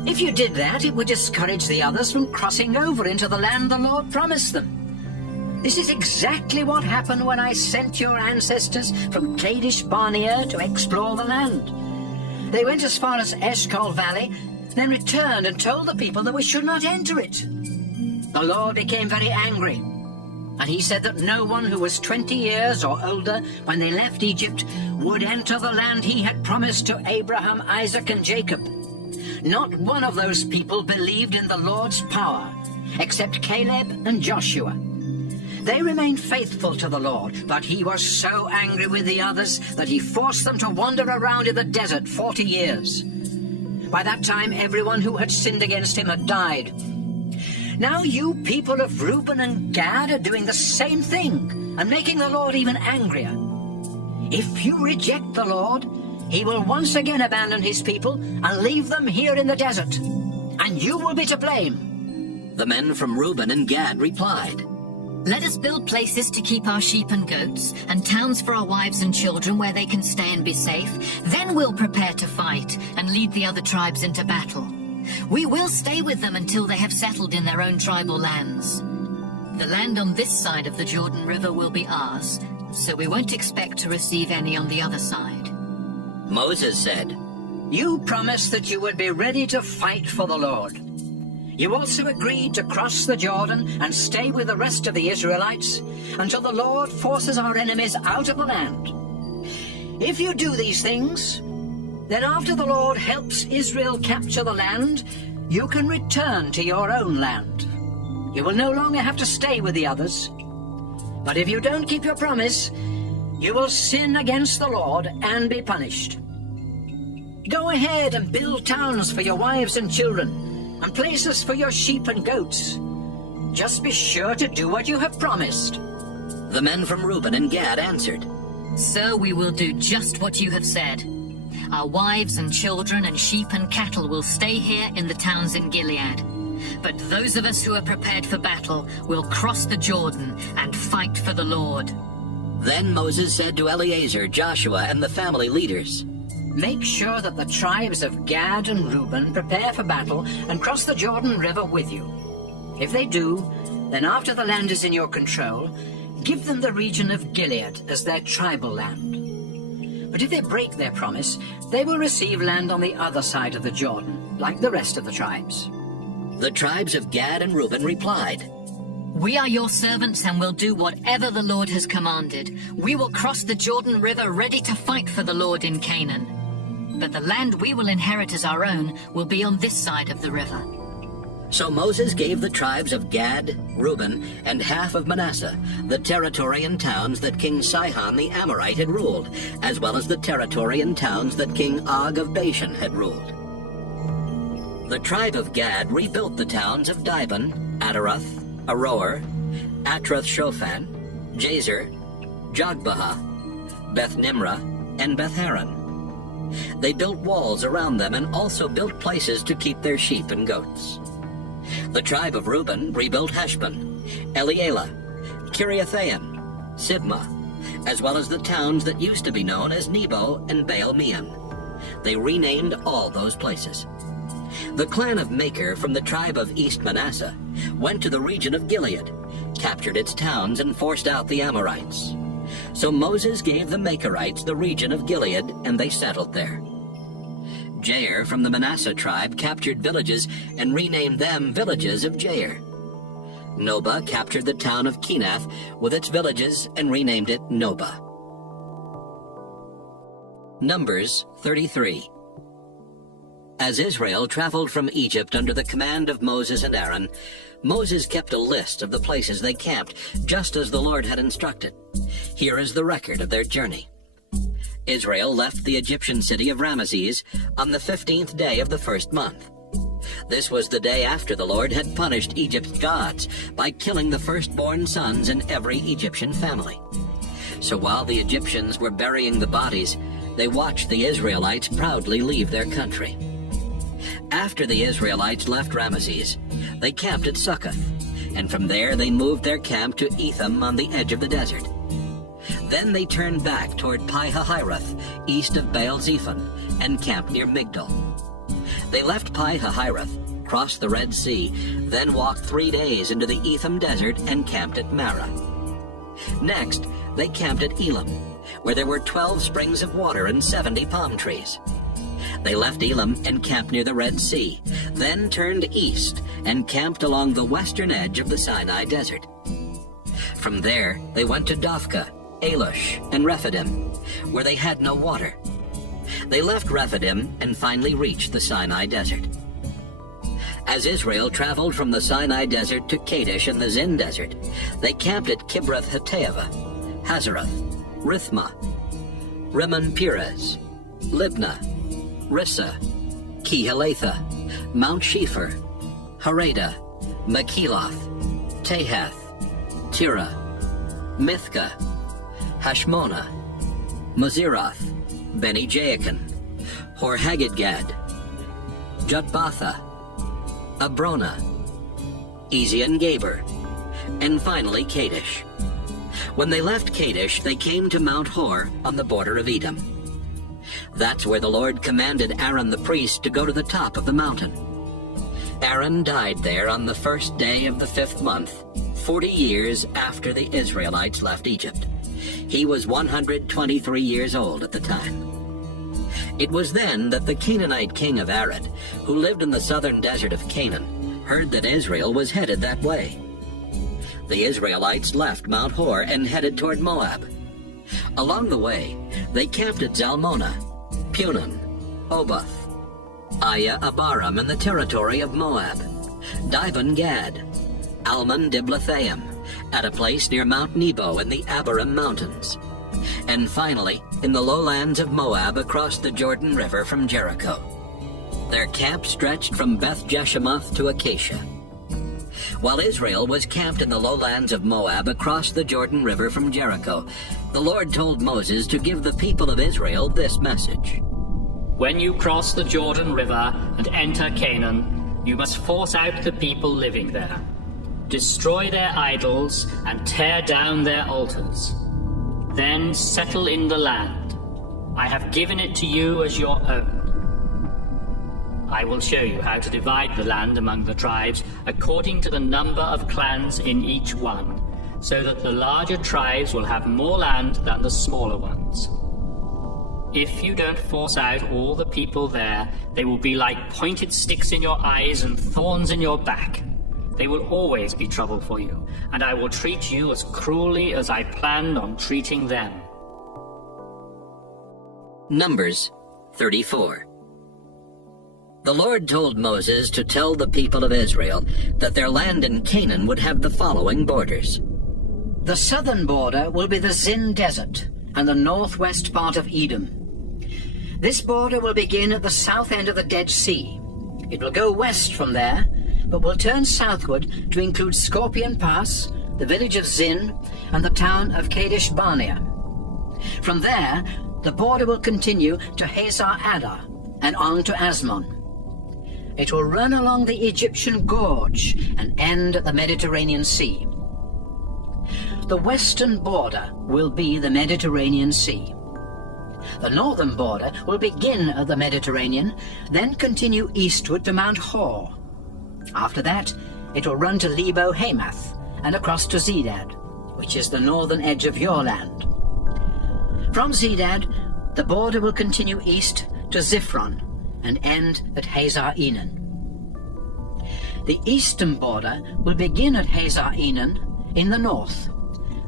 If you did that, it would discourage the others from crossing over into the land the Lord promised them. This is exactly what happened when I sent your ancestors from Kadesh Barnea to explore the land. They went as far as Eshcol Valley, then returned and told the people that we should not enter it. The Lord became very angry, and he said that no one who was 20 years or older when they left Egypt would enter the land he had promised to Abraham, Isaac, and Jacob. Not one of those people believed in the Lord's power, except Caleb and Joshua. They remained faithful to the Lord, but he was so angry with the others that he forced them to wander around in the desert 40 years. By that time, everyone who had sinned against him had died. Now you people of Reuben and Gad are doing the same thing and making the Lord even angrier. If you reject the Lord, he will once again abandon his people and leave them here in the desert, and you will be to blame. The men from Reuben and Gad replied, Let us build places to keep our sheep and goats, and towns for our wives and children where they can stay and be safe. Then we'll prepare to fight and lead the other tribes into battle. We will stay with them until they have settled in their own tribal lands. The land on this side of the Jordan River will be ours, so we won't expect to receive any on the other side. Moses said, You promised that you would be ready to fight for the Lord. You also agreed to cross the Jordan and stay with the rest of the Israelites until the Lord forces our enemies out of the land. If you do these things, then after the Lord helps Israel capture the land, you can return to your own land. You will no longer have to stay with the others. But if you don't keep your promise, you will sin against the Lord and be punished. Go ahead and build towns for your wives and children, and places for your sheep and goats. Just be sure to do what you have promised. The men from Reuben and Gad answered, So we will do just what you have said. Our wives and children and sheep and cattle will stay here in the towns in Gilead. But those of us who are prepared for battle will cross the Jordan and fight for the Lord. Then Moses said to Eleazar, Joshua, and the family leaders, Make sure that the tribes of Gad and Reuben prepare for battle and cross the Jordan River with you. If they do, then after the land is in your control, give them the region of Gilead as their tribal land. But if they break their promise, they will receive land on the other side of the Jordan, like the rest of the tribes. The tribes of Gad and Reuben replied, We are your servants and will do whatever the Lord has commanded. We will cross the Jordan River ready to fight for the Lord in Canaan. But the land we will inherit as our own will be on this side of the river. So Moses gave the tribes of Gad, Reuben, and half of Manasseh the territory and towns that King Sihon the Amorite had ruled, as well as the territory and towns that King Og of Bashan had ruled. The tribe of Gad rebuilt the towns of Dibon, Adaroth, Aroer, Atroth-Shophan, Jazer, Jogbehah, Beth-Nimrah, and Beth-Haran. They built walls around them and also built places to keep their sheep and goats. The tribe of Reuben rebuilt Heshbon, Elealeh, Kiriathaim, Sibmah, as well as the towns that used to be known as Nebo and Baal-Meon. They renamed all those places. The clan of Machir from the tribe of East Manasseh went to the region of Gilead, captured its towns, and forced out the Amorites. So Moses gave the Machirites the region of Gilead, and they settled there. Jair from the Manasseh tribe captured villages and renamed them villages of Jair. Nobah captured the town of Kenath with its villages and renamed it Nobah. Numbers 33. As Israel traveled from Egypt under the command of Moses and Aaron, Moses kept a list of the places they camped, just as the Lord had instructed. Here is the record of their journey. Israel left the Egyptian city of Ramesses on the 15th day of the first month. This was the day after the Lord had punished Egypt's gods by killing the firstborn sons in every Egyptian family. So while the Egyptians were burying the bodies, they watched the Israelites proudly leave their country. After the Israelites left Ramesses, they camped at Succoth, and from there they moved their camp to Etham on the edge of the desert. Then they turned back toward Pi-hahiroth, east of Baal-Zephon, and camped near Migdol. They left Pi-hahiroth, crossed the Red Sea, then walked 3 days into the Etham desert and camped at Marah. Next, they camped at Elim, where there were 12 springs of water and 70 palm trees. They left Elim and camped near the Red Sea, then turned east and camped along the western edge of the Sinai desert. From there, they went to Dophkah, Alush, and Rephidim, where they had no water. They left Rephidim and finally reached the Sinai desert. As Israel traveled from the Sinai desert to Kadesh in the Zin desert, they camped at Kibroth-Hattaavah, Hazeroth, Rithmah, Rimmon-Perez, Libnah, Rissa, Kehelatha, Mount Shepher, Harada, Makeloth, Tahath, Tira, Mithkah, Hashmonah, Moseroth, Beni-Jaakan, Hor-Haggidgad, Jotbatha, Abrona, Ezion-Geber, and finally Kadesh. When they left Kadesh, they came to Mount Hor on the border of Edom. That's where the Lord commanded Aaron the priest to go to the top of the mountain. Aaron died there on the first day of the 5th month, 40 years after the Israelites left Egypt. He was 123 years old at the time. It was then that the Canaanite king of Arad, who lived in the southern desert of Canaan, heard that Israel was headed that way. The Israelites left Mount Hor and headed toward Moab. Along the way, they camped at Zalmonah, Punon, Oboth, Aya-Abarim in the territory of Moab, Dibon-Gad, Almon-Diblathaim, at a place near Mount Nebo in the Abarim Mountains, and finally in the lowlands of Moab across the Jordan River from Jericho. Their camp stretched from Beth-Jeshemoth to Acacia. While Israel was camped in the lowlands of Moab across the Jordan River from Jericho, the Lord told Moses to give the people of Israel this message. When you cross the Jordan River and enter Canaan, you must force out the people living there. Destroy their idols and tear down their altars. Then settle in the land. I have given it to you as your own. I will show you how to divide the land among the tribes according to the number of clans in each one, so that the larger tribes will have more land than the smaller ones. If you don't force out all the people there, they will be like pointed sticks in your eyes and thorns in your back. They will always be trouble for you, and I will treat you as cruelly as I planned on treating them. Numbers 34. The Lord told Moses to tell the people of Israel that their land in Canaan would have the following borders. The southern border will be the Zin Desert and the northwest part of Edom. This border will begin at the south end of the Dead Sea. It will go west from there, but will turn southward to include Scorpion Pass, the village of Zin, and the town of Kadesh Barnea. From there, the border will continue to Hazar Adar and on to Asmon. It will run along the Egyptian Gorge and end at the Mediterranean Sea. The western border will be the Mediterranean Sea. The northern border will begin at the Mediterranean, then continue eastward to Mount Hor. After that, it will run to Lebo Hamath and across to Zedad, which is the northern edge of your land. From Zedad, the border will continue east to Ziphron and end at Hazar Enan. The eastern border will begin at Hazar Enan in the north,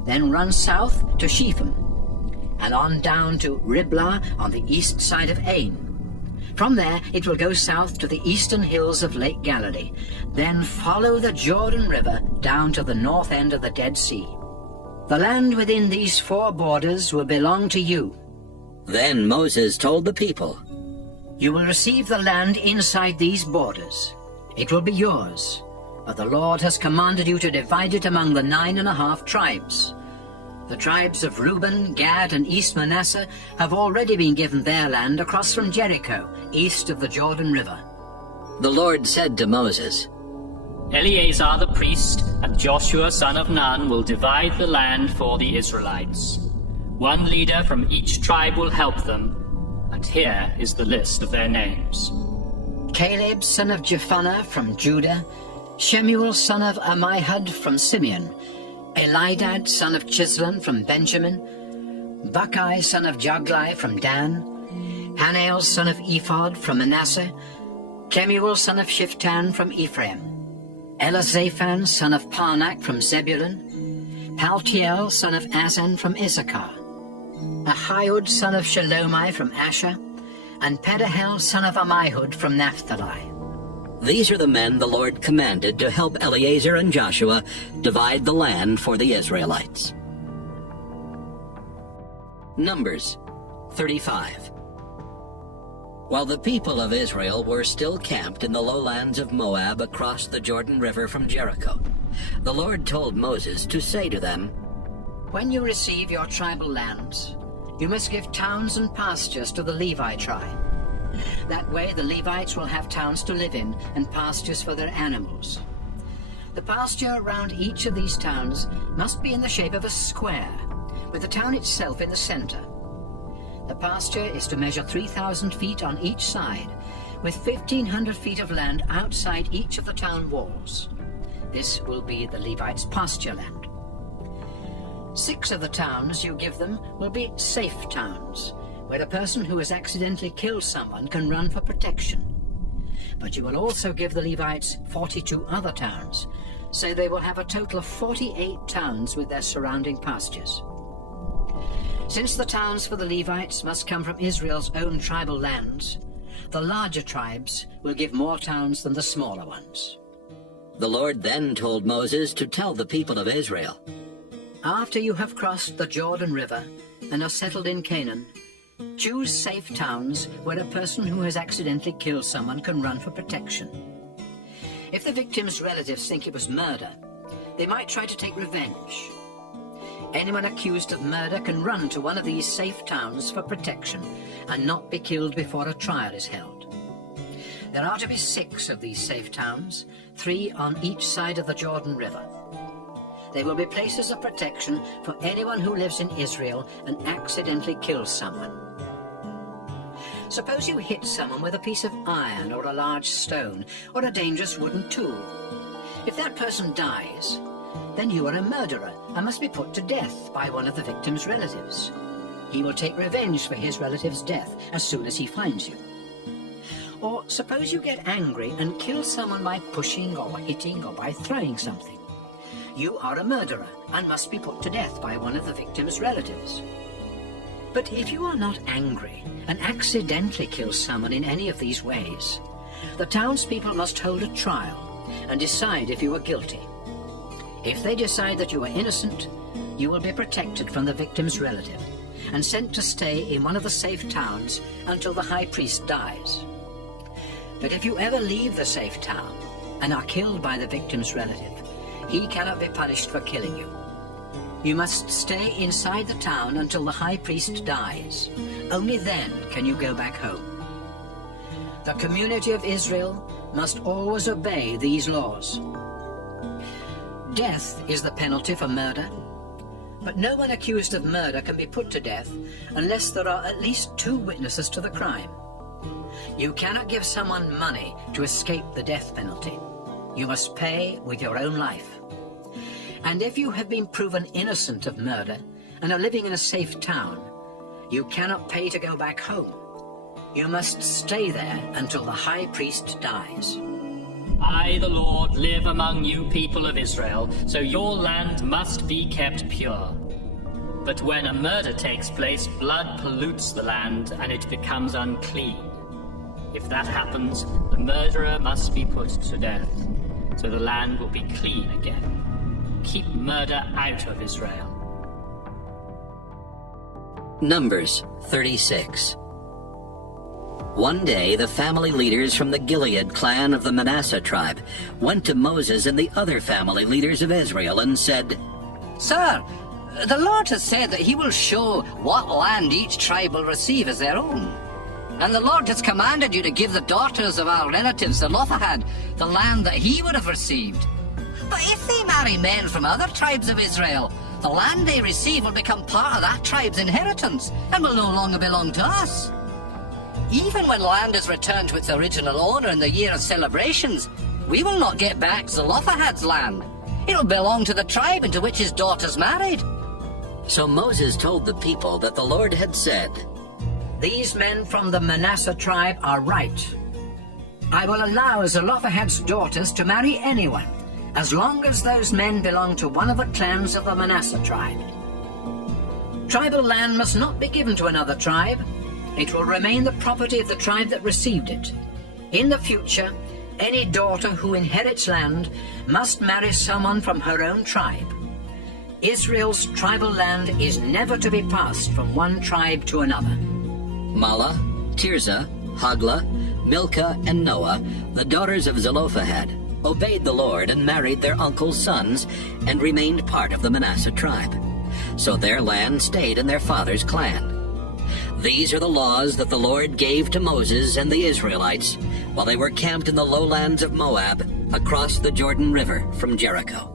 then run south to Shepham, and on down to Riblah on the east side of Ain. From there, it will go south to the eastern hills of Lake Galilee, then follow the Jordan River down to the north end of the Dead Sea. The land within these four borders will belong to you. Then Moses told the people, You will receive the land inside these borders. It will be yours, but the Lord has commanded you to divide it among the 9.5 tribes. The tribes of Reuben, Gad, and East Manasseh have already been given their land across from Jericho, east of the Jordan River. The Lord said to Moses, Eleazar the priest and Joshua son of Nun will divide the land for the Israelites. One leader from each tribe will help them, and here is the list of their names. Caleb son of Jephunneh from Judah, Shemuel son of Ammihud from Simeon, Elidad son of Chislon from Benjamin, Buckai son of Joglai from Dan, Hanael son of Ephod from Manasseh, Kemuel son of Shiftan from Ephraim, Elizaphan son of Parnak from Zebulun, Paltiel son of Azan from Issachar, Ahiud son of Shalomai from Asher, and Pedahel son of Ammihud from Naphtali. These are the men the Lord commanded to help Eleazar and Joshua divide the land for the Israelites. Numbers 35. While the people of Israel were still camped in the lowlands of Moab across the Jordan River from Jericho, the Lord told Moses to say to them, When you receive your tribal lands, you must give towns and pastures to the Levi tribe. That way the Levites will have towns to live in and pastures for their animals. The pasture around each of these towns must be in the shape of a square, with the town itself in the center. The pasture is to measure 3,000 feet on each side, with 1,500 feet of land outside each of the town walls. This will be the Levites' pasture land. 6 of the towns you give them will be safe towns, where a person who has accidentally killed someone can run for protection. But you will also give the Levites 42 other towns, so they will have a total of 48 towns with their surrounding pastures. Since the towns for the Levites must come from Israel's own tribal lands, the larger tribes will give more towns than the smaller ones. The Lord then told Moses to tell the people of Israel, After you have crossed the Jordan River and are settled in Canaan, choose safe towns where a person who has accidentally killed someone can run for protection. If the victim's relatives think it was murder, they might try to take revenge. Anyone accused of murder can run to one of these safe towns for protection and not be killed before a trial is held. There are to be 6 of these safe towns, 3 on each side of the Jordan River. They will be places of protection for anyone who lives in Israel and accidentally kills someone. Suppose you hit someone with a piece of iron or a large stone or a dangerous wooden tool. If that person dies, then you are a murderer and must be put to death by one of the victim's relatives. He will take revenge for his relative's death as soon as he finds you. Or suppose you get angry and kill someone by pushing or hitting or by throwing something. You are a murderer and must be put to death by one of the victim's relatives. But if you are not angry and accidentally kill someone in any of these ways, The townspeople must hold a trial and decide if you are guilty. If they decide that you are innocent, you will be protected from the victim's relative and sent to stay in one of the safe towns until the high priest dies. But if you ever leave the safe town and are killed by the victim's relative, he cannot be punished for killing you. You must stay inside the town until the high priest dies. Only then can you go back home. The community of Israel must always obey these laws. Death is the penalty for murder, but no one accused of murder can be put to death unless there are at least 2 witnesses to the crime. You cannot give someone money to escape the death penalty. You must pay with your own life. And if you have been proven innocent of murder and are living in a safe town, you cannot pay to go back home. You must stay there until the high priest dies. I, the Lord, live among you people of Israel, so your land must be kept pure. But when a murder takes place, blood pollutes the land and it becomes unclean. If that happens, the murderer must be put to death, so the land will be clean again. Keep murder out of Israel. Numbers 36. One day the family leaders from the Gilead clan of the Manasseh tribe went to Moses and the other family leaders of Israel and said, Sir, the Lord has said that he will show what land each tribe will receive as their own. And the Lord has commanded you to give the daughters of our relatives Zelophehad the land that he would have received. But if they marry men from other tribes of Israel, the land they receive will become part of that tribe's inheritance and will no longer belong to us. Even when land is returned to its original owner in the year of celebrations, we will not get back Zelophehad's land. It will belong to the tribe into which his daughters married. So Moses told the people that the Lord had said, These men from the Manasseh tribe are right. I will allow Zelophehad's daughters to marry anyone, as long as those men belong to one of the clans of the Manasseh tribe. Tribal land must not be given to another tribe. It will remain the property of the tribe that received it. In the future, any daughter who inherits land must marry someone from her own tribe. Israel's tribal land is never to be passed from one tribe to another. Mahlah, Tirzah, Hoglah, Milcah, and Noah, the daughters of Zelophehad, obeyed the Lord and married their uncle's sons and remained part of the Manasseh tribe. So their land stayed in their father's clan. These are the laws that the Lord gave to Moses and the Israelites while they were camped in the lowlands of Moab across the Jordan River from Jericho.